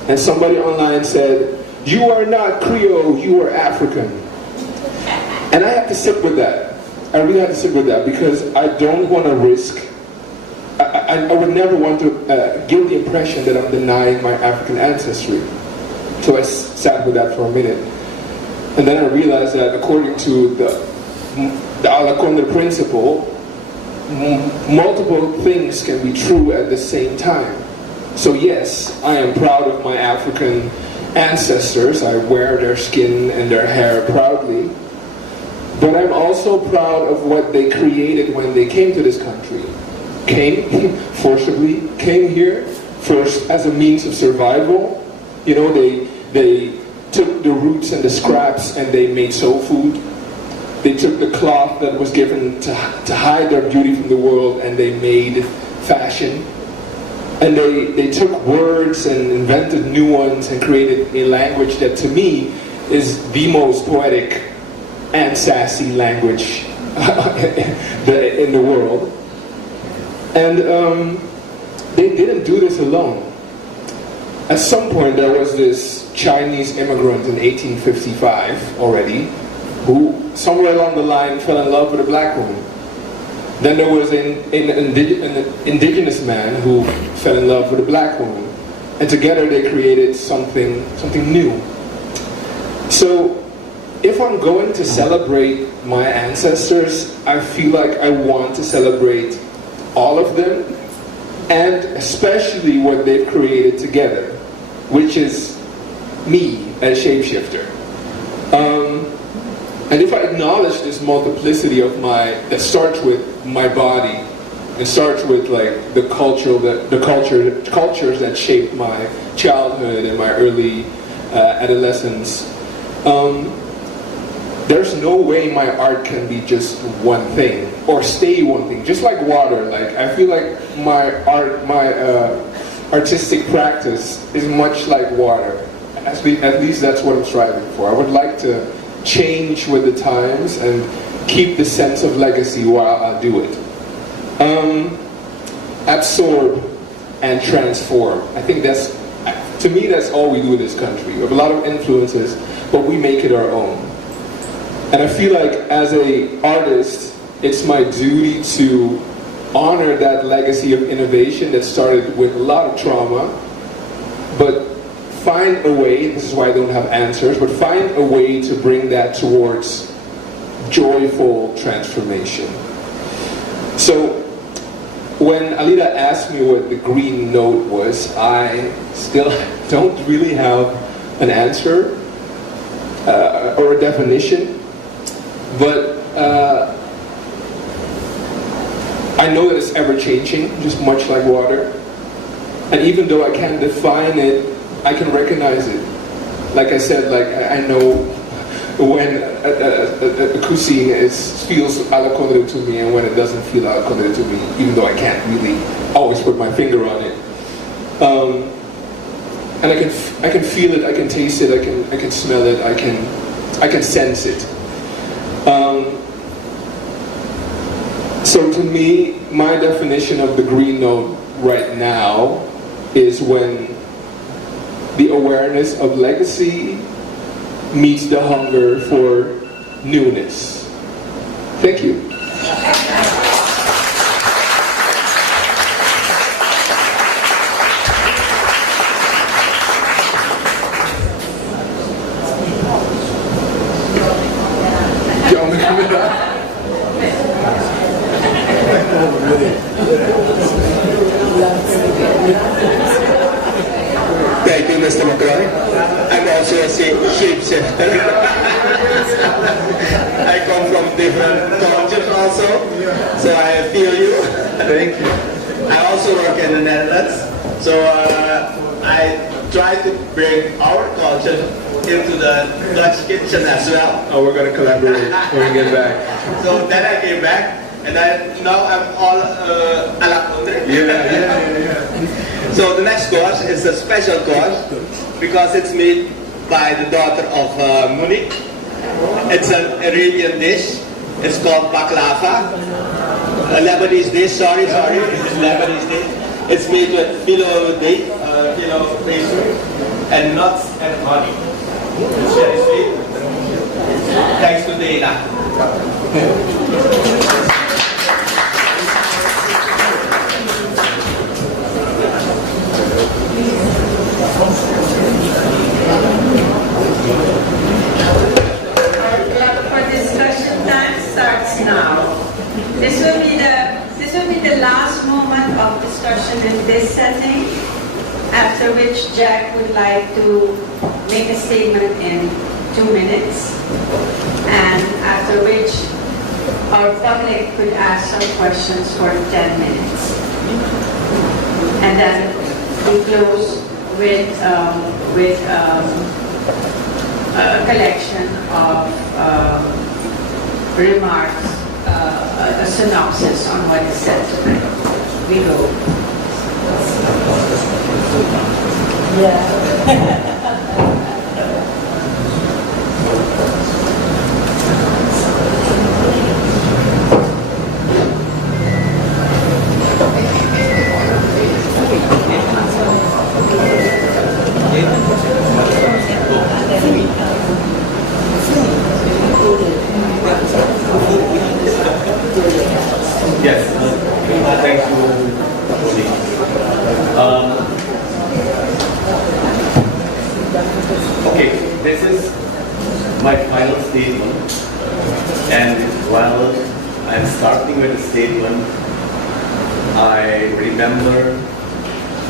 And somebody online said, you are not Creole, you are African. And I have to sit with that. I really had to sit with that because I don't want to risk, I would never want to give the impression that I'm denying my African ancestry. So I sat with that for a minute. And then I realized that according to the Alakondre principle, multiple things can be true at the same time. So yes, I am proud of my African ancestors. I wear their skin and their hair proudly. But I'm also proud of what they created when they came to this country. Came forcibly, came here first as a means of survival. You know, they took the roots and the scraps and they made soul food. They took the cloth that was given to hide their beauty from the world and they made fashion. And they took words and invented new ones and created a language that to me is the most poetic and sassy language in the world. And they didn't do this alone. At some point there was this Chinese immigrant in 1855 already, who somewhere along the line fell in love with a black woman. Then there was an indigenous man who fell in love with a black woman. And together they created something new. So if I'm going to celebrate my ancestors, I feel like I want to celebrate all of them, and especially what they've created together, which is me as shapeshifter. And if I acknowledge this multiplicity of that starts with my body, it starts with like the cultures that shaped my childhood and my early adolescence. There's no way my art can be just one thing or stay one thing. Just like water, like I feel like my artistic practice is much like water. At least that's what I'm striving for. I would like to change with the times and keep the sense of legacy while I do it. Absorb and transform. I think to me that's all we do in this country. We have a lot of influences, but we make it our own. And I feel like as an artist, it's my duty to honor that legacy of innovation that started with a lot of trauma, but find a way, this is why I don't have answers, but find a way to bring that towards joyful transformation. So when Alida asked me what the green note was, I still don't really have an answer or a definition, but I know that it's ever-changing, just much like water. And even though I can't define it, I can recognize it. Like I said, like I know when a cuisine feels Alakondre to me and when it doesn't feel Alakondre to me, even though I can't really always put my finger on it. And I can feel it, I can taste it, I can smell it, I can sense it. So to me, my definition of the green note right now is when the awareness of legacy meets the hunger for newness. Thank you. Thank you, Mr. McCoy. I'm also a shapeshifter. I come from different cultures also, so I feel you. Thank you. I also work in the Netherlands, so I try to bring our culture into the Dutch kitchen as well. Oh, we're going to collaborate when we get back. So then I came back, and now I'm all Alakondre. Yeah. So the next course is a special course because it's made by the daughter of Munich. It's an Arabian dish. It's called baklava. A Lebanese dish, sorry. It's Lebanese dish. It's made with phyllo date, phyllo pastry, and nuts and honey. It's very sweet. Thanks to Dana. For discussion time starts now. This will be the last moment of discussion in this setting, after which Jack would like to make a statement in 2 minutes, and after which our public could ask some questions for 10 minutes. And then we close with a collection of remarks, a synopsis on what is said tonight. We go. Yeah. Yes, thank you, Oli. Okay, this is my final statement, and while I'm starting with the statement, I remember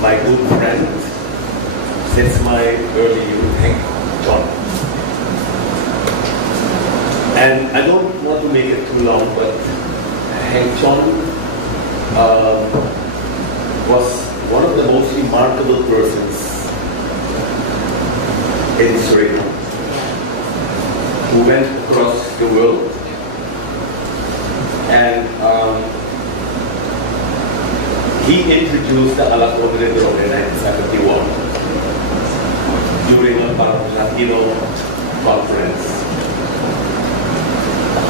my good friend since my early youth, Hank John. And I don't want to make it too long, but Hank John was one of the most remarkable persons in Suriname who went across the world, and he introduced the Alakondre in 1971 during a Latino conference.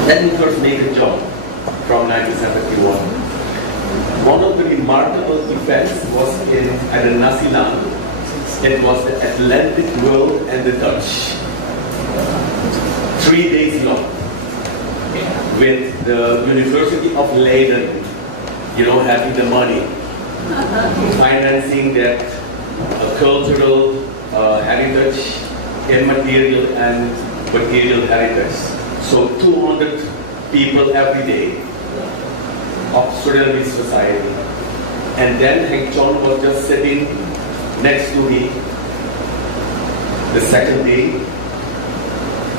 Let me first make a jump from 1971. One of the remarkable events was at the Nasiland. It was the Atlantic World and the Dutch. 3 days long, with the University of Leiden, having the money, financing that cultural heritage, immaterial and material heritage. So 200 people every day of Surinamese society. And then Hank John was just sitting next to me the second day,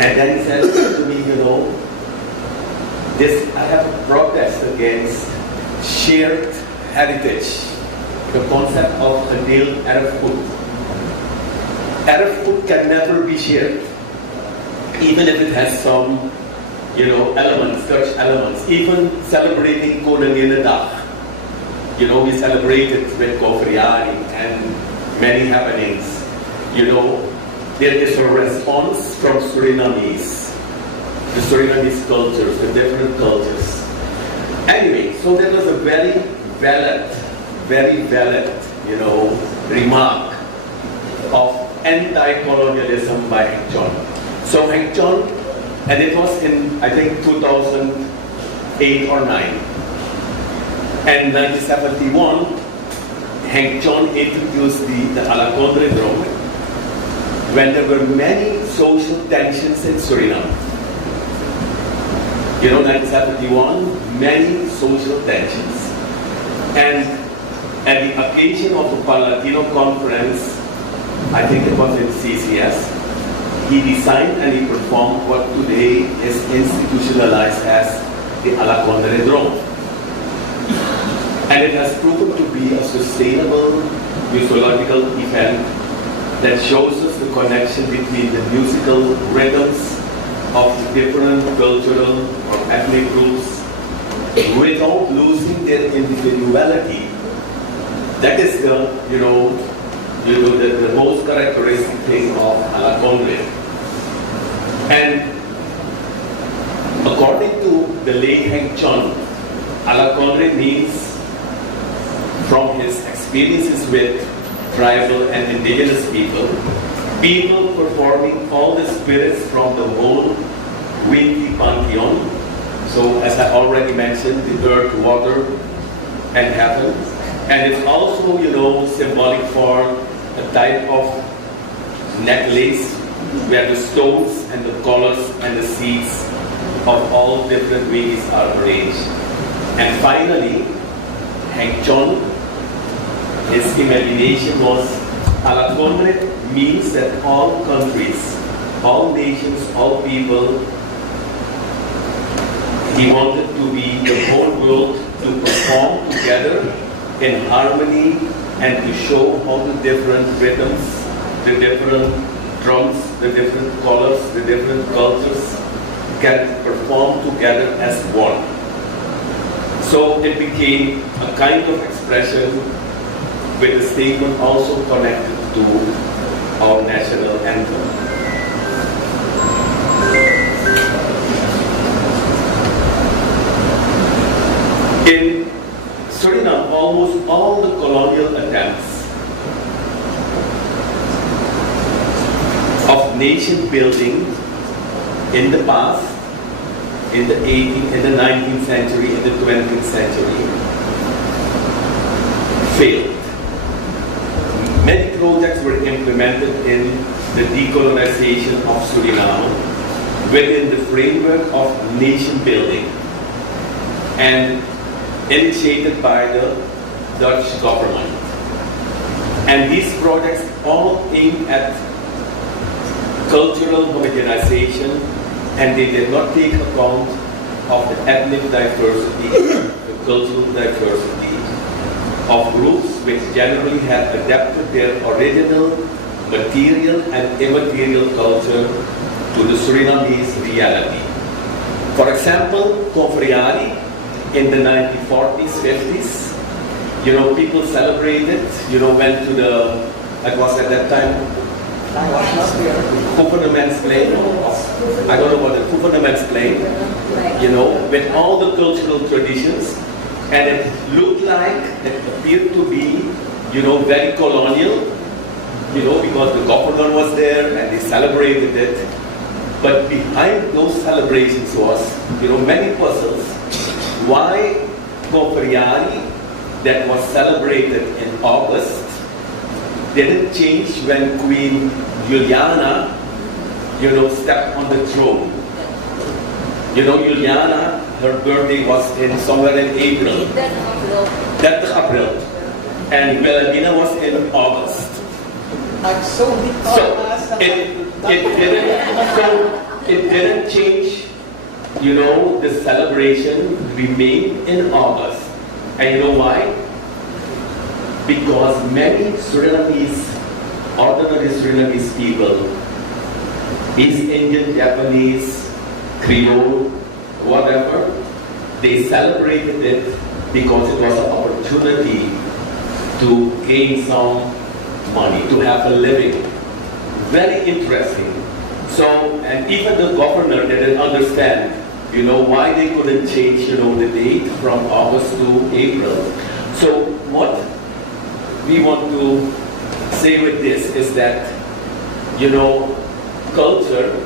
and then he said to me, I have a protest against shared heritage, the concept of gedeeld erfgoed. Erfgoed can never be shared, even if it has some elements, Dutch elements, even celebrating Koninginnedag. We celebrate it with Govriari and many happenings. There is a response from Surinamese, the Surinamese cultures, the different cultures. Anyway, so that was a very valid, remark of anti-colonialism by Hank John. So Hank John, and it was in, I think, 2008 or 9. And 1971, Hank John introduced the Alakondre drawing when there were many social tensions in Suriname. 1971, many social tensions. And at the occasion of the Palatino Conference, I think it was in CCS, he designed and he performed what today is institutionalized as the Alakondre drawing. And it has proven to be a sustainable musical event that shows us the connection between the musical rhythms of different cultural or ethnic groups without losing their individuality. That is the most characteristic thing of Alakondre. And according to the late Hank John, Alakondre means, from his experiences with tribal and indigenous people performing all the spirits from the whole Winti Pantheon, So as I already mentioned, the earth, water, and heaven. And it's also, symbolic for a type of necklace where the stones and the colors and the seeds of all different ways are arranged. And finally, Heng Chon, his imagination was Alakondre means that all countries, all nations, all people, he wanted to be the whole world to perform together in harmony and to show how the different rhythms, the different drums, the different colors, the different cultures can perform together as one. So it became a kind of expression with a statement also connected to our national anthem. In Suriname, almost all the colonial attempts of nation building in the past, in the 18th, in the 19th century, in the 20th century, failed. Many projects were implemented in the decolonization of Suriname within the framework of nation building and initiated by the Dutch government. And these projects all aim at cultural homogenization, and they did not take account of the ethnic diversity, the cultural diversity of groups which generally had adapted their original material and immaterial culture to the Surinamese reality. For example, Confriari in the 1940s, 50s, people celebrated, went to the, I was at that time, Gouvernementsplane, I don't know what the Gouvernementsplane, with all the cultural traditions, and it looked like, it appeared to be, very colonial, because the governor was there and they celebrated it. But behind those celebrations was, many puzzles. Why Confriari, that was celebrated in August, didn't change when Queen Juliana, stepped on the throne. Juliana, her birthday was somewhere in April. 30 April. And Wilhelmina was in August. So it didn't change, the celebration remained in August. And you know why? Because many Surinamese, ordinary Surinamese people, East Indian, Japanese, Creole, whatever, they celebrated it because it was an opportunity to gain some money, to have a living. Very interesting. So, and even the governor didn't understand, why they couldn't change, the date from August to April. So what we want to say with this is that, culture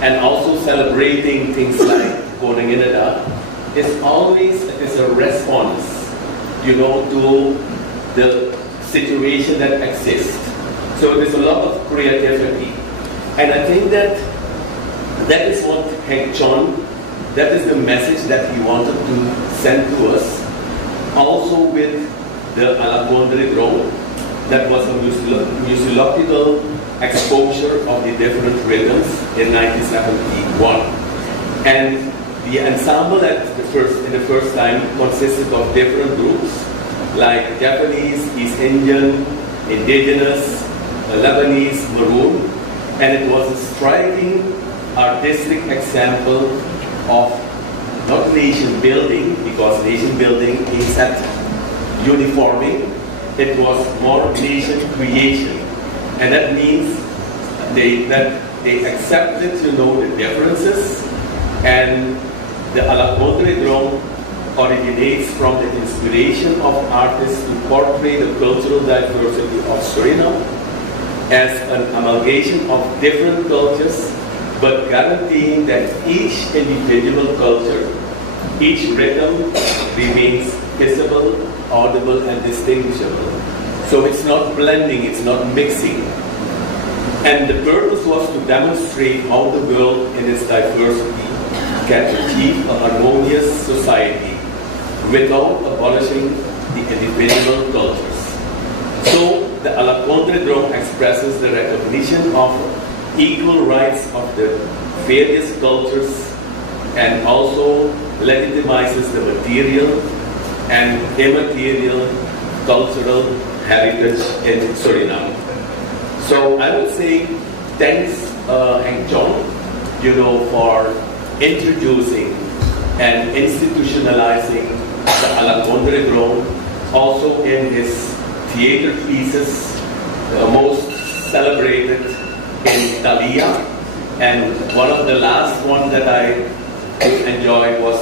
and also celebrating things like Koningin Indah is always a response, to the situation that exists. So there's a lot of creativity. And I think that is what Heng Chon, that is the message that he wanted to send to us. Also with the Alakondre Art, that was a museological exposure of the different rhythms in 1971. And the ensemble in the first time consisted of different groups like Japanese, East Indian, Indigenous, Lebanese, Maroon, and it was a striking artistic example of not nation building, because nation building is at uniforming, it was more nation creation. And that means they accepted, the differences, and the Alakondre Art originates from the inspiration of artists to portray the cultural diversity of Suriname as an amalgamation of different cultures, but guaranteeing that each individual culture Each rhythm remains visible, audible, and distinguishable. So it's not blending, it's not mixing. And the purpose was to demonstrate how the world in its diversity can achieve a harmonious society without abolishing the individual cultures. So the Alakondre drum expresses the recognition of equal rights of the various cultures and also legitimizes the material and immaterial cultural heritage in Suriname. So I would say thanks Hank John, for introducing and institutionalizing the Alakondre drum, also in his theater pieces, the most celebrated in Thalia, and one of the last ones that I enjoyed was,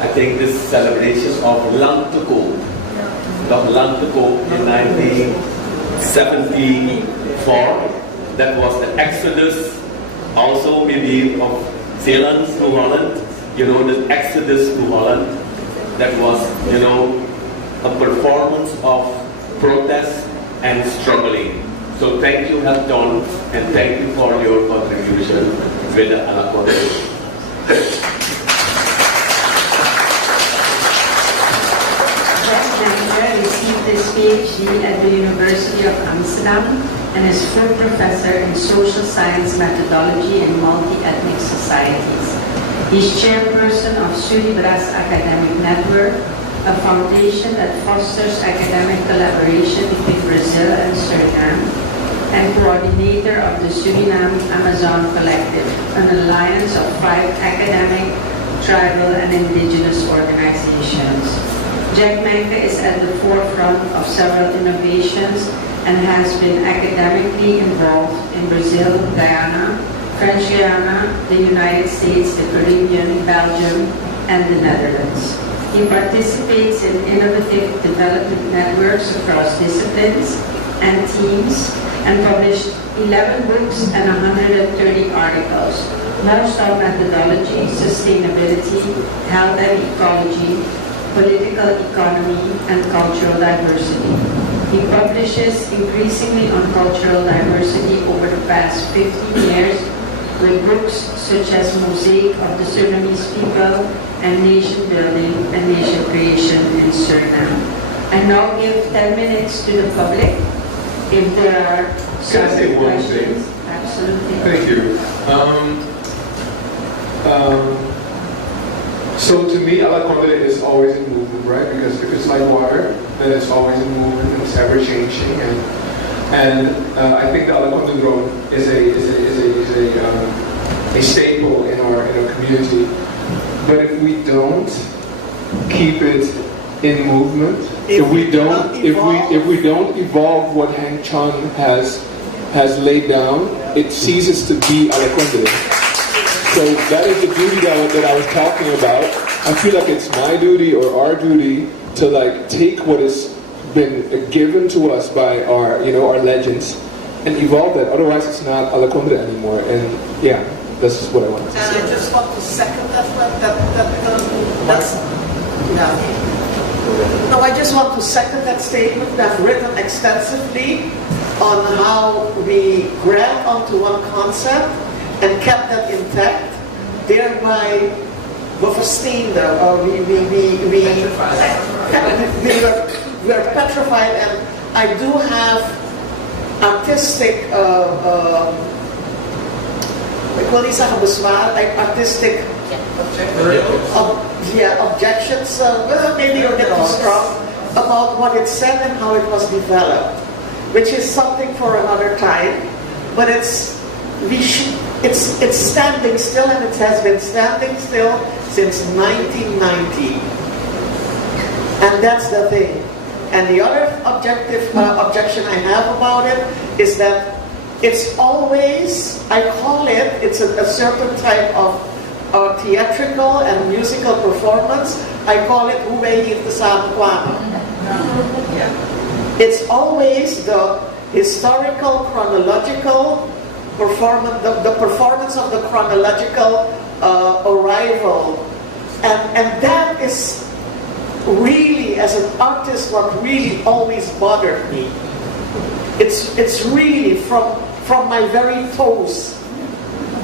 I think, this celebration of Langtuko in 1974. That was the Exodus, also maybe of Zeeland to Holland, the Exodus to Holland. That was, a performance of protest and struggling. So thank you, Don, and thank you for your contribution with the Alakondre. Received his PhD at the University of Amsterdam and is full professor in social science methodology and multi-ethnic societies. He's chairperson of Surinamese Academic Network, a foundation that fosters academic collaboration between Brazil and Suriname, and coordinator of the Suriname Amazon Collective, an alliance of 5 academic, tribal, and indigenous organizations. Jack Menke is at the forefront of several innovations and has been academically involved in Brazil, Guyana, French Guiana, the United States, the Caribbean, Belgium, and the Netherlands. He participates in innovative development networks across disciplines and teams and published 11 books and 130 articles, most on methodology, sustainability, health and ecology, political economy, and cultural diversity. He publishes increasingly on cultural diversity over the past 15 years with books such as Mosaic of the Surinamese People and Nation Building and Nation Creation in Suriname. I now give 10 minutes to the public if there are Can I say one questions. thing? Absolutely. Thank you. So to me, Alakondre is always in movement, right? Because if it's like water, then it's always in movement and it's ever changing. And I think the Alakondre drum is a staple in our community. But if we don't keep it in movement, if we don't evolve what Hang Chun has laid down, it ceases to be Alakondre. So that is the duty that I was talking about. I feel like it's my duty or our duty to take what has been given to us by our legends and evolve that. Otherwise, it's not Alakondre anymore. And yeah, that's just what I wanted to say. And I just want to second that's yeah. No, I just want to second that statement. I've written extensively on how we grabbed onto one concept and kept that intact, thereby we were petrified, and I do have artistic objections, maybe a bit too strong, about what it said and how it was developed, which is something for another time, but it's standing still, and it has been standing still since 1990. And that's the thing. And the other objection I have about it is that it's always, it's a certain type of theatrical and musical performance. I call it It's always the historical, chronological performance, the performance of the chronological arrival And that is really, as an artist, what really always bothered me. It's really from my very toes.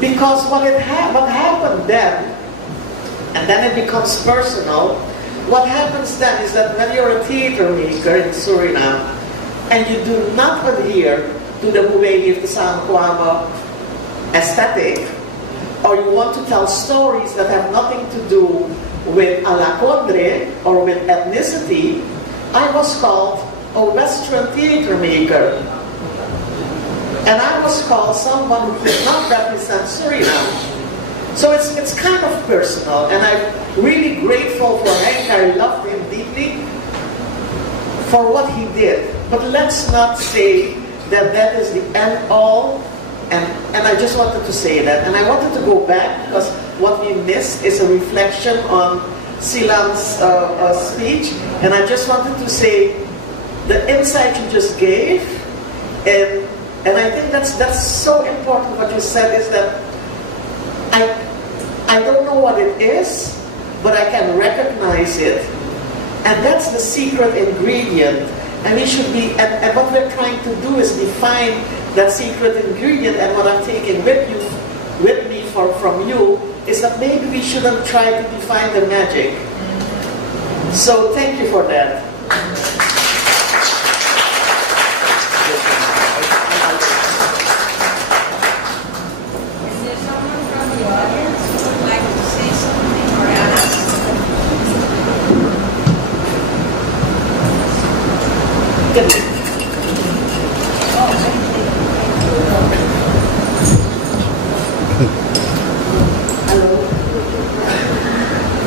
Because what happened then, and then it becomes personal, what happens then is that when you're a theater maker in Suriname, and you do not adhere to the Huwegi of the Sangkwama aesthetic, or you want to tell stories that have nothing to do with Alakondre or with ethnicity, I was called a Western theater maker. And I was called someone who could not represent Suriname. So it's kind of personal, and I'm really grateful for Henk. I loved him deeply for what he did. But let's not say that that is the end all, and I just wanted to say that. And I wanted to go back, because what we missed is a reflection on Silam's speech, and I just wanted to say the insight you just gave, and I think that's so important. What you said is that I don't know what it is, but I can recognize it, and that's the secret ingredient. And we should be, and what we're trying to do is define that secret ingredient. And what I'm taking with me from you is that maybe we shouldn't try to define the magic. So thank you for that.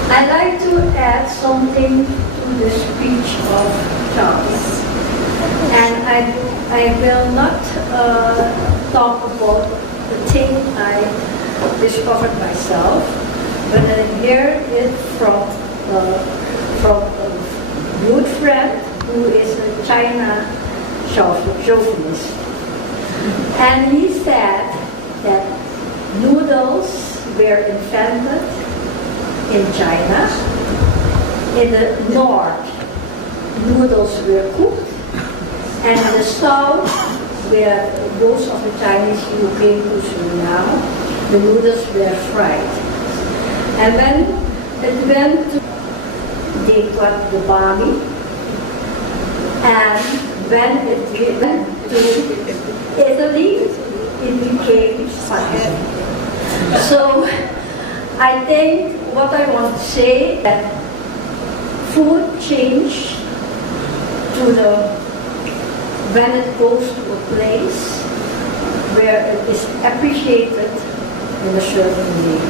I'd like to add something to the speech of Charles. And I will not talk about the thing I discovered myself, but I hear it from a good friend who is a China chauvinist. And he said that noodles were invented in China. In the north, noodles were cooked, and in the south, where most of the Chinese who came to Suriname, the noodles were fried. And when it went to, they got the barley, and when it went to Italy, it became spaghetti. So I think what I want to say that food change when it goes to a place where it is appreciated in a certain way.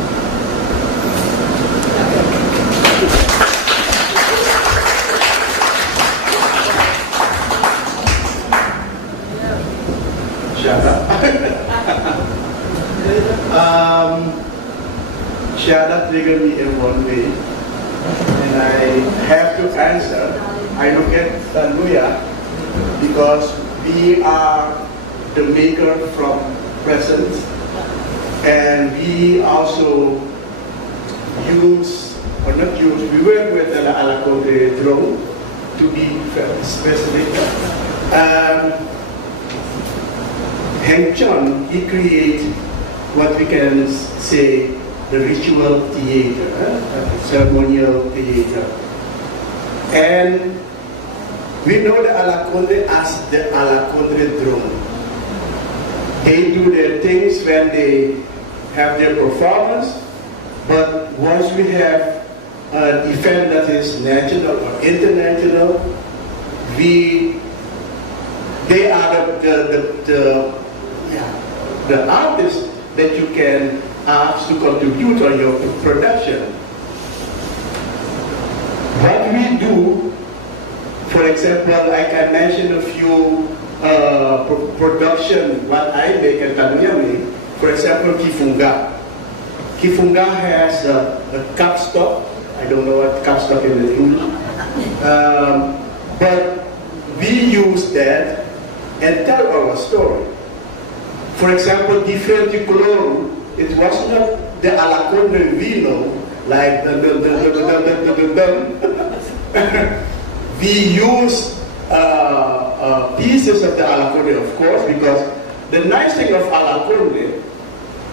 Shada triggered me in one way, and I have to answer. I look at Tanuya because we are the maker from present, and we also use, or not use, we work with the Alakondre drone to be specific. Henk John, he created what we can say the ritual theater, ceremonial theater. And we know the Alakondre as the Alakondre drone. They do their things when they have their performance, but once we have an event that is national or international, they are the artists that you can ask to contribute on your production. What we do, for example, I can mention a few production what I make at Tanuya. For example, Kifunga. Kifunga has a capstock. I don't know what capstock is in English. But we use that and tell our story. For example, Theatrical Symposium, it was not the Alakondre we know, like we use pieces of the Alakondre, of course, because the nice thing of Alakondre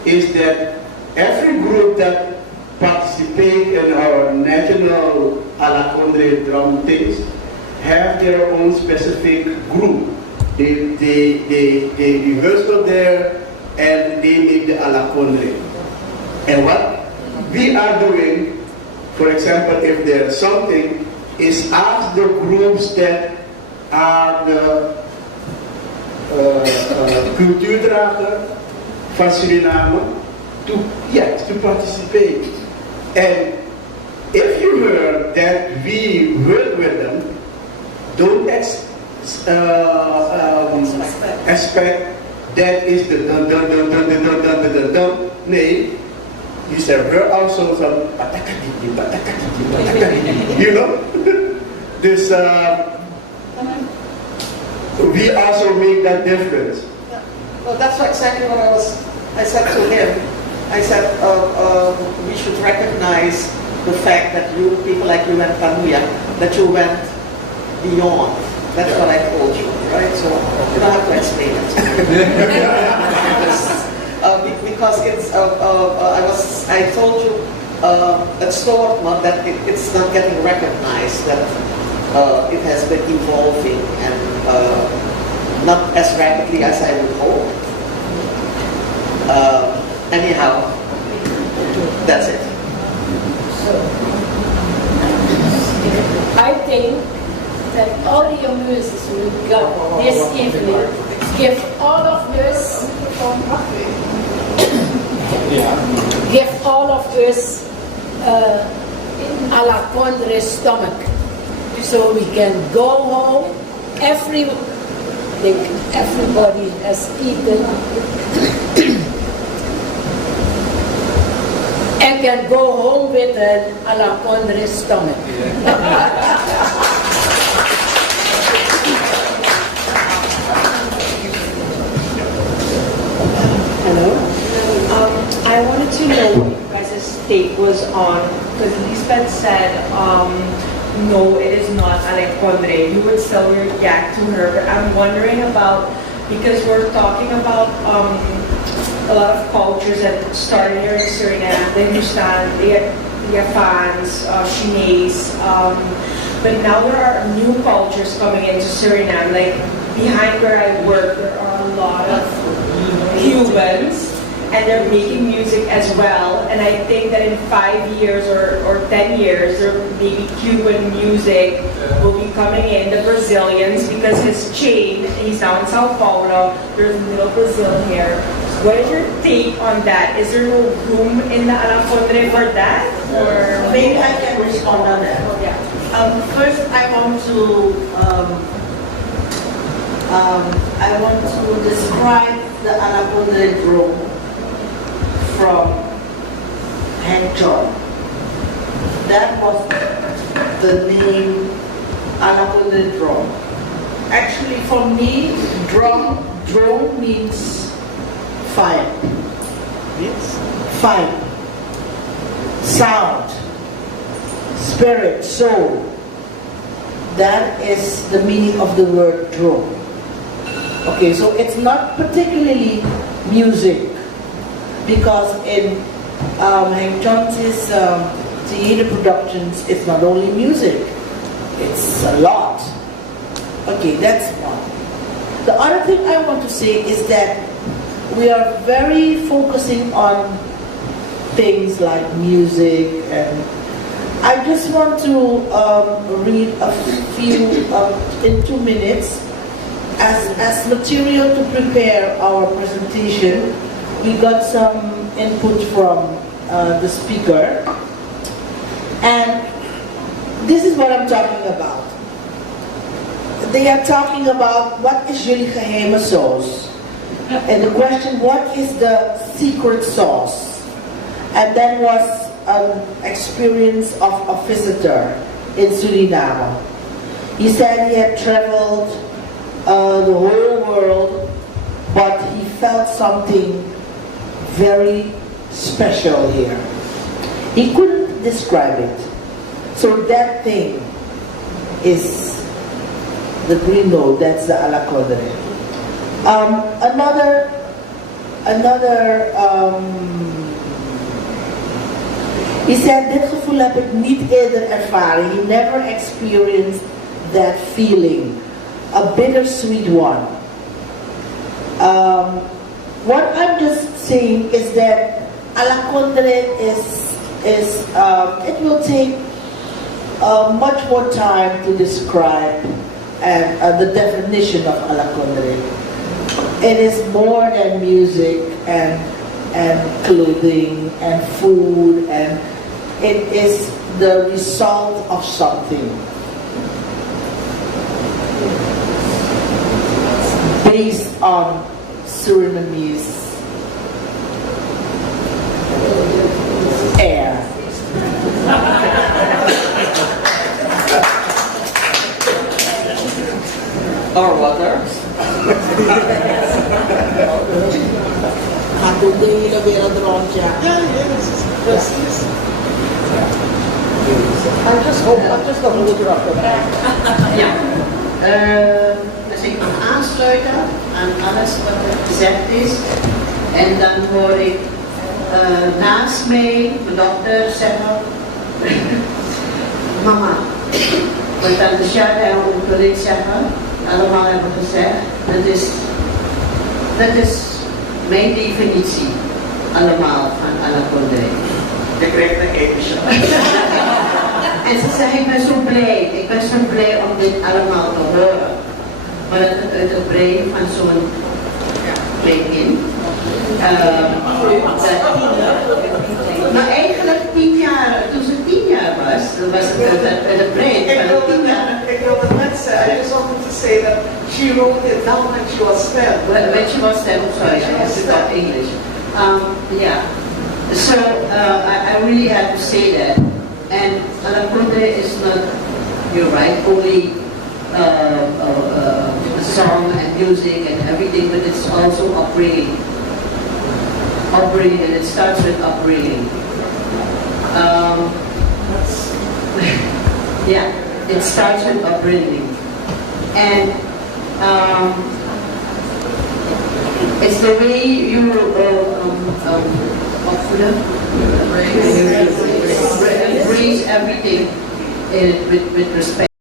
is that every group that participate in our national Alakondre drum things have their own specific group. They rehearsal there and they make the Alakondre. And what we are doing, for example, if there's something, is ask the groups that are the cultuurdrager van Suriname to participate. And if you heard that we work with them, don't expect that is the dun. Nee, you said we're also some you know. This we also make that difference. Well, that's exactly what I said to him. I said we should recognize the fact that you, people like you and Tanuya, that you went beyond. That's what I told you, right? So you don't have to explain it. Because it's, I told you at Stortman that it's not getting recognized, that it has been evolving and not as rapidly as I would hope. Anyhow, that's it. I think that all your music we got this evening give all of us Alakondre stomach, so we can go home. Everybody has eaten and can go home with an Alakondre stomach. Hello. I wanted to know what you guys' take was on, because Lisbeth said, no, it is not Alakondre. You would still react to her. But I'm wondering about, because we're talking about a lot of cultures that started here in Suriname, the Hindustan, the Yafans, Chinese, but now there are new cultures coming into Suriname. Like behind where I work, there are a lot of Cubans, and they're making music as well. And I think that in 5 years or 10 years, there maybe Cuban music will be coming in. The Brazilians, because his chain, he's now in Sao Paulo, there's little Brazil here. What is your take on that? Is there no room in the Alakondre for that? Or maybe I can respond on that. Yeah. First, I want to describe the Alakondre drum from Hank John. That was the name Alakondre drum. Actually, for me, drum means fire. Yes. Fire. Sound. Spirit, soul. That is the meaning of the word drum. Okay, so it's not particularly music, because in Hank John's theater productions, it's not only music, it's a lot. Okay, that's one. The other thing I want to say is that we are very focusing on things like music, and I just want to read a few, in 2 minutes, as material to prepare our presentation. We got some input from the speaker, and this is what I'm talking about. They are talking about what is jullie geheime sauce, and the question, what is the secret sauce? And that was an experience of a visitor in Suriname. He said he had traveled the whole world, but he felt something very special here. He couldn't describe it. So that thing is the green note, that's the Alakondre. He said, dit gevoel heb ik niet eerder ervaren. He never experienced that feeling. A bittersweet one. What I'm just saying is that Alakondre it will take much more time to describe and the definition of Alakondre. It is more than music and clothing and food, and it is the result of something based on Surinamese air. Or water. I'm just the holder of the bag. Ja, dus ik kan aansluiten aan alles wat er gezegd is. En dan hoor ik naast mij mijn dochter zeggen, mama, wat tante Sjade en oom Corrie zeggen, allemaal hebben gezegd, dat is mijn definitie, allemaal van Alakondre. Je krijgt een etentje. En ze zei, ik ben zo blij om dit allemaal te horen. Maar dat het uit het brein van zo'n klein kind. Maar eigenlijk 10 jaar, toen ze 10 jaar was het uit het brein van 10 jaar. Ik wil het net zeggen, I just wanted to say that she wrote it down when she was 10. When she was 10, sorry, I have to talk English. Yeah. So I really had to say that. And Alakondre is not, you're right, only a song and music and everything, but it's also upbringing. Upbringing, and it starts with upbringing. Yeah, it starts with upbringing. And it's the way you embrace everything with respect.